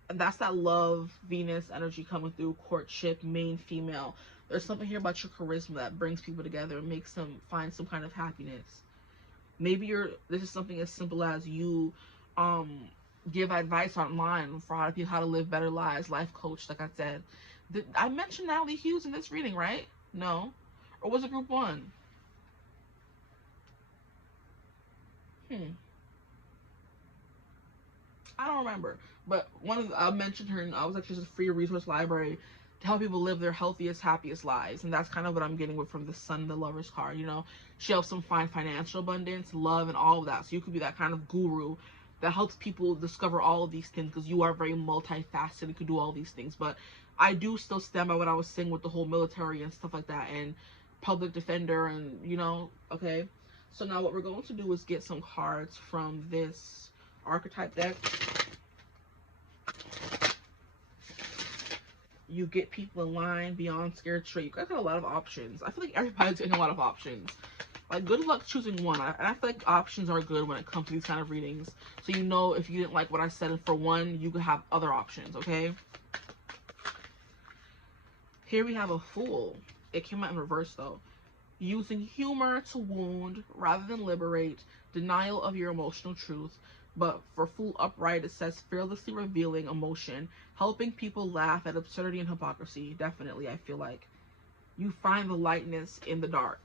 And that's that love Venus energy coming through, courtship, main female. There's something here about your charisma that brings people together and makes them find some kind of happiness. Maybe this is something as simple as you give advice online for how to live better lives, life coach, like I said. Did I mention Natalie Hughes in this reading, right? No. Or was it group one? I don't remember. But I mentioned her, and I was actually just a free resource library to help people live their healthiest, happiest lives. And that's kind of what I'm getting with from the Sun, the Lover's card. You know, she helps them find financial abundance, love, and all of that. So you could be that kind of guru that helps people discover all of these things, because you are very multifaceted and could do all these things. But I do still stand by what I was saying with the whole military and stuff like that, and public defender, and you know, okay. So now what we're going to do is get some cards from this archetype deck. You get people in line, beyond scared straight. You guys got a lot of options. I feel like everybody's getting a lot of options. Like, good luck choosing one. And I feel like options are good when it comes to these kind of readings. So you know if you didn't like what I said for one, you could have other options, okay? Here we have a Fool. It came out in reverse, though. Using humor to wound rather than liberate. Denial of your emotional truth. But for Fool upright, it says fearlessly revealing emotion, helping people laugh at absurdity and hypocrisy. Definitely, I feel like you find the lightness in the dark.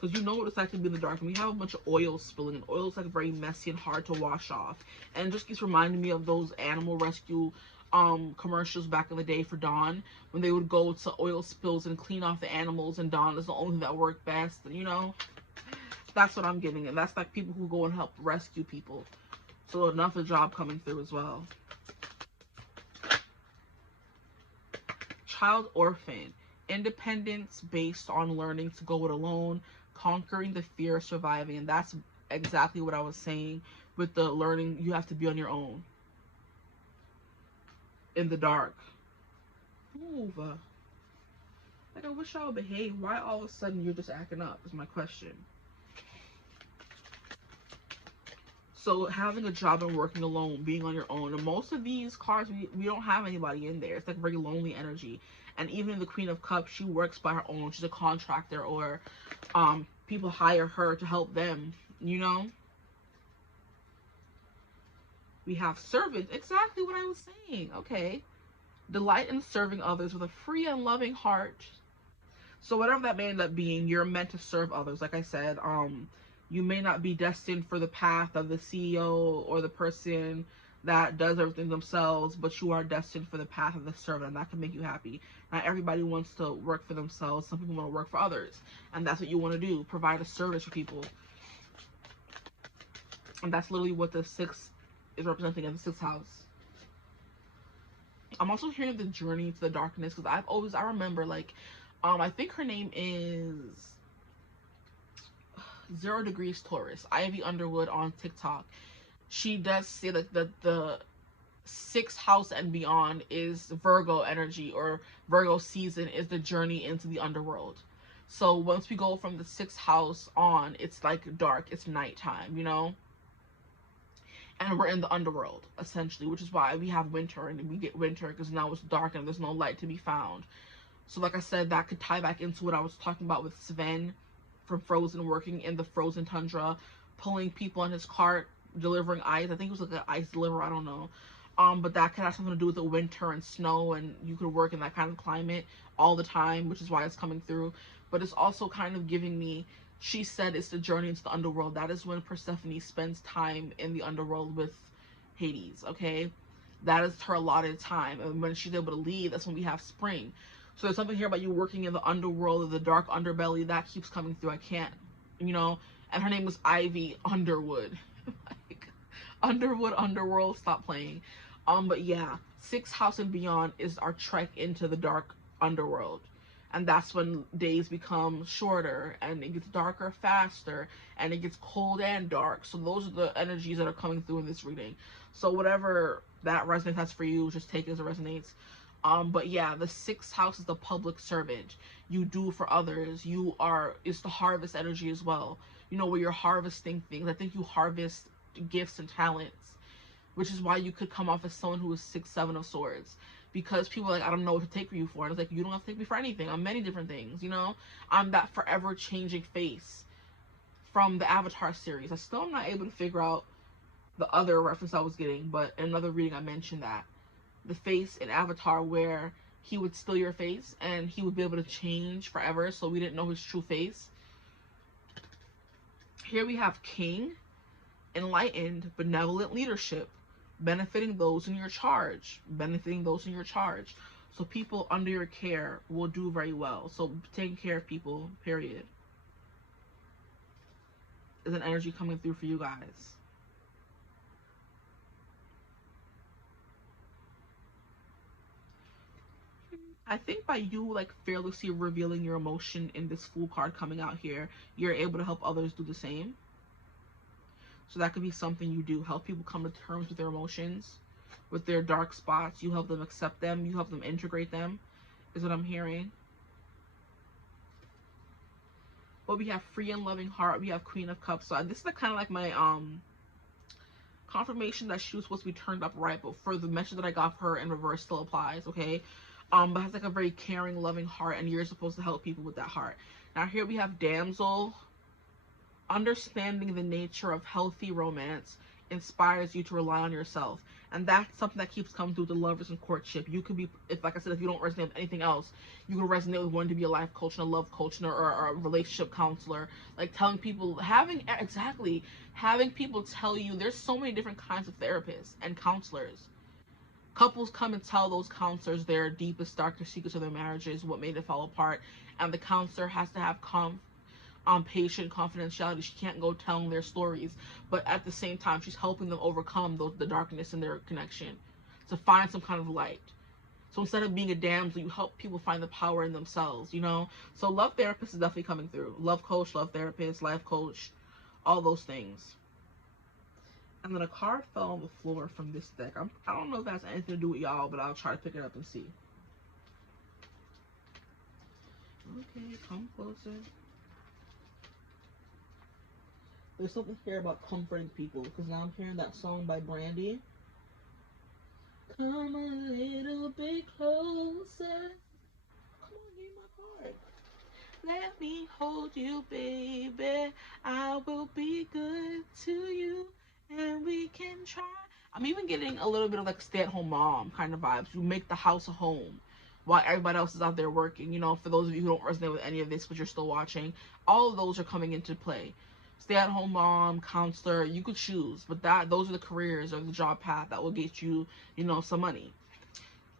because you know what it's like to be in the dark. And we have a bunch of oil spilling, and oil is like very messy and hard to wash off. And it just keeps reminding me of those animal rescue commercials back in the day for Dawn, when they would go to oil spills and clean off the animals, and Dawn is the only thing that worked best. And you know, that's what I'm getting. And that's like people who go and help rescue people. So another job coming through as well. Child orphan. Independence based on learning to go it alone, conquering the fear of surviving. And that's exactly what I was saying with the learning. You have to be on your own in the dark. Move. Like, I wish I would behave. Why all of a sudden you're just acting up is my question. So having a job and working alone, being on your own. And most of these cards, we don't have anybody in there. It's like very lonely energy. And even the Queen of Cups, she works by her own. She's a contractor, or people hire her to help them, you know. We have servant. Exactly what I was saying. Okay. Delight in serving others with a free and loving heart. So whatever that may end up being, you're meant to serve others. Like I said, you may not be destined for the path of the CEO or the person that does everything themselves, but you are destined for the path of the servant, and that can make you happy. Not everybody wants to work for themselves. Some people want to work for others, and that's what you want to do, provide a service for people. And that's literally what the 6 is representing in the 6th house. I'm also hearing the journey to the darkness, because I remember, like, I think her name is 0 Degrees Taurus, Ivy Underwood on TikTok. She does say that the 6th house and beyond is Virgo energy, or Virgo season is the journey into the underworld. So once we go from the 6th house on, it's like dark, it's nighttime, you know? And we're in the underworld, essentially, which is why we have winter, and we get winter because now it's dark and there's no light to be found. So like I said, that could tie back into what I was talking about with Sven from Frozen, working in the frozen tundra, pulling people in his cart, delivering ice. I think it was like an ice deliverer, I don't know. But that could have something to do with the winter and snow, and you could work in that kind of climate all the time, which is why it's coming through. But it's also kind of giving me, she said it's the journey into the underworld. That is when Persephone spends time in the underworld with Hades, okay? That is her allotted time. And when she's able to leave, that's when we have spring. So there's something here about you working in the underworld, or the dark underbelly, that keeps coming through. I can't, you know. And her name was Ivy Underwood. Like, Underwood, Underworld, stop playing. But yeah, 6th house and beyond is our trek into the dark underworld. And that's when days become shorter, and it gets darker faster, and it gets cold and dark. So those are the energies that are coming through in this reading. So whatever that resonates, that's for you. Just take it as it resonates. But yeah, the 6th house is the public servant. You do for others. It's the harvest energy as well. You know, where you're harvesting things. I think you harvest gifts and talents, which is why you could come off as someone who is 6, 7 of swords. Because people are like, I don't know what to take for you for. And it's like, you don't have to take me for anything. I'm many different things, you know? I'm that forever changing face from the Avatar series. I still am not able to figure out the other reference I was getting, but in another reading I mentioned that. The face in Avatar where he would steal your face and he would be able to change forever, so we didn't know his true face. Here we have King, enlightened, benevolent leadership, benefiting those in your charge, benefiting those in your charge. So people under your care will do very well. So taking care of people, period, is an energy coming through for you guys. I think by you like fearlessly revealing your emotion in this Fool card coming out here, you're able to help others do the same. So that could be something you do. Help people come to terms with their emotions, with their dark spots. You help them accept them. You help them integrate them, is what I'm hearing. But we have free and loving heart. We have Queen of Cups. So this is kind of like my confirmation that she was supposed to be turned up right, but for the message that I got for her in reverse still applies, okay? But has like a very caring, loving heart, and you're supposed to help people with that heart. Now here we have Damsel. Understanding the nature of healthy romance inspires you to rely on yourself. And that's something that keeps coming through the lovers and courtship. You could be, if like I said, if you don't resonate with anything else, you can resonate with wanting to be a life coach and a love coach or a relationship counselor. Like telling people, having people tell you there's so many different kinds of therapists and counselors. Couples come and tell those counselors their deepest, darkest secrets of their marriages, what made it fall apart, and the counselor has to have patient confidentiality. She can't go telling their stories, but at the same time, she's helping them overcome the darkness in their connection to find some kind of light. So instead of being a damsel, you help people find the power in themselves, you know? So love therapist is definitely coming through. Love coach, love therapist, life coach, all those things. And then a card fell on the floor from this deck. I don't know if that has anything to do with y'all, but I'll try to pick it up and see. Okay, come closer. There's something here about comforting people, because now I'm hearing that song by Brandy. Come a little bit closer. Come on, give me my card. Let me hold you, baby. I will be good to you, and we can try. I'm even getting a little bit of like stay-at-home mom kind of vibes. You make the house a home while everybody else is out there working. You know, for those of you who don't resonate with any of this, but you're still watching, all of those are coming into play. Stay-at-home mom, counselor, you could choose, but those are the careers or the job path that will get you, you know, some money.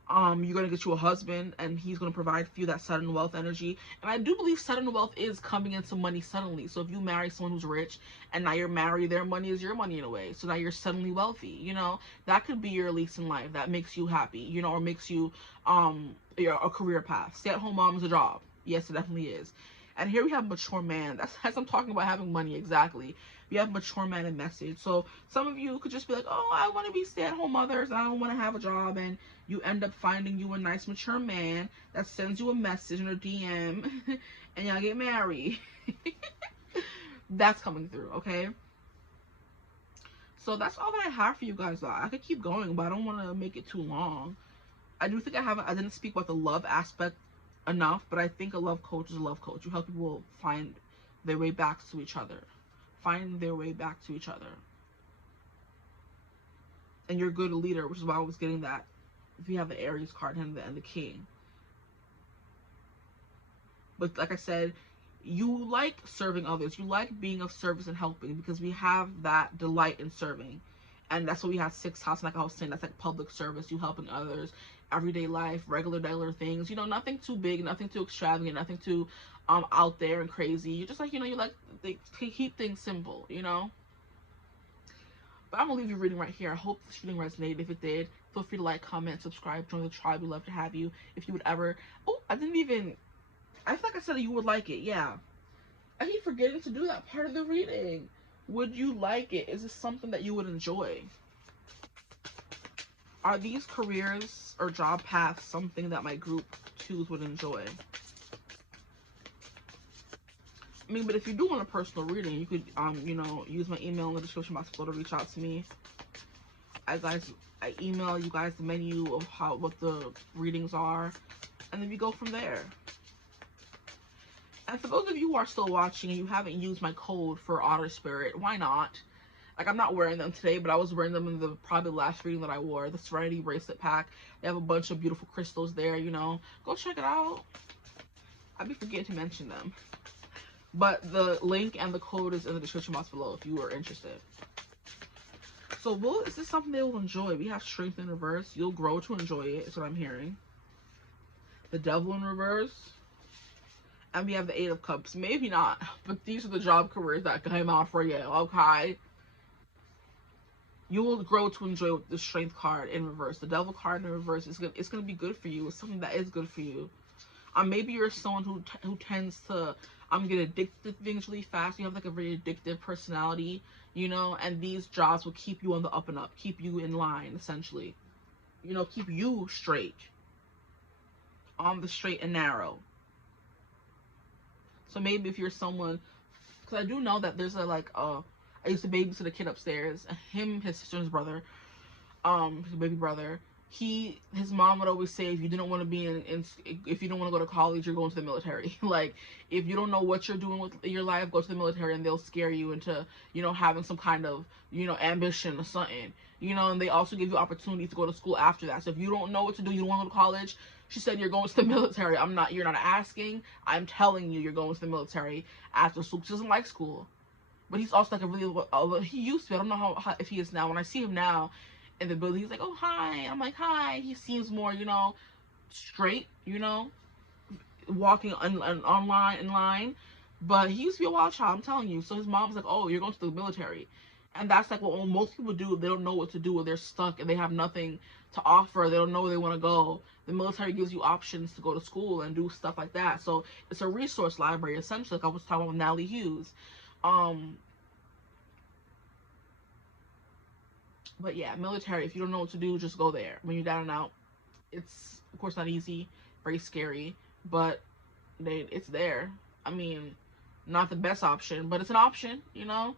You're gonna get you a husband, and he's gonna provide for you, that sudden wealth energy. And I do believe sudden wealth is coming into money suddenly. So if you marry someone who's rich, and now you're married, their money is your money in a way. So now you're suddenly wealthy. You know, that could be your release in life. That makes you happy. You know, or makes you a career path. Stay-at-home mom is a job. Yes, it definitely is. And here we have mature man. That's as I'm talking about having money, exactly. We have mature man and message. So some of you could just be like, oh, I want to be stay-at-home mothers. I don't want to have a job. And you end up finding you a nice mature man that sends you a message in a DM and y'all get married. That's coming through, okay? So that's all that I have for you guys. I could keep going, but I don't want to make it too long. I do think I didn't speak about the love aspect enough, but I think a love coach is a love coach. You help people find their way back to each other. Find their way back to each other. And you're a good leader, which is why I was getting that. If you have the Aries card and the King. But like I said, you like serving others. You like being of service and helping, because we have that delight in serving. And that's what we have 6th house, like I was saying, that's like public service, you helping others, everyday life, regular things, you know, nothing too big, nothing too extravagant, nothing too out there and crazy. You're just like, you know, you like to keep things simple, you know. But I'm gonna leave you reading right here. I hope this reading resonated. If it did, feel free to like, comment, subscribe, join the tribe. We'd love to have you. If you would ever, I feel like I said you would like it. Yeah, I keep forgetting to do that part of the reading. Would you like it? Is this something that you would enjoy? Are these careers or job paths something that my group 2s would enjoy? I mean, but if you do want a personal reading, you could, you know, use my email in the description box below to reach out to me. I email you guys the menu of what the readings are, and then we go from there. And for those of you who are still watching and you haven't used my code for Otter Spirit, why not? Like, I'm not wearing them today, but I was wearing them in the probably last reading that I wore, the Serenity Bracelet Pack. They have a bunch of beautiful crystals there, you know. Go check it out. I'd be forgetting to mention them. But the link and the code is in the description box below if you are interested. So, is this something they will enjoy? We have Strength in reverse. You'll grow to enjoy it, is what I'm hearing. The Devil in reverse. And we have the 8 of Cups. Maybe not, but these are the job careers that came out for you, okay? You will grow to enjoy the Strength card in reverse. The Devil card in reverse is good. It's gonna be good for you. It's something that is good for you. Maybe you're someone who tends to get addicted to things really fast. You have like a very addictive personality, you know, and these jobs will keep you on the up and up, keep you in line, essentially. You know, keep you straight, on the straight and narrow. So maybe if you're someone, because I do know that there's I used to babysit a kid upstairs, his sister and his brother, his baby brother. His mom would always say, if you didn't want to be if you don't want to go to college, you're going to the military. Like, if you don't know what you're doing with your life, go to the military, and they'll scare you into, you know, having some kind of, you know, ambition or something. you know, and they also give you opportunities to go to school after that. So if you don't know what to do, you don't want to go to college, she said you're going to the military. You're not asking, I'm telling you, you're going to the military after school. She doesn't like school. But he's also like a really, he used to be, I don't know how if he is now. When I see him now in the building, he's like, oh, hi. I'm like, hi. He seems more, you know, straight, you know, walking online in line. But he used to be a wild child, I'm telling you. So his mom's like, oh, you're going to the military. And that's like what most people do. They don't know what to do, or they're stuck and they have nothing to offer. They don't know where they want to go. The military gives you options to go to school and do stuff like that. So it's a resource library, essentially, like I was talking about with Natalie Hughes. But yeah, military, if you don't know what to do, just go there. When you're down and out, it's, of course, not easy, very scary, but it's there. I mean, not the best option, but it's an option, you know?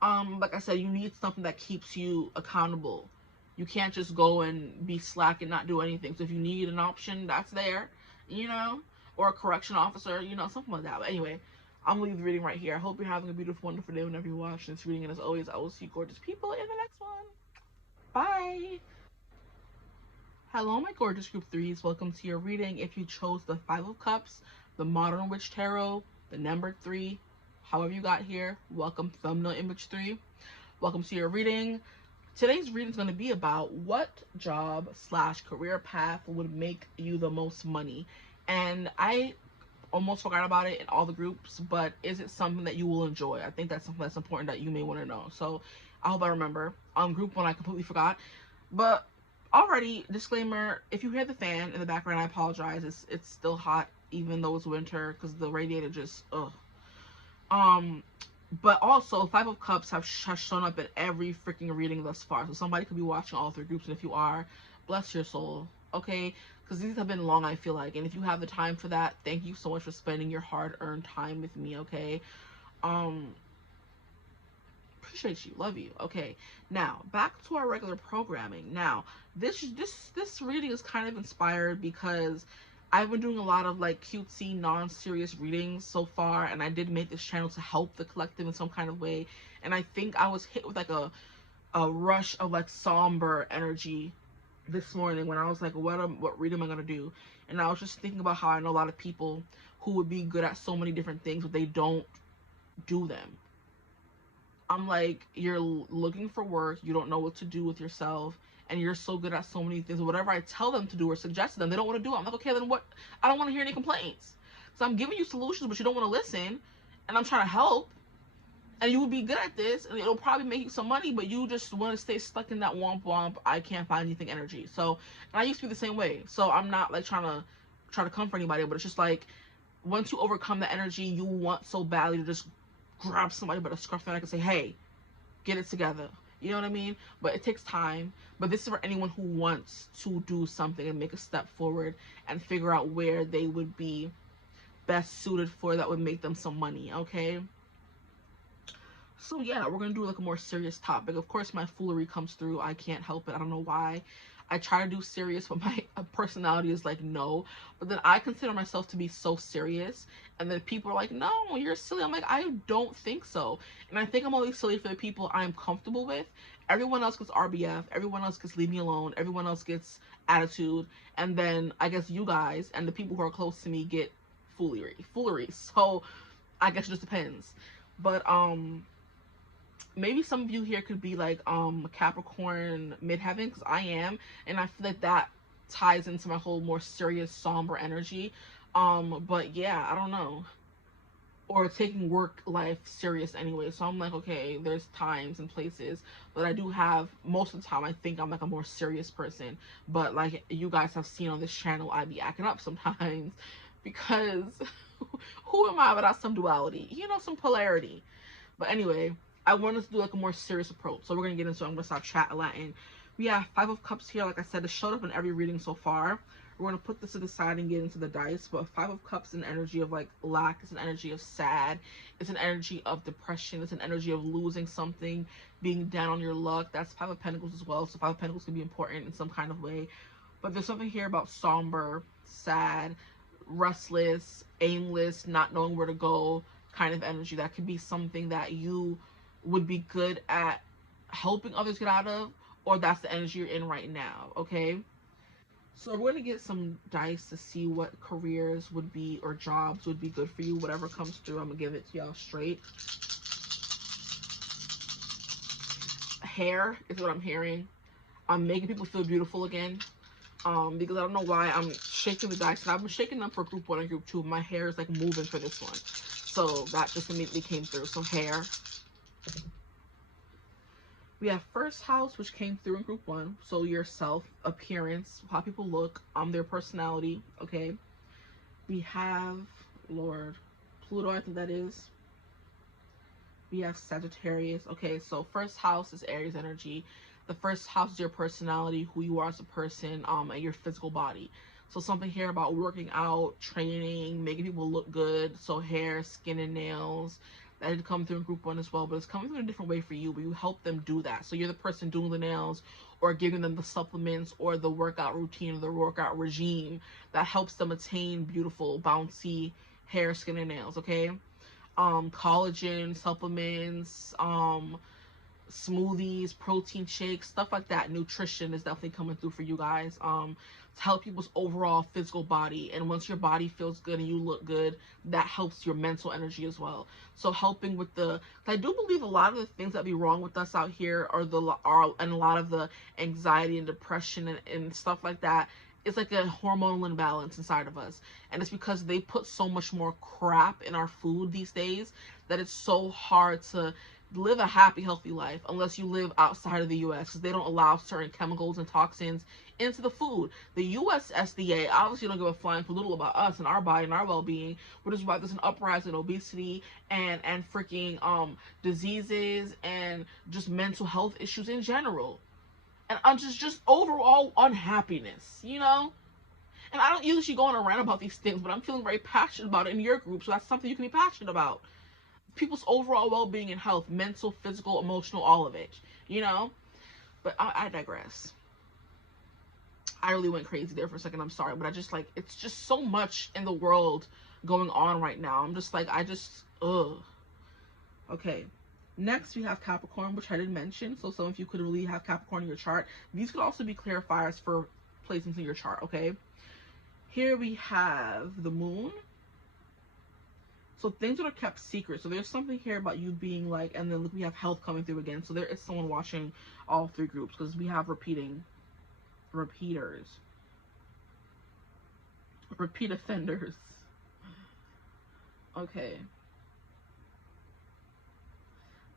Like I said, you need something that keeps you accountable. You can't just go and be slack and not do anything. So if you need an option, that's there, you know? Or a correction officer, you know, something like that. But anyway, I'm going to leave the reading right here. I hope you're having a beautiful, wonderful day whenever you watch this reading. And as always, I will see gorgeous people in the next one. Bye! Hello, my gorgeous group threes. Welcome to your reading. If you chose the Five of Cups, the Modern Witch Tarot, the number 3, however you got here, welcome, thumbnail image 3. Welcome to your reading. Today's reading is going to be about what job / career path would make you the most money. And I almost forgot about it in all the groups, but is it something that you will enjoy? I think that's something that's important that you may want to know. So I hope I remember. On group 1, I completely forgot. But already, disclaimer, if you hear the fan in the background, I apologize. It's still hot, even though it's winter, because the radiator just, ugh. But also, Five of Cups has shown up in every freaking reading thus far. So somebody could be watching all 3 groups, and if you are, bless your soul, okay? Because these have been long, I feel like. And if you have the time for that, thank you so much for spending your hard-earned time with me, okay? Appreciate you, love you. Okay, now back to our regular programming. Now, this reading is kind of inspired because I've been doing a lot of like cutesy, non-serious readings so far, and I did make this channel to help the collective in some kind of way. And I think I was hit with like a rush of like somber energy this morning when I was like, what reading am I gonna do? And I was just thinking about how I know a lot of people who would be good at so many different things, but they don't do them. I'm like, you're looking for work, you don't know what to do with yourself, and you're so good at so many things. Whatever I tell them to do or suggest to them, they don't want to do it. I'm like, okay, then what? I don't want to hear any complaints. So I'm giving you solutions, but you don't want to listen, and I'm trying to help, and you would be good at this, and it'll probably make you some money, but you just want to stay stuck in that womp womp, I can't find anything energy. So, and I used to be the same way. So I'm not like trying to comfort anybody, but it's just like, once you overcome the energy, you want so badly to just grab somebody by the scruff of the neck and say, hey, get it together. You know what I mean? But it takes time. But this is for anyone who wants to do something and make a step forward and figure out where they would be best suited for that would make them some money, okay? So yeah, we're going to do like a more serious topic. Of course, my foolery comes through. I can't help it. I don't know why. I try to do serious, but my personality is like, no. But then I consider myself to be so serious. And then people are like, no, you're silly. I'm like, I don't think so. And I think I'm only silly for the people I'm comfortable with. Everyone else gets RBF. Everyone else gets leave me alone. Everyone else gets attitude. And then I guess you guys and the people who are close to me get foolery. So I guess it just depends. But, maybe some of you here could be like Capricorn midheaven, because I am, and I feel like that ties into my whole more serious, somber energy. But yeah, I don't know. Or taking work life serious anyway. So I'm like, okay, there's times and places, but I do have, most of the time, I think I'm like a more serious person. But like you guys have seen on this channel, I be acting up sometimes because who am I without some duality? You know, some polarity. But anyway, I want us to do like a more serious approach. So we're going to get into it. I'm going to start chatting Latin. We have Five of Cups here. Like I said, it showed up in every reading so far. We're going to put this to the side and get into the dice. But Five of Cups is an energy of like lack. It's an energy of sad. It's an energy of depression. It's an energy of losing something, being down on your luck. That's Five of Pentacles as well. So Five of Pentacles can be important in some kind of way. But there's something here about somber, sad, restless, aimless, not knowing where to go kind of energy. That could be something that you would be good at helping others get out of, or that's the energy you're in right now, okay? So we're going to get some dice to see what careers would be, or jobs would be good for you. Whatever comes through, I'm going to give it to y'all straight. Hair is what I'm hearing. I'm making people feel beautiful again. Because I don't know why I'm shaking the dice. And I've been shaking them for group 1 and group 2. My hair is like moving for this one. So that just immediately came through. So hair. We have first house, which came through in group 1. So yourself, appearance, how people look, their personality, okay? We have, Lord, Pluto, I think that is. We have Sagittarius. Okay, so first house is Aries energy. The first house is your personality, who you are as a person, and your physical body. So something here about working out, training, making people look good. So hair, skin, and nails. That did come through in group 1 as well, but it's coming through in a different way for you, but you help them do that. So you're the person doing the nails, or giving them the supplements, or the workout routine, or the workout regime that helps them attain beautiful, bouncy hair, skin, and nails, okay? Collagen supplements, smoothies, protein shakes, stuff like that. Nutrition is definitely coming through for you guys, to help people's overall physical body. And once your body feels good and you look good, that helps your mental energy as well. So helping with I do believe a lot of the things that be wrong with us out here and a lot of the anxiety and depression and stuff like that. It's like a hormonal imbalance inside of us, and it's because they put so much more crap in our food these days that it's so hard to live a happy, healthy life unless you live outside of the U.S., because they don't allow certain chemicals and toxins into the food. The U.S. SDA obviously don't give a flying little about us and our body and our well-being, which is why there's an uprising in obesity and freaking diseases and just mental health issues in general, and just overall unhappiness, you know? And I don't usually go on a rant about these things, but I'm feeling very passionate about it in your group, so that's something you can be passionate about. People's overall well-being and health, mental, physical, emotional, all of it, you know? But I digress. I really went crazy there for a second, I'm sorry, but I just, like, it's just so much in the world going on right now. I'm just like, ugh. Okay. Next, we have Capricorn, which I didn't mention. So some of you could really have Capricorn in your chart. These could also be clarifiers for placements in your chart, okay? Here we have the moon. So things that are kept secret. So there's something here about you being like, and then we have health coming through again. So there is someone watching all 3 groups, because we have repeat offenders. Okay.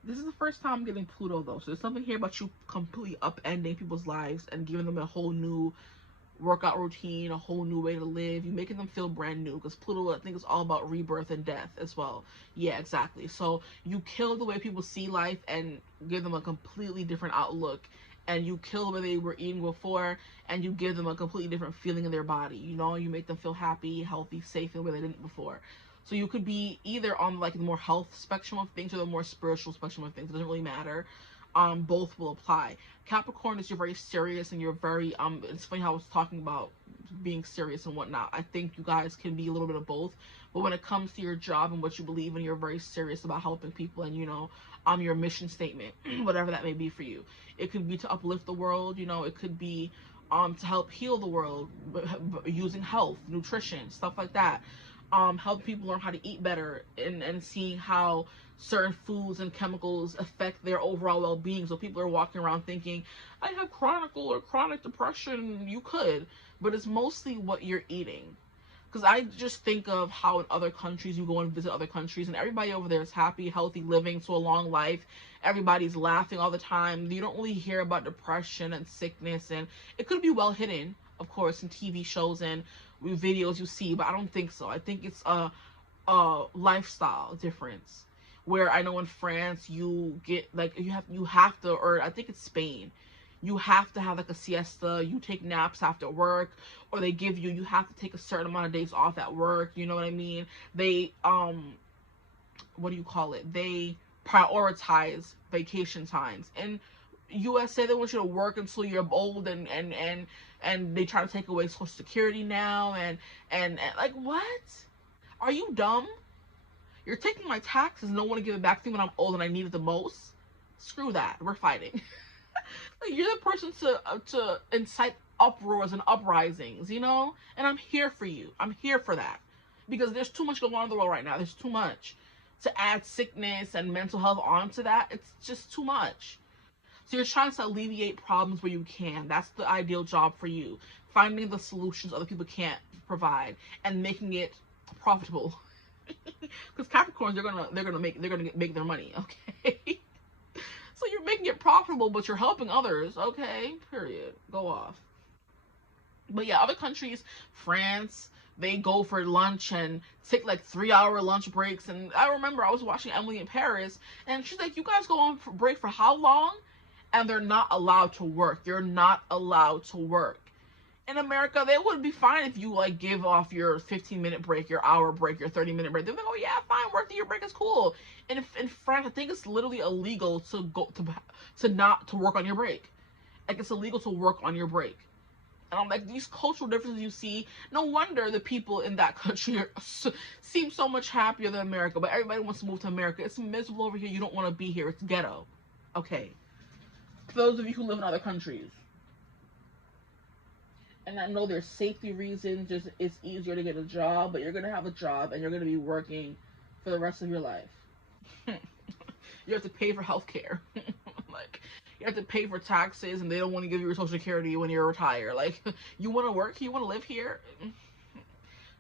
This is the first time I'm getting Pluto, though. So there's something here about you completely upending people's lives and giving them a whole new workout routine, a whole new way to live. You're making them feel brand new, because Pluto, I think, is all about rebirth and death as well. Yeah, exactly. So you kill the way people see life and give them a completely different outlook. And you kill the way they were eating before, and you give them a completely different feeling in their body. You know, you make them feel happy, healthy, safe in the way they didn't before. So you could be either on like the more health spectrum of things or the more spiritual spectrum of things. It doesn't really matter. Both will apply. Capricorn is, you're very serious, and you're very it's funny how I was talking about being serious and whatnot. I think you guys can be a little bit of both, but when it comes to your job and what you believe in, you're very serious about helping people, and you know, your mission statement, whatever that may be for you. It could be to uplift the world, you know, it could be to help heal the world using health, nutrition, stuff like that. Help people learn how to eat better, and seeing how certain foods and chemicals affect their overall well-being. So people are walking around thinking, I have chronic depression. You could, but it's mostly what you're eating. Because I just think of how in other countries, you go and visit other countries, and everybody over there is happy, healthy, living to a long life. Everybody's laughing all the time. You don't really hear about depression and sickness, and it could be well hidden, of course, in TV shows and videos you see, but I don't think so. I think it's a lifestyle difference. Where I know in France, you get like you have to, or I think it's Spain, you have to have like a siesta. You take naps after work, or they give you have to take a certain amount of days off at work. You know what I mean? They what do you call it? They prioritize vacation times. And USA, they want you to work until you're old, and they try to take away Social Security now, and like, what? Are you dumb? You're taking my taxes and don't want to give it back to me when I'm old and I need it the most? Screw that. We're fighting. Like, you're the person to incite uproars and uprisings, you know? And I'm here for you. I'm here for that. Because there's too much going on in the world right now. There's too much. To add sickness and mental health onto that, it's just too much. So you're trying to alleviate problems where you can. That's the ideal job for you. Finding the solutions other people can't provide and making it profitable. Because Capricorns, they're gonna make their money, okay? So you're making it profitable, but you're helping others, okay? Period. Go off. But yeah, other countries, France, they go for lunch and take like 3 hour lunch breaks. And I remember I was watching Emily in Paris, and she's like, "You guys go on for break for how long?" And they're not allowed to work. You're not allowed to work. In America, they would be fine if you like give off your 15-minute break, your hour break, your 30-minute break. They're like, "Oh yeah, fine, working your break is cool." And if, in France, I think it's literally illegal to go to not to work on your break. Like, it's illegal to work on your break. And I'm like, these cultural differences you see, no wonder the people in that country seem so much happier than America. But everybody wants to move to America. It's miserable over here. You don't want to be here. It's ghetto. Okay. For those of you who live in other countries. And I know there's safety reasons. Just it's easier to get a job, but you're going to have a job and you're going to be working for the rest of your life. You have to pay for health care. Like, you have to pay for taxes, and they don't want to give you your social security when you're retired. Like, you want to work? You want to live here?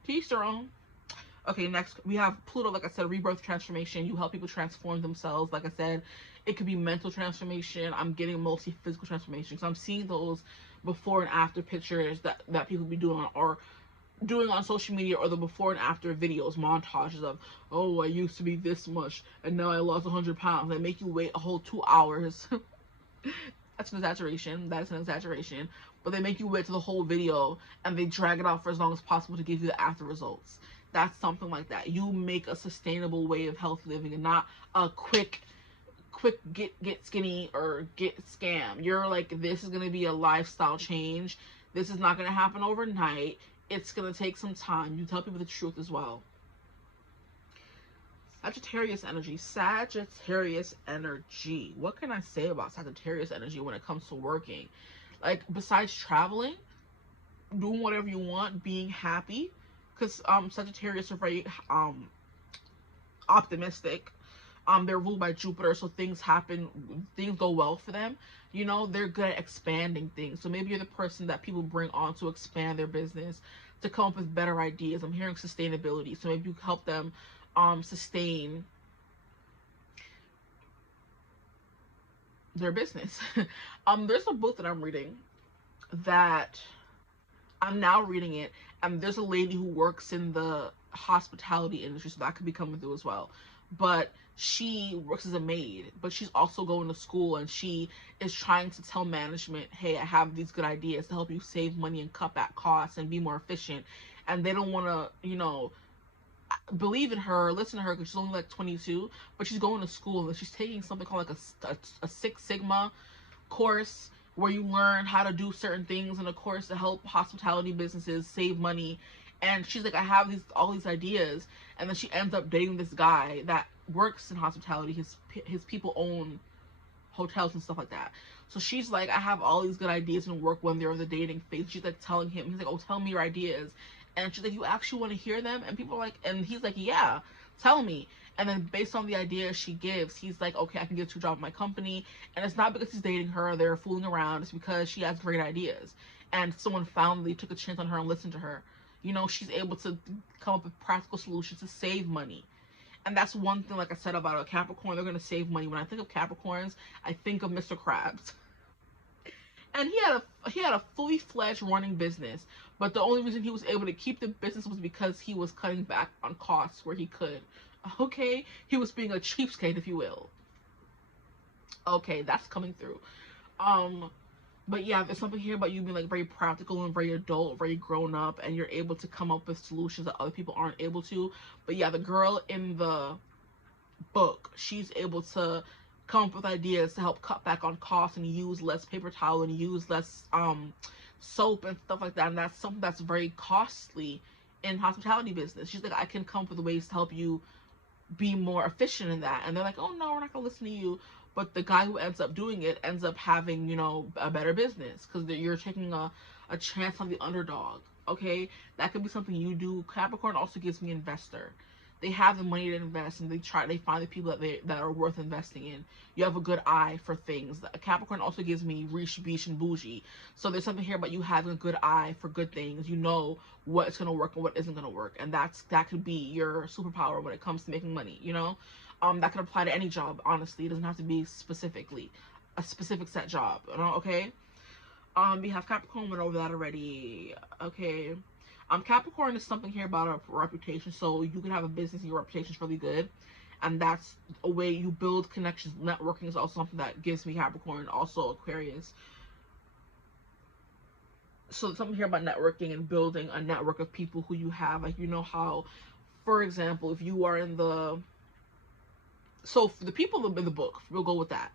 To each their own. Okay, next we have Pluto. Like I said, rebirth transformation. You help people transform themselves. Like I said, it could be mental transformation. I'm getting multi-physical transformation. So I'm seeing those before and after pictures that people be doing on social media, or the before and after videos, montages of, "Oh, I used to be this much and now I lost 100 pounds." They make you wait a whole 2 hours. That's an exaggeration. That's an exaggeration. But they make you wait to the whole video and they drag it out for as long as possible to give you the after results. That's something like that. You make a sustainable way of healthy living and not a quick get skinny or get scam. You're like, this is going to be a lifestyle change. This is not going to happen overnight. It's going to take some time. You tell people the truth as well. Sagittarius energy. Sagittarius energy. What can I say about Sagittarius energy when it comes to working? Like, besides traveling, doing whatever you want, being happy, because Sagittarius are very optimistic. They're ruled by Jupiter, so things go well for them. You know, they're good at expanding things. So maybe you're the person that people bring on to expand their business, to come up with better ideas. I'm hearing sustainability, so maybe you help them sustain their business. There's a book that I'm reading that I'm now reading it, and there's a lady who works in the hospitality industry, so that could be coming through as well. But she works as a maid, but she's also going to school, and she is trying to tell management, "Hey, I have these good ideas to help you save money and cut back costs and be more efficient." And they don't want to, you know, believe in her, listen to her, because she's only like 22, but she's going to school and she's taking something called like a Six Sigma course, where you learn how to do certain things in a course to help hospitality businesses save money. And she's like, "I have all these ideas," and then she ends up dating this guy that works in hospitality. His people own hotels and stuff like that. So she's like, "I have all these good ideas," and work when they're in the dating phase. She's like telling him, he's like, "Oh, tell me your ideas." And she's like, "You actually want to hear them?" And people are like, and he's like, "Yeah, tell me." And then based on the ideas she gives, he's like, "Okay, I can get you a job at my company." And it's not because he's dating her, they're fooling around. It's because she has great ideas. And someone finally took a chance on her and listened to her. You know, she's able to come up with practical solutions to save money. And that's one thing, like I said, about a Capricorn, they're going to save money. When I think of Capricorns, I think of Mr. Krabs. And he had a fully fledged running business, but the only reason he was able to keep the business was because he was cutting back on costs where he could. Okay, he was being a cheapskate, if you will. Okay, that's coming through. But yeah, there's something here about you being like very practical and very adult, very grown up, and you're able to come up with solutions that other people aren't able to. But yeah, the girl in the book, she's able to come up with ideas to help cut back on costs and use less paper towel and use less soap and stuff like that. And that's something that's very costly in hospitality business. She's like, "I can come up with ways to help you be more efficient in that." And they're like, "Oh no, we're not gonna listen to you." but the guy who ends up doing it ends up having, you know, a better business because you're taking a chance on the underdog. Okay, that could be something you do. Capricorn also gives me investor. They have the money to invest, and they find the people that are worth investing in. You have a good eye for things. Capricorn also gives me riche, beach, and bougie. So there's something here about you having a good eye for good things. You know what's gonna work and what isn't gonna work, and that could be your superpower when it comes to making money. You know, that could apply to any job. Honestly, it doesn't have to be specifically a specific set job. You know, okay. We have Capricorn, went over that already. Okay. Capricorn is something here about a reputation. So you can have a business and your reputation is really good. And that's a way you build connections. Networking is also something that gives me Capricorn. Also Aquarius. So something here about networking and building a network of people who you have. Like, you know how, for example, if you are in the... So for the people in the book, we'll go with that.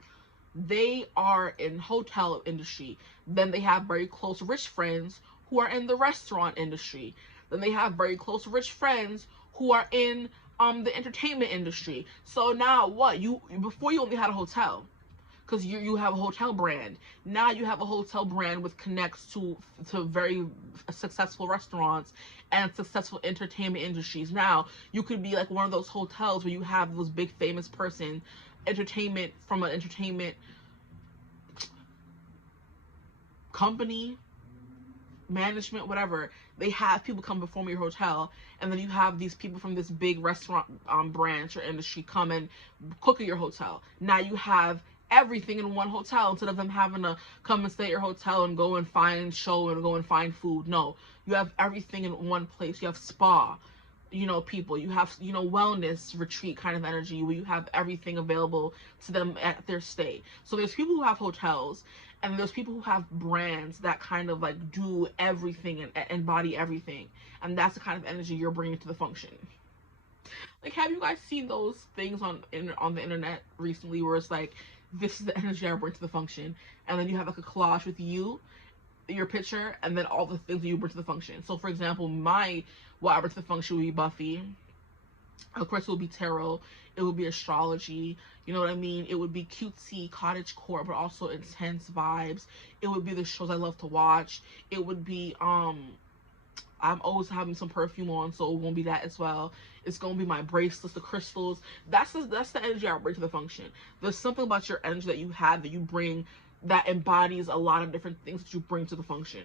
They are in hotel industry. Then they have very close rich friends who are in the restaurant industry. Then they have very close rich friends who are in the entertainment industry. So now what? Before you only had a hotel, because you have a hotel brand. Now you have a hotel brand with connects to very successful restaurants and successful entertainment industries. Now you could be like one of those hotels where you have those big famous person entertainment from an entertainment company, management, whatever. They have people come perform your hotel, and then you have these people from this big restaurant branch or industry come and cook at your hotel. Now you have everything in one hotel instead of them having to come and stay at your hotel and go and find show and go and find food. No, you have everything in one place. You have spa, you know, people. You have, you know, wellness retreat kind of energy where you have everything available to them at their stay. So there's people who have hotels, and there's people who have brands that kind of like do everything and embody everything. And that's the kind of energy you're bringing to the function. Like, have you guys seen those things on the internet recently where it's like, this is the energy I bring to the function, and then you have like a collage with you, your picture, and then all the things that you bring to the function. So for example, what I bring to the function would be Buffy. Of course, it would be tarot. It would be astrology. You know what I mean? It would be cutesy, cottagecore, but also intense vibes. It would be the shows I love to watch. It would be I'm always having some perfume on, so it won't be that as well. It's gonna be my bracelets, the crystals. That's the energy I bring to the function. There's something about your energy that you have that you bring that embodies a lot of different things that you bring to the function.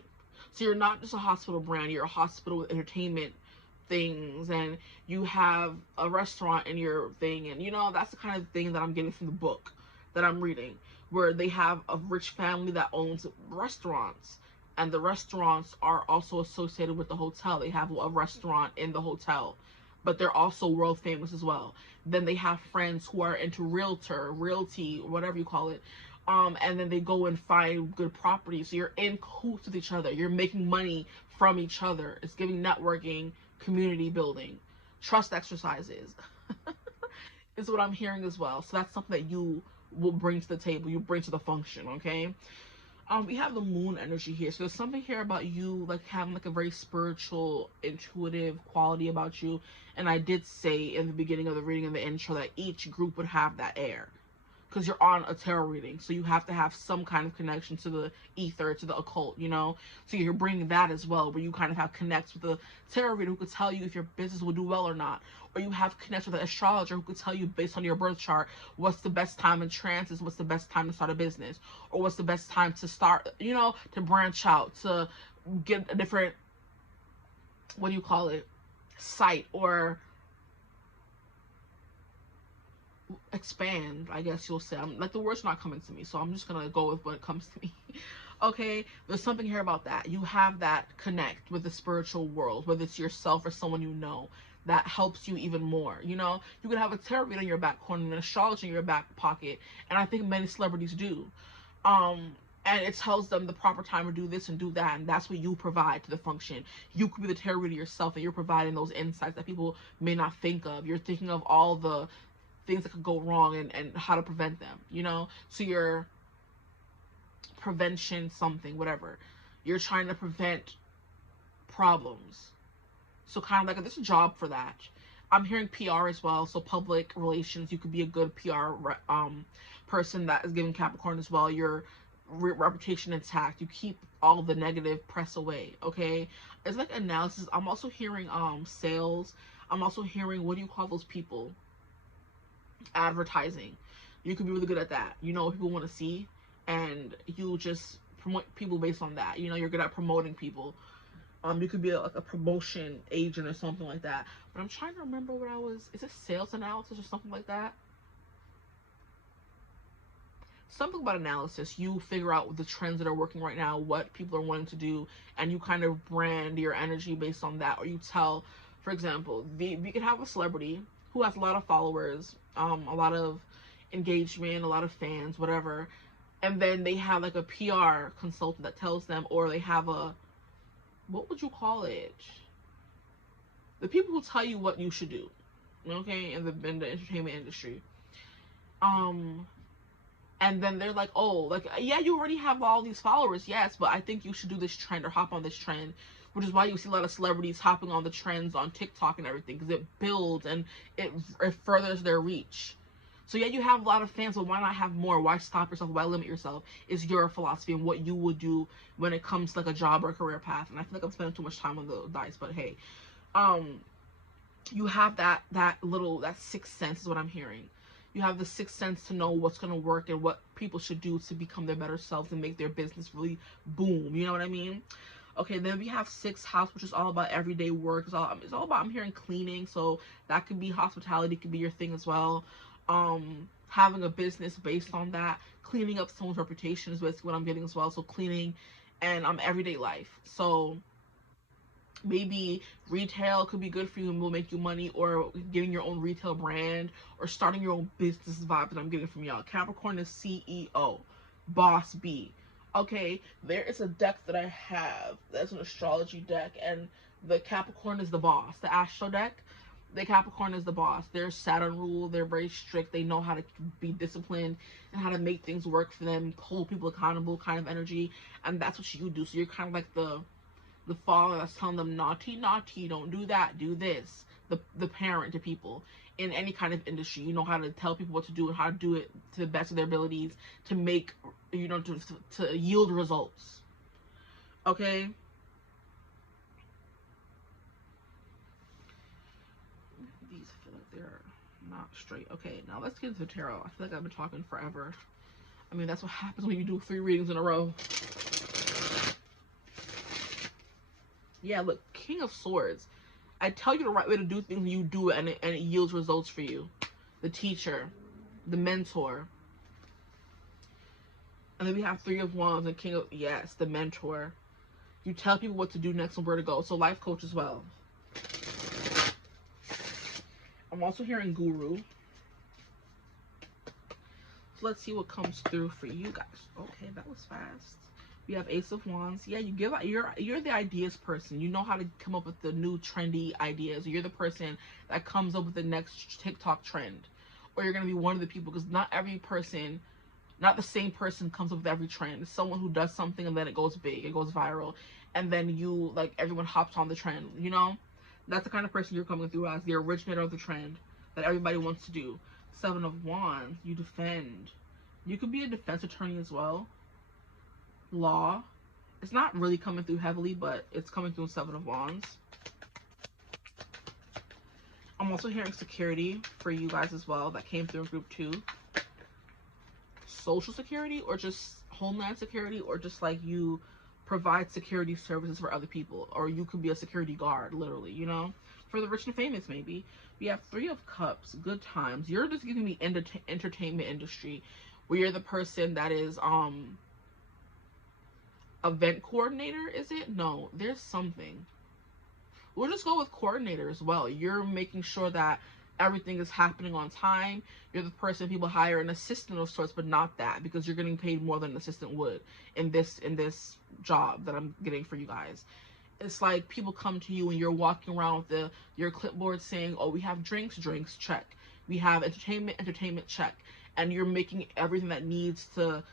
So you're not just a hospital brand. You're a hospital with entertainment things, and you have a restaurant in your thing, and you know that's the kind of thing that I'm getting from the book that I'm reading, where they have a rich family that owns restaurants, and the restaurants are also associated with the hotel. They have a restaurant in the hotel, but they're also world famous as well. Then they have friends who are into realty, whatever you call it. And then they go and find good properties. So you're in cahoots with each other. You're making money from each other. It's giving networking, community building, trust exercises. Is what I'm hearing as well. So that's something that you will bring to the table. You bring to the function, okay? We have the moon energy here. So there's something here about you like having like a very spiritual, intuitive quality about you. And I did say in the beginning of the reading in the intro that each group would have that air, because you're on a tarot reading, so you have to have some kind of connection to the ether, to the occult, you know. So you're bringing that as well, where you kind of have connects with the tarot reader who could tell you if your business will do well or not, or you have connects with an astrologer who could tell you based on your birth chart what's the best time in transits, what's the best time to start a business, or what's the best time to start, you know, to branch out, to get a different, what do you call it, site, or expand, I guess you'll say. I'm like, the word's not coming to me, so I'm just gonna go with what comes to me. Okay, there's something here about that. You have that connect with the spiritual world, whether it's yourself or someone you know, that helps you even more. You know, you could have a tarot reader in your back corner and an astrology in your back pocket, and I think many celebrities do. And it tells them the proper time to do this and do that, and that's what you provide to the function. You could be the tarot reader yourself, and you're providing those insights that people may not think of. You're thinking of all the things that could go wrong and how to prevent them, you know? So you're prevention something, whatever. You're trying to prevent problems. So kind of like, there's a job for that. I'm hearing PR as well, so public relations. You could be a good PR person that is giving Capricorn as well. Your reputation intact. You keep all the negative press away. Okay, it's like analysis. I'm also hearing sales. I'm also hearing, what do you call those people? Advertising. You could be really good at that. You know what people want to see, and you just promote people based on that. You know, you're good at promoting people. You could be like a promotion agent or something like that. But I'm trying to remember what I was. Is it sales analysis or something like that? Something about analysis. You figure out the trends that are working right now, what people are wanting to do, and you kind of brand your energy based on that. Or you tell, for example, we could have a celebrity who has a lot of followers, a lot of engagement, a lot of fans, whatever, and then they have like a PR consultant that tells them, or they have a, what would you call it? The people who tell you what you should do, okay, in the entertainment industry. And then they're like, oh, like, yeah, you already have all these followers, yes, but I think you should do this trend or hop on this trend, which is why you see a lot of celebrities hopping on the trends on TikTok and everything, because it builds and it furthers their reach. So yeah, you have a lot of fans, but why not have more? Why stop yourself? Why limit yourself? Is your philosophy and what you would do when it comes to like a job or a career path. And I feel like I'm spending too much time on the dice, but hey, you have that sixth sense is what I'm hearing. You have the sixth sense to know what's going to work and what people should do to become their better selves and make their business really boom. You know what I mean? Okay, then we have sixth house, which is all about everyday work. It's all about, I'm hearing cleaning, so that could be hospitality, could be your thing as well. Having a business based on that, cleaning up someone's reputation is basically what I'm getting as well. So cleaning and everyday life. So maybe retail could be good for you and will make you money, or getting your own retail brand, or starting your own business vibe that I'm getting from y'all. Capricorn is CEO, boss B. Okay, there is a deck that I have that's an astrology deck, and the Capricorn is the boss. The astro deck, the Capricorn is the boss. They're Saturn rule. They're very strict. They know how to be disciplined and how to make things work for them, hold people accountable kind of energy, and that's what you do. So you're kind of like the father that's telling them, naughty, naughty, don't do that, do this. The parent to people in any kind of industry. You know how to tell people what to do and how to do it to the best of their abilities to make, you know, to yield results. Okay? These feel like they're not straight. Okay, now let's get into the tarot. I feel like I've been talking forever. I mean, that's what happens when you do 3 readings in a row. Yeah, look, King of Swords. I tell you the right way to do things, and you do it, and it yields results for you. The teacher, the mentor. And then we have 3 of Wands and King of, yes, the mentor. You tell people what to do next and where to go. So life coach as well. I'm also hearing guru. So let's see what comes through for you guys. Okay, that was fast. We have Ace of Wands. Yeah, you're the ideas person. You know how to come up with the new trendy ideas. You're the person that comes up with the next TikTok trend. Or you're going to be one of the people, because not every person, not the same person comes up with every trend. It's someone who does something and then it goes big, it goes viral, and then you, like, everyone hops on the trend, you know? That's the kind of person you're coming through as, the originator of the trend that everybody wants to do. 7 of Wands, you defend. You could be a defense attorney as well. Law. It's not really coming through heavily, but it's coming through 7 of Wands. I'm also hearing security for you guys as well. That came through in group 2. Social security, or just homeland security, or just like you provide security services for other people, or you could be a security guard, literally, you know, for the rich and famous. Maybe we have 3 of Cups, good times. You're just giving me entertainment industry, where you're the person that is event coordinator. Is it? No, there's something. We'll just go with coordinator as well. You're making sure that everything is happening on time. You're the person people hire, an assistant of sorts, but not that, because you're getting paid more than an assistant would in this job that I'm getting for you guys. It's like people come to you and you're walking around with your clipboard saying, oh, we have drinks, check. We have entertainment, check. And you're making everything that needs to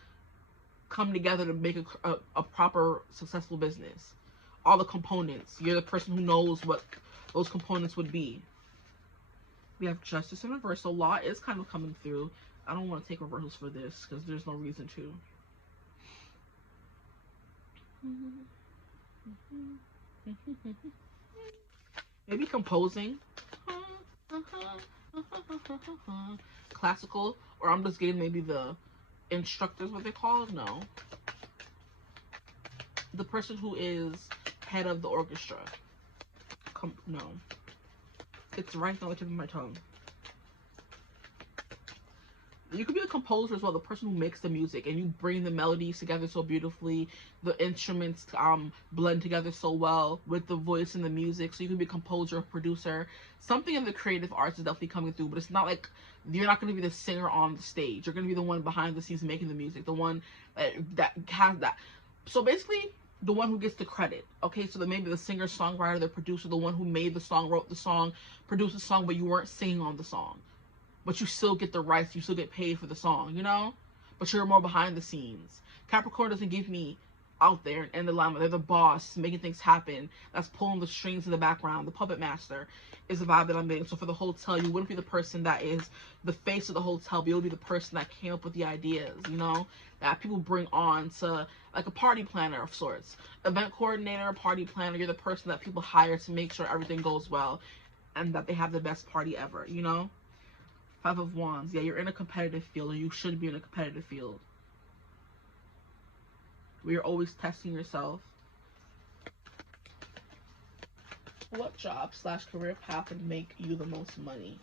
come together to make a proper, successful business. All the components. You're the person who knows what those components would be. We have Justice in reverse. So law is kind of coming through. I don't want to take reversals for this because there's no reason to. Maybe composing. Classical. Or I'm just getting maybe the instructors, what they call it. No. The person who is head of the orchestra. No. It's right on the tip of my tongue. You could be a composer as well, the person who makes the music, and you bring the melodies together so beautifully, the instruments blend together so well with the voice and the music. So you can be a composer, a producer, something in the creative arts is definitely coming through. But it's not like you're not going to be the singer on the stage. You're going to be the one behind the scenes making the music, the one that has that. So basically, the one who gets the credit. Okay, so maybe the singer, songwriter, the producer, the one who made the song, wrote the song, produced the song, but you weren't singing on the song. But you still get the rights, you still get paid for the song, you know? But you're more behind the scenes. Capricorn doesn't give me out there in the limelight. They're the boss, making things happen. That's pulling the strings in the background. The puppet master is the vibe that I'm getting. So for the hotel, you wouldn't be the person that is the face of the hotel, but you'll be the person that came up with the ideas, you know? That people bring on to, like a party planner of sorts. Event coordinator, party planner, you're the person that people hire to make sure everything goes well and that they have the best party ever, you know? Five of Wands. Yeah, you're in a competitive field, or you should be in a competitive field. Where you're always testing yourself. What job / career path would make you the most money?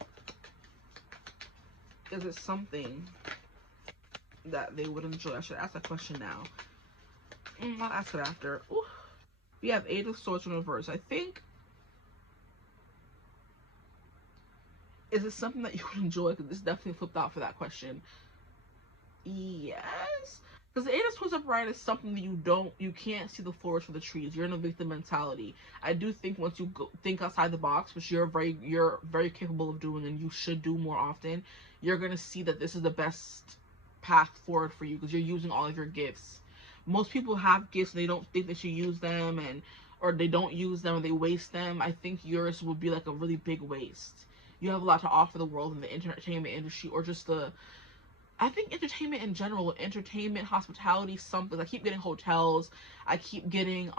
Is it something that they would enjoy? I should ask that question now. I'll ask it after. Ooh. We have 8 of Swords in reverse. I think, is it something that you would enjoy? Because this definitely flipped out for that question. Yes. Because the 8 of Swords upright is something that you can't see the forest for the trees. You're in a victim mentality. I do think once you think outside the box, which you're very capable of doing, and you should do more often, you're gonna see that this is the best path forward for you because you're using all of your gifts. Most people have gifts and they don't think they should use them, or they don't use them, or they waste them. I think yours would be like a really big waste. You have a lot to offer the world in the entertainment industry, or just I think entertainment in general, entertainment, hospitality, something. I keep getting hotels. I keep getting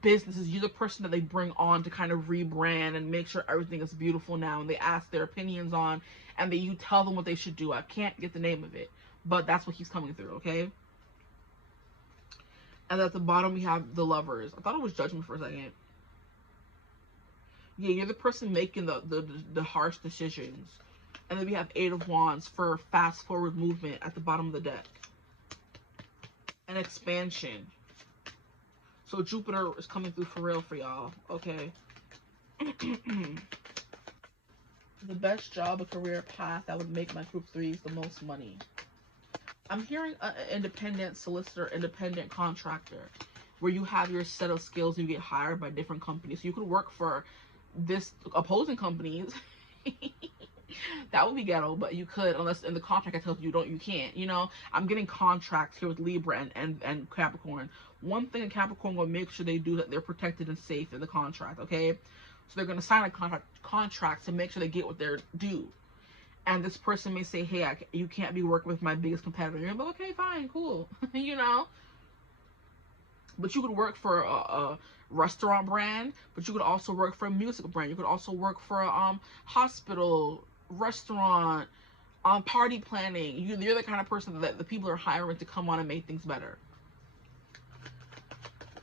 businesses. You're the person that they bring on to kind of rebrand and make sure everything is beautiful now, and they ask their opinions on, and you tell them what they should do. I can't get the name of it, but that's what keeps coming through, okay? And at the bottom we have the Lovers. I thought it was Judgment for a second. Yeah, you're the person making the harsh decisions. And then we have 8 of Wands for fast forward movement at the bottom of the deck. And expansion. So Jupiter is coming through for real for y'all. Okay. The best job or career path that would make my group 3s the most money. I'm hearing an independent solicitor, independent contractor, where you have your set of skills and you get hired by different companies. So you could work for this opposing companies. That would be ghetto, but you could, unless in the contract it tells you can't, you know. I'm getting contracts here with Libra and Capricorn. One thing in Capricorn will make sure they do that they're protected and safe in the contract, okay? So they're going to sign a contract to make sure they get what they're due. And this person may say, hey, you can't be working with my biggest competitor. You're like, okay, fine, cool, you know. But you could work for a restaurant brand, but you could also work for a music brand. You could also work for a hospital, restaurant, party planning. You're the kind of person that the people are hiring to come on and make things better.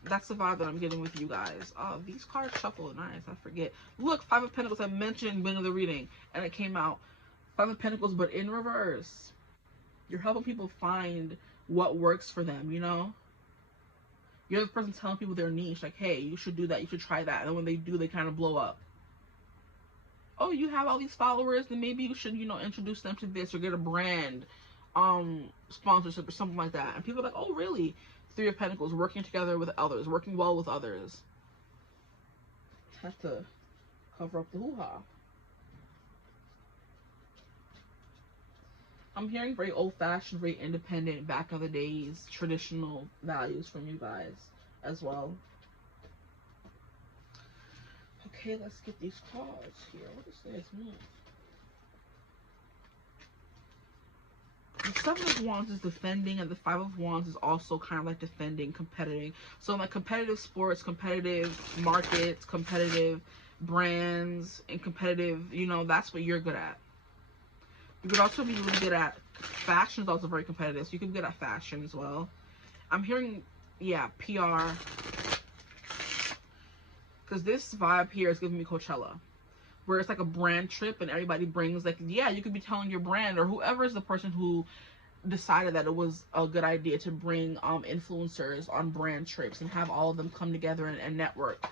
That's the vibe that I'm getting with you guys. Oh, these cards shuffle nice. I forget. Look, 5 of Pentacles. I mentioned in the beginning of the reading, and it came out. 5 of Pentacles, but in reverse. You're helping people find what works for them, you know? You're the person telling people their niche, like, hey, you should do that, you should try that. And when they do, they kind of blow up. Oh, you have all these followers, then maybe you should, you know, introduce them to this or get a brand sponsorship or something like that. And people are like, oh, really? 3 of Pentacles, working together with others, working well with others. Have to cover up the hoo-ha. I'm hearing very old-fashioned, very independent, back in the days, traditional values from you guys as well. Okay, let's get these cards here. What is this? The Seven of Wands is defending, and the Five of Wands is also kind of like defending, competing. So in like competitive sports, competitive markets, competitive brands, and competitive, you know, that's what you're good at. You could also be really good at fashion. Is also very competitive, so you can be good at fashion as well. I'm hearing, yeah, PR. Because this vibe here is giving me Coachella, where it's like a brand trip and everybody brings, like, yeah, you could be telling your brand, or whoever is the person who decided that it was a good idea to bring influencers on brand trips and have all of them come together and network.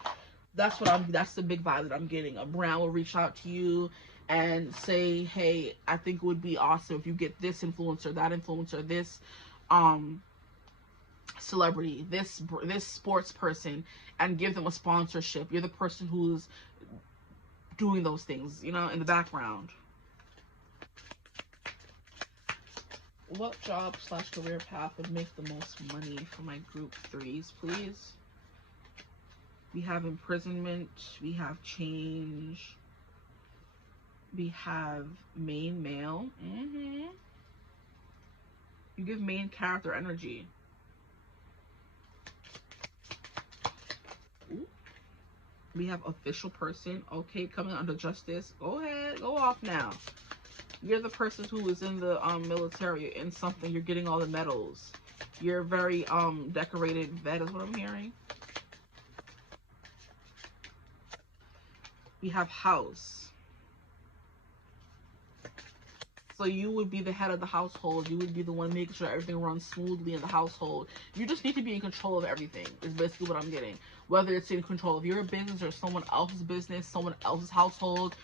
That's the big vibe that I'm getting. A brand will reach out to you and say, hey, I think it would be awesome if you get this influencer, that influencer, this celebrity, this sports person, and give them a sponsorship. You're the person who's doing those things, you know, in the background. What job / career path would make the most money for my group 3s, please? We have imprisonment, we have change, we have main male. You give main character energy. Ooh. We have official person. Okay, coming under justice. Go ahead, go off now. You're the person who is in the military, in something. You're getting all the medals. You're a very decorated vet is what I'm hearing. We have house. So you would be the head of the household. You would be the one making sure everything runs smoothly in the household. You just need to be in control of everything, is basically what I'm getting. Whether it's in control of your business or someone else's business, someone else's household,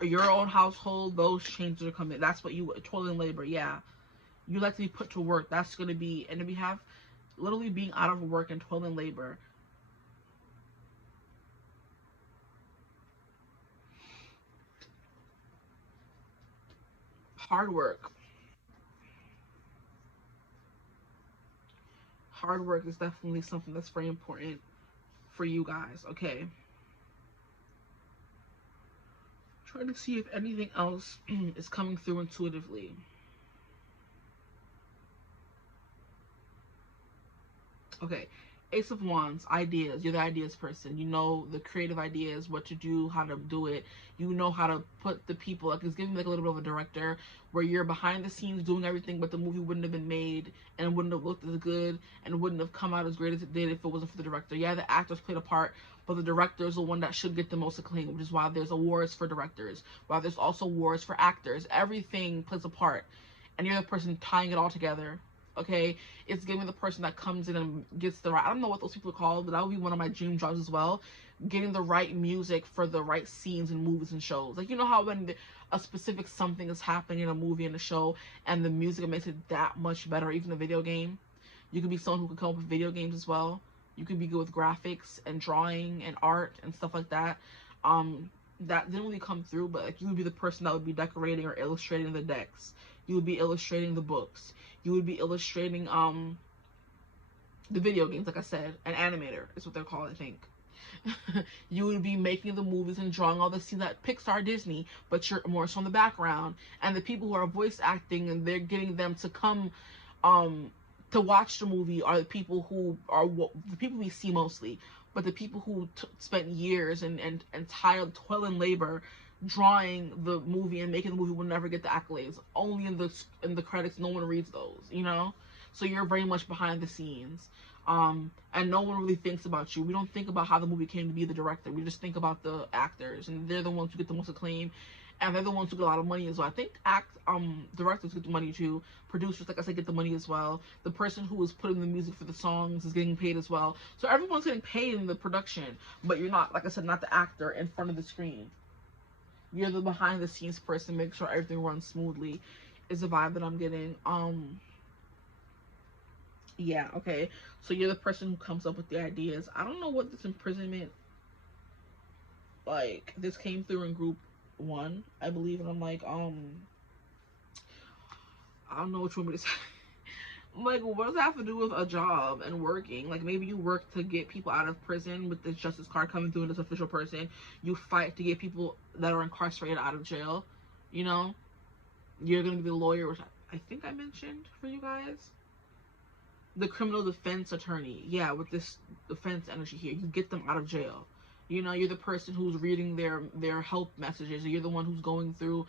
or your own household, those changes are coming. That's what you, toil and labor, yeah. You like to be put to work. That's going to be, and then we have literally being out of work and toil and labor. Hard work. Hard work is definitely something that's very important for you guys, okay? Trying to see if anything else is coming through intuitively. Okay, Ace of Wands, ideas. You're the ideas person. You know the creative ideas, what to do, how to do it. You know how to put the people, like, it's giving me like a little bit of a director where you're behind the scenes doing everything, but the movie wouldn't have been made and wouldn't have looked as good and wouldn't have come out as great as it did if it wasn't for the director. Yeah, the actors played a part, but the director is the one that should get the most acclaim, which is why there's awards for directors, why there's also awards for actors. Everything plays a part, and you're the person tying it all together. Okay, it's giving the person that comes in and gets the right, I don't know what those people are called, but that would be one of my dream jobs as well. Getting the right music for the right scenes in movies and shows. Like, you know how when a specific something is happening in a movie and a show, and the music makes it that much better, even a video game. You could be someone who can come up with video games as well. You could be good with graphics and drawing and art and stuff like that. That didn't really come through, but like, you would be the person that would be decorating or illustrating the decks. You would be illustrating the books. You would be illustrating the video games, like I said. An animator is what they're called, I think. You would be making the movies and drawing all the scenes at Pixar, Disney, but you're more so in the background. And the people who are voice acting and they're getting them to come to watch the movie are the people who are the people we see mostly, but the people who spent years and toil and labor drawing the movie and making the movie will never get the accolades. Only in the credits, no one reads those, you know. So you're very much behind the scenes, and no one really thinks about you. We don't think about how the movie came to be the director. We just think about the actors, and they're the ones who get the most acclaim, and they're the ones who get a lot of money as well. I think directors get the money too. Producers, like I said, get the money as well. The person who is putting the music for the songs is getting paid as well. So everyone's getting paid in the production, but you're not, like I said, not the actor in front of the screen. You're the behind the scenes person, make sure everything runs smoothly, is the vibe that I'm getting. Yeah, okay. So you're the person who comes up with the ideas. I don't know what this imprisonment, like, this came through in group 1, I believe, and I'm like, I don't know what you want me to say. Like, what does that have to do with a job and working? Like, maybe you work to get people out of prison with this justice card coming through, and this official person. You fight to get people that are incarcerated out of jail. You know, you're gonna be the lawyer, which I think I mentioned for you guys. The criminal defense attorney. Yeah, with this defense energy here, you get them out of jail. You know, you're the person who's reading their help messages. You're the one who's going through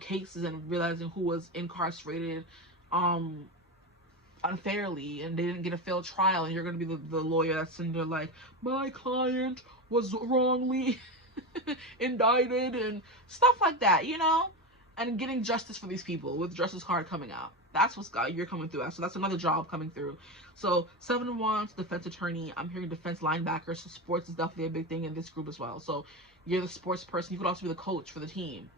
cases and realizing who was incarcerated unfairly and they didn't get a fair trial, and you're going to be the lawyer that's in there like, my client was wrongly indicted and stuff like that, you know, and getting justice for these people with justice card coming out. That's what's got you're coming through at. So that's another job coming through. So 7 of Wands, defense attorney. I'm hearing defense linebacker. So sports is definitely a big thing in this group as well. So you're the sports person. You could also be the coach for the team.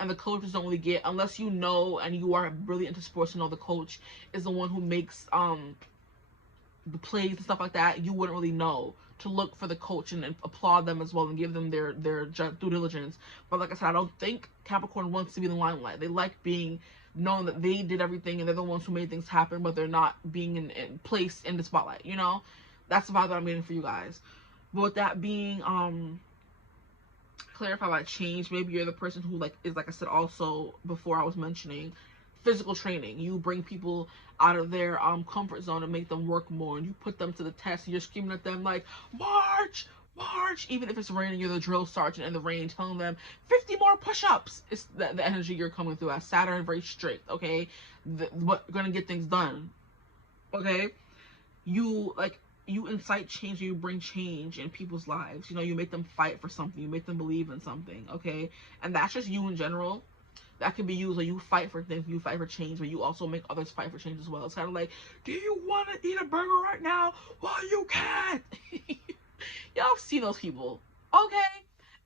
And the coaches don't really get, unless you know and you are really into sports, you know the coach is the one who makes the plays and stuff like that. You wouldn't really know to look for the coach and applaud them as well and give them their due diligence. But like I said, I don't think Capricorn wants to be in the limelight. They like being known that they did everything and they're the ones who made things happen, but they're not being in placed in the spotlight, you know. That's the vibe that I'm getting for you guys. But with that being clarify about change, maybe you're the person who is, like I said also before, I was mentioning physical training. You bring people out of their comfort zone and make them work more, and you put them to the test, and you're screaming at them like, march, march, even if it's raining. You're the drill sergeant in the rain telling them 50 more push-ups. It's the energy you're coming through as. Saturn, very strict, okay, but gonna get things done, okay. You incite change, you bring change in people's lives. You know, you make them fight for something, you make them believe in something, okay? And that's just you in general. That could be you, so you fight for things, you fight for change, but you also make others fight for change as well. It's kind of like, do you want to eat a burger right now? Well, you can't. Y'all see those people, okay?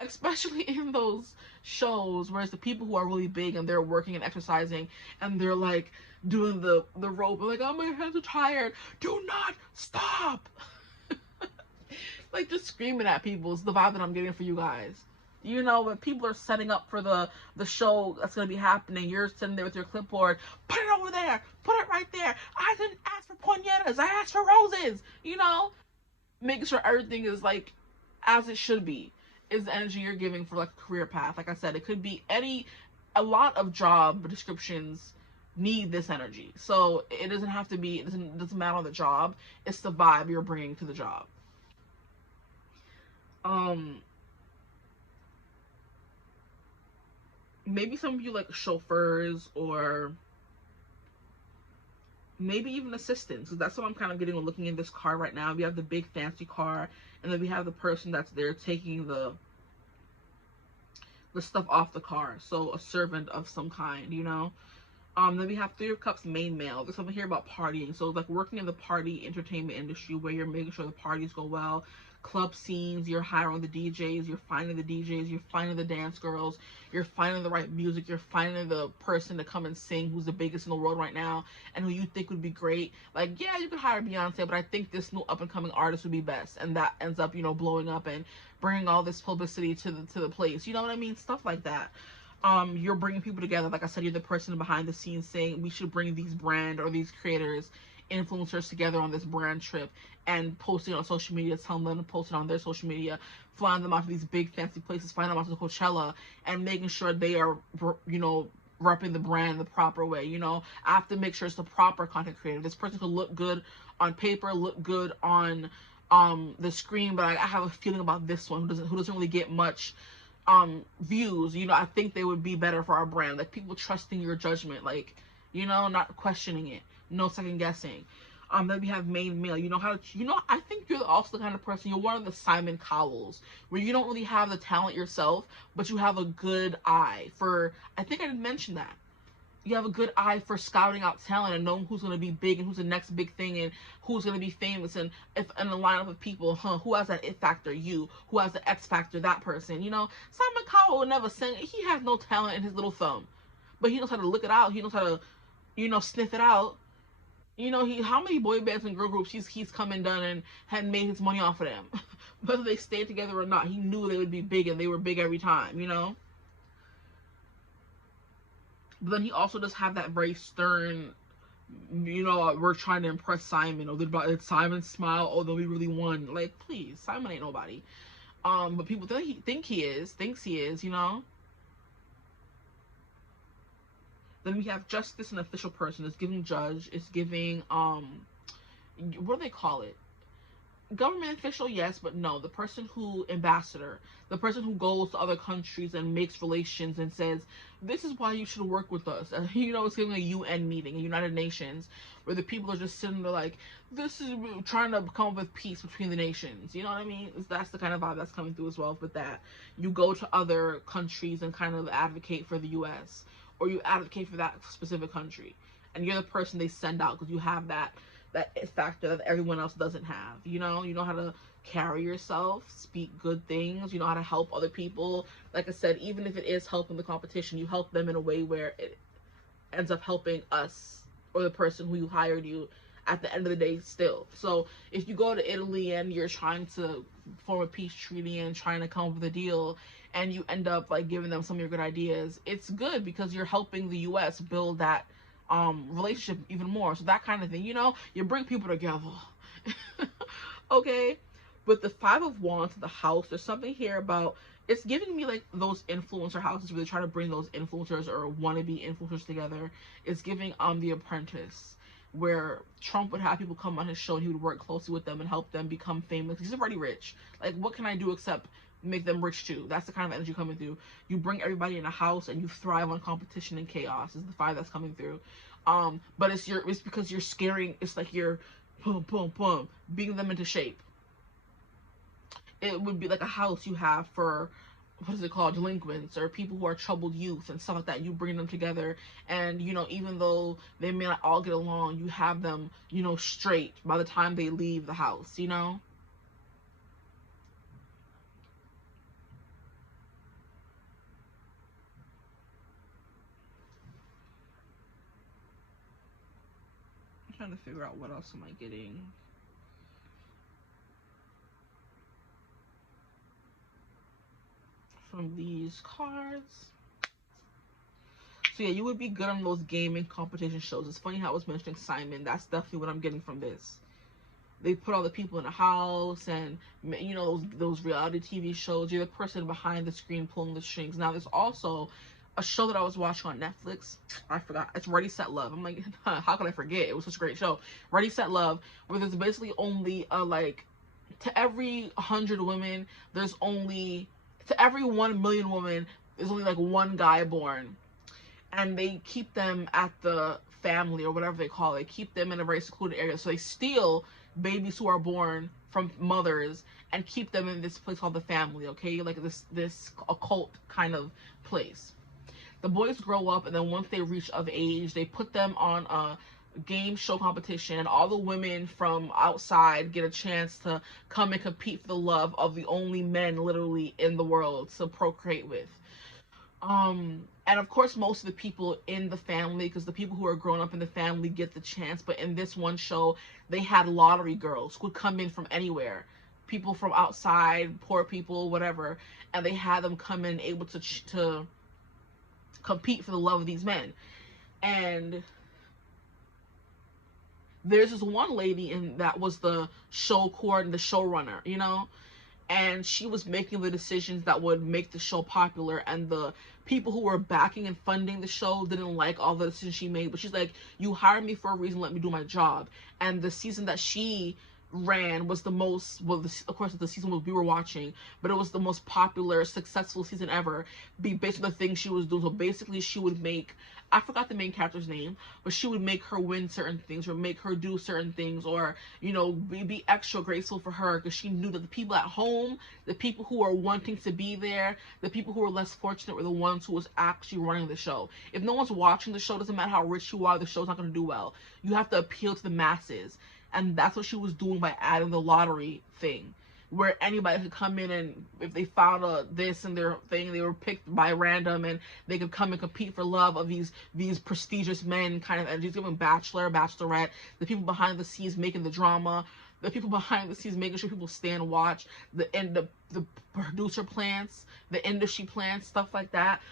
Especially in those shows where it's the people who are really big and they're working and exercising and they're like doing the rope and like, oh, my hands are tired. Do not stop. Like, just screaming at people is the vibe that I'm getting for you guys. You know, when people are setting up for the show that's going to be happening, you're sitting there with your clipboard, put it over there, put it right there. I didn't ask for poinsettias, I asked for roses, you know? Making sure everything is like as it should be is the energy you're giving for like a career path. Like I said, it could be a lot of job descriptions need this energy. So it doesn't have to be, it doesn't matter on the job. It's the vibe you're bringing to the job. Maybe some of you like chauffeurs or maybe even assistants. So that's what I'm kind of getting when looking in this car right now. We have the big fancy car, and then we have the person that's there taking the stuff off the car. So a servant of some kind, you know. Then we have 3 of Cups, main male. There's something here about partying. So like working in the party entertainment industry where you're making sure the parties go well. Club scenes, you're hiring the DJs, you're finding the DJs, you're finding the dance girls, you're finding the right music, you're finding the person to come and sing who's the biggest in the world right now and who you think would be great. Like, yeah, you could hire Beyonce, but I think this new up-and-coming artist would be best, and that ends up, you know, blowing up and bringing all this publicity to the place. You know what I mean? Stuff like that. You're bringing people together. Like I said, you're the person behind the scenes saying we should bring these brand or these creators, influencers together on this brand trip and posting on social media, telling them to post it on their social media, flying them out to these big fancy places, flying them out to Coachella, and making sure they are, you know, repping the brand the proper way. You know, I have to make sure it's the proper content creator. This person could look good on paper, look good on the screen, but I have a feeling about this one who doesn't really get much views. You know, I think they would be better for our brand. Like, people trusting your judgment, like, you know, not questioning it, no second guessing. Then we have main male. You know how to, you know, I think you're also the kind of person, you're one of the Simon Cowells, where you don't really have the talent yourself, but you have a good eye for, I think I didn't mention that. You have a good eye for scouting out talent and knowing who's going to be big and who's the next big thing and who's going to be famous, and if in a lineup of people, who has that it factor? You. Who has the X factor? That person. You know, Simon Cowell will never sing. He has no talent in his little thumb, but he knows how to look it out. He knows how to, you know, sniff it out. You know, how many boy bands and girl groups he's come and done and had made his money off of them. Whether they stayed together or not, he knew they would be big, and they were big every time, you know? But then he also does have that very stern you know, we're trying to impress Simon, or did Simon smile, although we really won. Like, please, Simon ain't nobody. But people thinks he is, you know. Then we have justice and official person. It's giving judge. It's giving what do they call it? Government official, yes, but no. The person who ambassador, the person who goes to other countries and makes relations and says, "This is why you should work with us." And, you know, it's giving a UN meeting, a United Nations, where the people are just sitting there like, "This is trying to come up with peace between the nations." You know what I mean? That's the kind of vibe that's coming through as well. With that, you go to other countries and kind of advocate for the U.S. or you advocate for that specific country, and you're the person they send out because you have that factor that everyone else doesn't have. You know how to carry yourself, speak good things, you know how to help other people. Like I said, even if it is helping the competition, you help them in a way where it ends up helping us or the person who hired you at the end of the day still. So if you go to Italy and you're trying to form a peace treaty and trying to come up with a deal, and you end up like giving them some of your good ideas, it's good because you're helping the US build that relationship even more. So that kind of thing, you know, you bring people together. Okay. With the Five of Wands, the house, there's something here about, it's giving me like those influencer houses where they try to bring those influencers or wannabe influencers together. It's giving The Apprentice, where Trump would have people come on his show and he would work closely with them and help them become famous. He's already rich. Like, what can I do except make them rich too? That's the kind of energy coming through. You bring everybody in a house and you thrive on competition and chaos is the five that's coming through. But it's because you're scaring, it's like you're boom boom boom beating them into shape. It would be like a house you have for, what is it called, delinquents or people who are troubled youth and stuff like that. You bring them together, and you know, even though they may not all get along, you have them, you know, straight by the time they leave the house, you know. I'm trying to figure out what else am I getting from these cards. So yeah, you would be good on those gaming competition shows. It's funny how I was mentioning Simon. That's definitely what I'm getting from this. They put all the people in a house, and you know, those reality TV shows. You're the person behind the screen pulling the strings. Now there's also a show that I was watching on Netflix. I forgot. It's Ready Set Love. I'm like, how could I forget? It was such a great show. Ready Set Love, where there's basically only like, to every 100 women, there's only, to every 1 million women, there's only like one guy born, and they keep them at the family or whatever they call it. They keep them in a very secluded area. So they steal babies who are born from mothers and keep them in this place called the family, okay? Like this occult kind of place. The boys grow up, and then once they reach of age, they put them on a game show competition, and all the women from outside get a chance to come and compete for the love of the only men literally in the world to procreate with. And of course, most of the people in the family, because the people who are grown up in the family get the chance, but in this one show, they had lottery girls who would come in from anywhere, people from outside, poor people, whatever, and they had them come in able to compete for the love of these men. And there's this one lady in that was the show coordinator, the showrunner, you know, and she was making the decisions that would make the show popular, and the people who were backing and funding the show didn't like all the decisions she made. But she's like, you hired me for a reason, let me do my job. And the season that she ran was the most, well, of course the season we were watching, but it was the most popular, successful season ever, based on the things she was doing. So basically she would make, I forgot the main character's name, but she would make her win certain things or make her do certain things, or, you know, be extra graceful for her, because she knew that the people at home, the people who are wanting to be there, the people who were less fortunate were the ones who was actually running the show. If no one's watching the show, doesn't matter how rich you are, the show's not going to do well. You have to appeal to the masses. And that's what she was doing by adding the lottery thing, where anybody could come in, and if they found this in their thing, they were picked by random, and they could come and compete for love of these prestigious men kind of energies, giving bachelor, bachelorette, the people behind the scenes making the drama, the people behind the scenes making sure people stay and watch, the producer plants, the industry plants, stuff like that.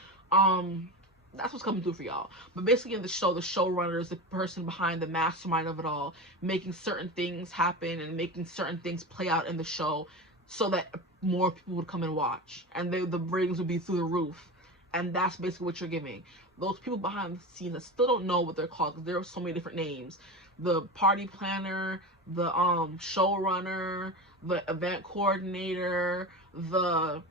That's what's coming through for y'all. But basically in the show, the showrunner is the person behind the mastermind of it all, making certain things happen and making certain things play out in the show so that more people would come and watch. And the ratings would be through the roof. And that's basically what you're giving. Those people behind the scenes that still don't know what they're called, because there are so many different names. The party planner, the showrunner, the event coordinator, the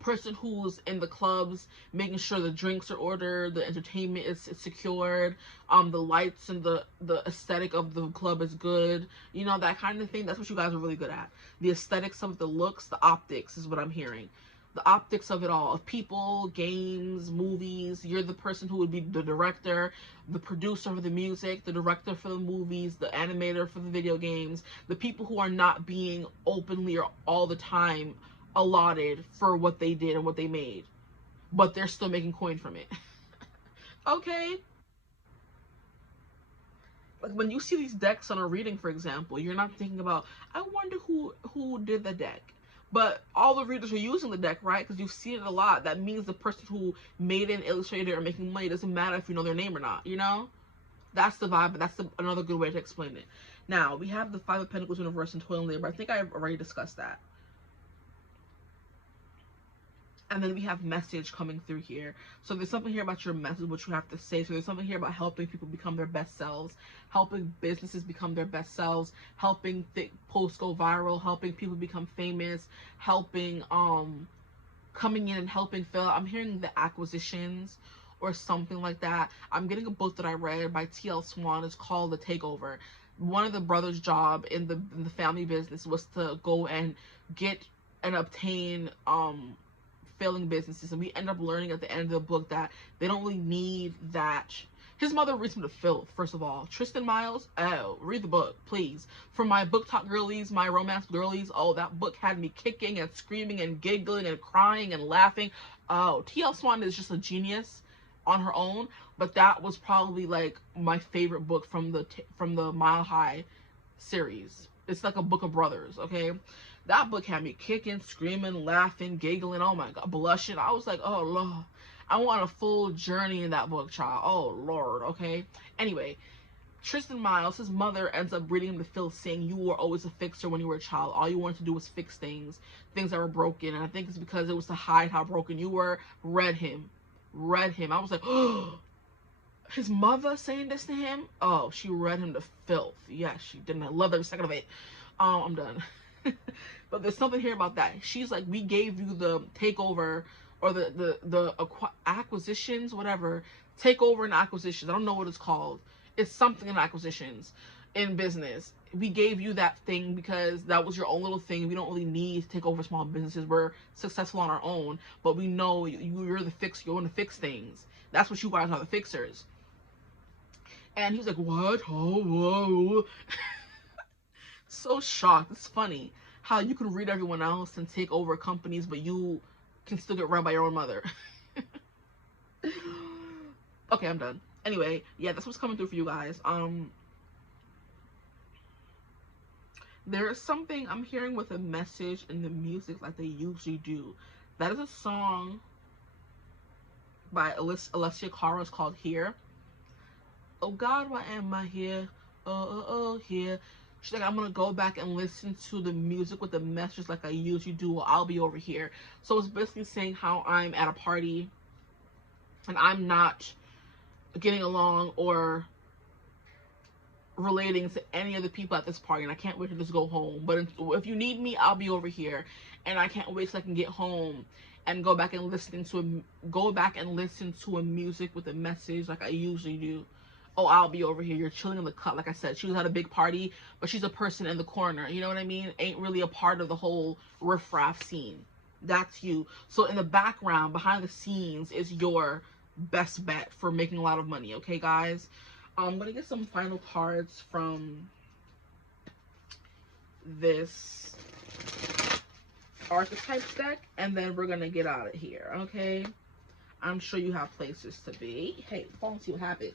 person who's in the clubs making sure the drinks are ordered, the entertainment is secured, the lights and the aesthetic of the club is good, you know, that kind of thing. That's what you guys are really good at. The aesthetics of the looks, the optics is what I'm hearing. The optics of it all, of people, games, movies. You're the person who would be the director, the producer for the music, the director for the movies, the animator for the video games, the people who are not being openly or all the time allotted for what they did and what they made, but they're still making coin from it. Okay? Like when you see these decks on a reading, for example, you're not thinking about, I wonder who did the deck. But all the readers are using the deck, right? Because you've seen it a lot. That means the person who made it, illustrated it, or making money, doesn't matter if you know their name or not, you know? That's the vibe, but that's another good way to explain it. Now, we have the Five of Pentacles in reverse and Toil and Labor. I think I've already discussed that. And then we have message coming through here. So there's something here about your message, what you have to say. So there's something here about helping people become their best selves, helping businesses become their best selves, helping posts go viral, helping people become famous, helping, coming in and helping fill. I'm hearing the acquisitions or something like that. I'm getting a book that I read by T.L. Swan. It's called The Takeover. One of the brothers' job in the family business was to go and get and obtain, failing businesses, and we end up learning at the end of the book that they don't really need that. His mother reads him to filth, first of all. Tristan Miles, oh, read the book, please. For my book talk girlies, my romance girlies, oh, that book had me kicking and screaming and giggling and crying and laughing. Oh, T.L. Swan is just a genius on her own, but that was probably like my favorite book from the Mile High series. It's like a book of brothers, okay? That book had me kicking, screaming, laughing, giggling, oh my God, blushing. I was like, oh Lord, I want a full journey in that book, child. Oh Lord, okay? Anyway, Tristan Miles, his mother ends up reading him the filth, saying you were always a fixer when you were a child. All you wanted to do was fix things that were broken. And I think it's because it was to hide how broken you were. Read him. I was like, oh, his mother saying this to him? Oh, she read him the filth. Yes, she did. And I love every second of it. I'm done. But there's something here about that. She's like, we gave you the takeover or the acquisitions, whatever. Takeover and acquisitions. I don't know what it's called. It's something in acquisitions in business. We gave you that thing because that was your own little thing. We don't really need to take over small businesses. We're successful on our own, but we know you're the fix. You're going to fix things. That's what you guys are, the fixers. And he was like, what? Oh, whoa. So shocked. It's funny how you can read everyone else and take over companies, but you can still get run by your own mother. Okay, I'm done. Anyway, yeah, that's what's coming through for you guys. There is something I'm hearing with a message in the music like they usually do. That is a song by Alessia Cara. It's called Here. Oh God, why am I here? Oh, here. She's like, I'm going to go back and listen to the music with the message like I usually do, or I'll be over here. So it's basically saying how I'm at a party and I'm not getting along or relating to any of the people at this party, and I can't wait to just go home. But if you need me, I'll be over here, and I can't wait till I can get home and go back and listen to a music with a message like I usually do. Oh, I'll be over here. You're chilling in the cut. Like I said, she was at a big party, but she's a person in the corner. You know what I mean? Ain't really a part of the whole riffraff scene. That's you. So in the background, behind the scenes, is your best bet for making a lot of money. Okay, guys? I'm going to get some final cards from this archetypes deck, and then we're going to get out of here. Okay? I'm sure you have places to be. Hey, call and see what happens.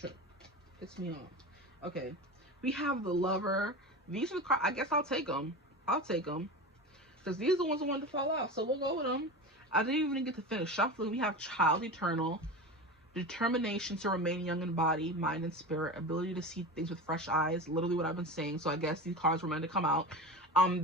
Sure. Piss me off. Okay. We have the Lover. These are the cards. I guess I'll take them. Because these are the ones I wanted to fall out. So we'll go with them. I didn't even get to finish shuffling. We have child eternal, determination to remain young in body, mind, and spirit, ability to see things with fresh eyes, literally what I've been saying, so I guess these cards were meant to come out.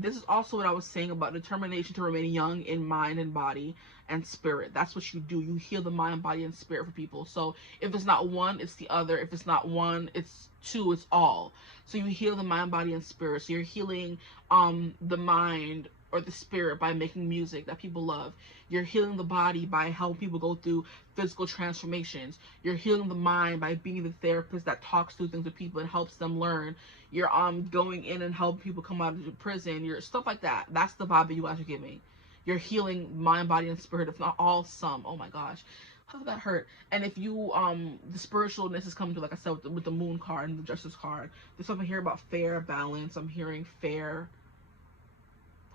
This is also what I was saying about determination to remain young in mind and body and spirit. That's what you do. You heal the mind, body, and spirit for people. So if it's not one, it's the other. If it's not one, it's two, it's all. So you heal the mind, body, and spirit. So you're healing the mind or the spirit by making music that people love. You're healing the body by helping people go through physical transformations. You're healing the mind by being the therapist that talks through things with people and helps them learn. You're going in and helping people come out of prison. You're stuff like that. That's the vibe that you guys are giving. You're healing mind, body, and spirit, if not all, some. Oh my gosh, how did that hurt? And if you the spiritualness is coming through, like I said, with the moon card and the justice card. There's something here about fair balance. I'm hearing fair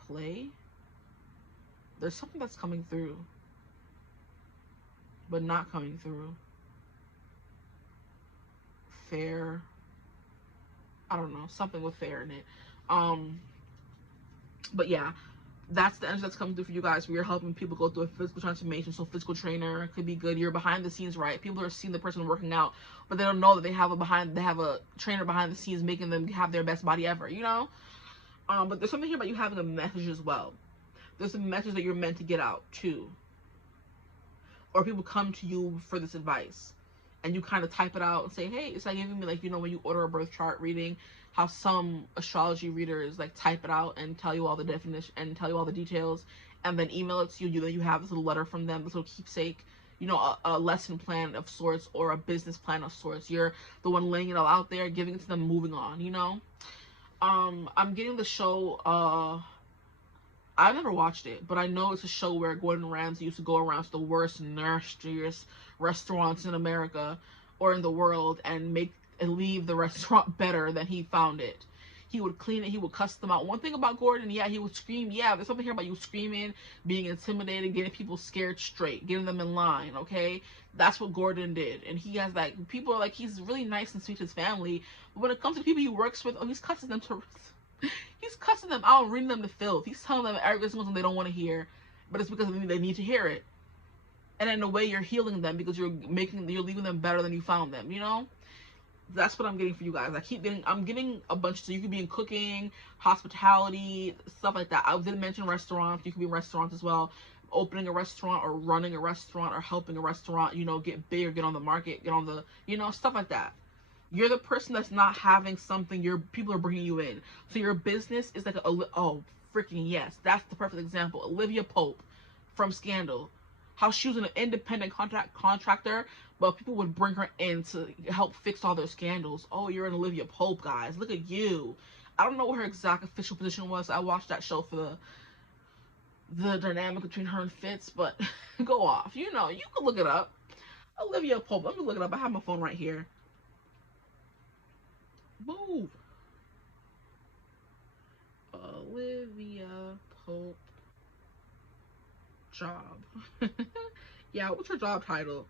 play. There's something that's coming through, but not coming through. Fair, I don't know, something with fair in it. But yeah, that's the energy that's coming through for you guys. We are helping people go through a physical transformation. So physical trainer could be good. You're behind the scenes, right? People are seeing the person working out, but they don't know that they have a trainer behind the scenes making them have their best body ever, you know? But there's something here about you having a message as well. There's a message that you're meant to get out too. Or people come to you for this advice and you kind of type it out and say, hey, it's like giving me, like, you know, when you order a birth chart reading, how some astrology readers like type it out and tell you all the definition and tell you all the details and then email it to you. You have this little letter from them, this little keepsake, you know, a lesson plan of sorts or a business plan of sorts. You're the one laying it all out there, giving it to them, moving on, you know? I'm getting the show, I've never watched it, but I know it's a show where Gordon Ramsay used to go around to the worst, nastiest restaurants in America or in the world and leave the restaurant better than he found it. He would clean it. He would cuss them out. One thing about Gordon, yeah, he would scream. Yeah, there's something here about you screaming, being intimidated, getting people scared straight, getting them in line, okay? That's what Gordon did. And he has, like, people are like, he's really nice and sweet to his family. But when it comes to people he works with, oh, he's cussing them to... He's cussing them out, reading them to filth. He's telling them every something they don't want to hear, but it's because they need to hear it. And in a way, you're healing them because you're leaving them better than you found them. You know, that's what I'm getting for you guys. I'm getting a bunch. So you could be in cooking, hospitality, stuff like that. I didn't mention restaurants. You could be in restaurants as well, opening a restaurant or running a restaurant or helping a restaurant. You know, get bigger, get on the market, get on the, you know, stuff like that. You're the person that's not having something. People are bringing you in. So your business is like oh, freaking yes. That's the perfect example. Olivia Pope from Scandal. How she was an independent contractor, but people would bring her in to help fix all their scandals. Oh, you're an Olivia Pope, guys. Look at you. I don't know what her exact official position was. I watched that show for the dynamic between her and Fitz, but go off. You know, you can look it up. Olivia Pope. Let me look it up. I have my phone right here. Move. Olivia Pope job. Yeah, what's her job title?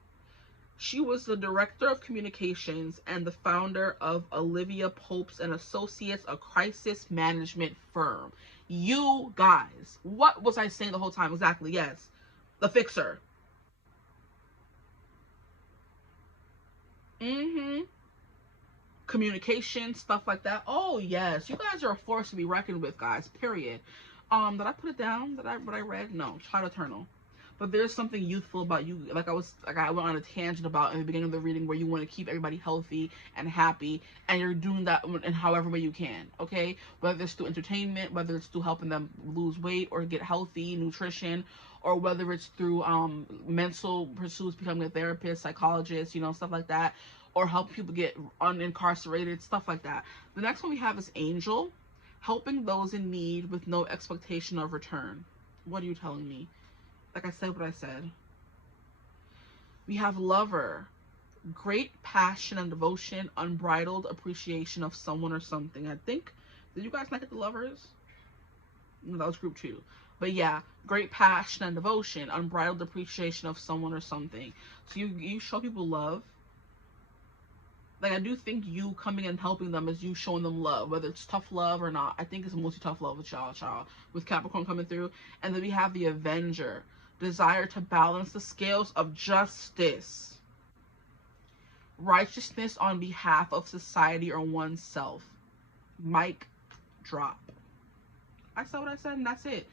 She was the director of communications and the founder of Olivia Pope's and Associates, a crisis management firm. You guys, what was I saying the whole time? Exactly, yes. The fixer. Mm-hmm. Communication, stuff like that. Oh yes, you guys are a force to be reckoned with, guys. Period. Did I put it down? What I read? No, Child Eternal. But there's something youthful about you. I went on a tangent about in the beginning of the reading where you want to keep everybody healthy and happy, and you're doing that in however way you can. Okay, whether it's through entertainment, whether it's through helping them lose weight or get healthy, nutrition, or whether it's through mental pursuits, becoming a therapist, psychologist, you know, stuff like that, or help people get unincarcerated, stuff like that. The next one we have is Angel, helping those in need with no expectation of return. What are you telling me? Like I said what I said. We have Lover, great passion and devotion, unbridled appreciation of someone or something. I think, did you guys not get the Lovers? No, that was group 2. But yeah, great passion and devotion, unbridled appreciation of someone or something. So you show people love. Like, I do think you coming and helping them is you showing them love, whether it's tough love or not. I think it's mostly tough love with y'all, with Capricorn coming through. And then we have the Avenger, desire to balance the scales of justice, righteousness on behalf of society or oneself. Mic drop. I said what I said, and that's it.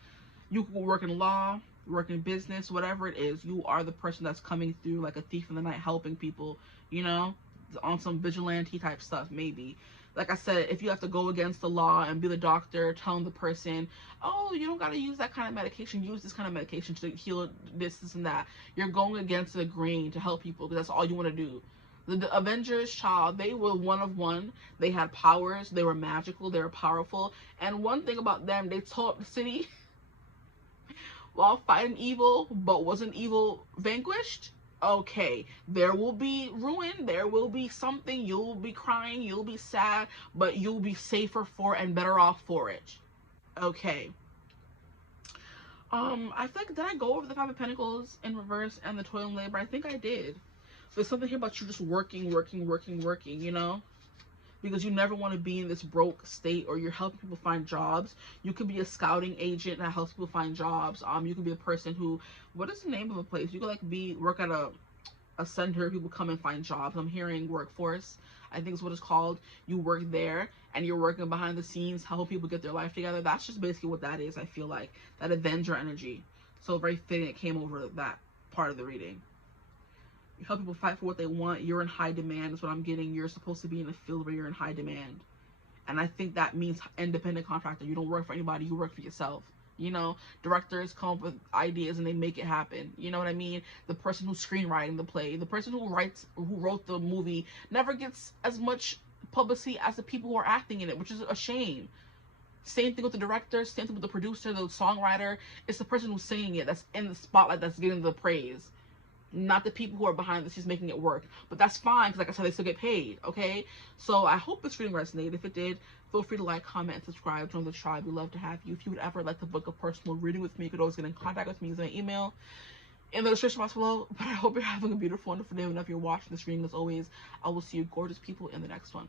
You can work in law, work in business, whatever it is. You are the person that's coming through like a thief in the night, helping people, you know, on some vigilante type stuff, maybe. Like I said, if you have to go against the law and be the doctor, telling the person, oh, you don't got to use that kind of medication, use this kind of medication to heal this, and that. You're going against the grain to help people because that's all you want to do. The Avengers, child, they were one of one. They had powers. They were magical. They were powerful. And one thing about them, they tore up the city while fighting evil, but wasn't evil vanquished. Okay, there will be ruin, there will be something, you'll be crying, you'll be sad, but you'll be safer for and better off for it. Okay. I feel like, did I go over the Five of Pentacles in reverse and the Toil and Labor? I think I did. There's something here about you just working, you know? Because you never want to be in this broke state, or you're helping people find jobs. You could be a scouting agent that helps people find jobs. You can be a person who, what is the name of a place? You could like work at a center, people come and find jobs. I'm hearing workforce, I think is what it's called. You work there and you're working behind the scenes, helping people get their life together. That's just basically what that is. I feel like that Avenger energy. So very fitting it came over that part of the reading. You help people fight for what they want. You're in high demand is what I'm getting. You're supposed to be in a field where you're in high demand. And I think that means independent contractor. You don't work for anybody. You work for yourself. You know, directors come up with ideas and they make it happen. You know what I mean? The person who's screenwriting the play, the person who wrote the movie never gets as much publicity as the people who are acting in it, which is a shame. Same thing with the director, same thing with the producer, the songwriter. It's the person who's saying it that's in the spotlight that's getting the praise, not the people who are behind the scenes making it work. But that's fine, because like I said, they still get paid, okay? So I hope this reading resonated. If it did, feel free to like, comment, and subscribe. Join the tribe. We'd love to have you. If you would ever like to book a personal reading with me, you could always get in contact with me using my email in the description box below. But I hope you're having a beautiful, wonderful day whenever you're watching this reading. As always, I will see you gorgeous people in the next one.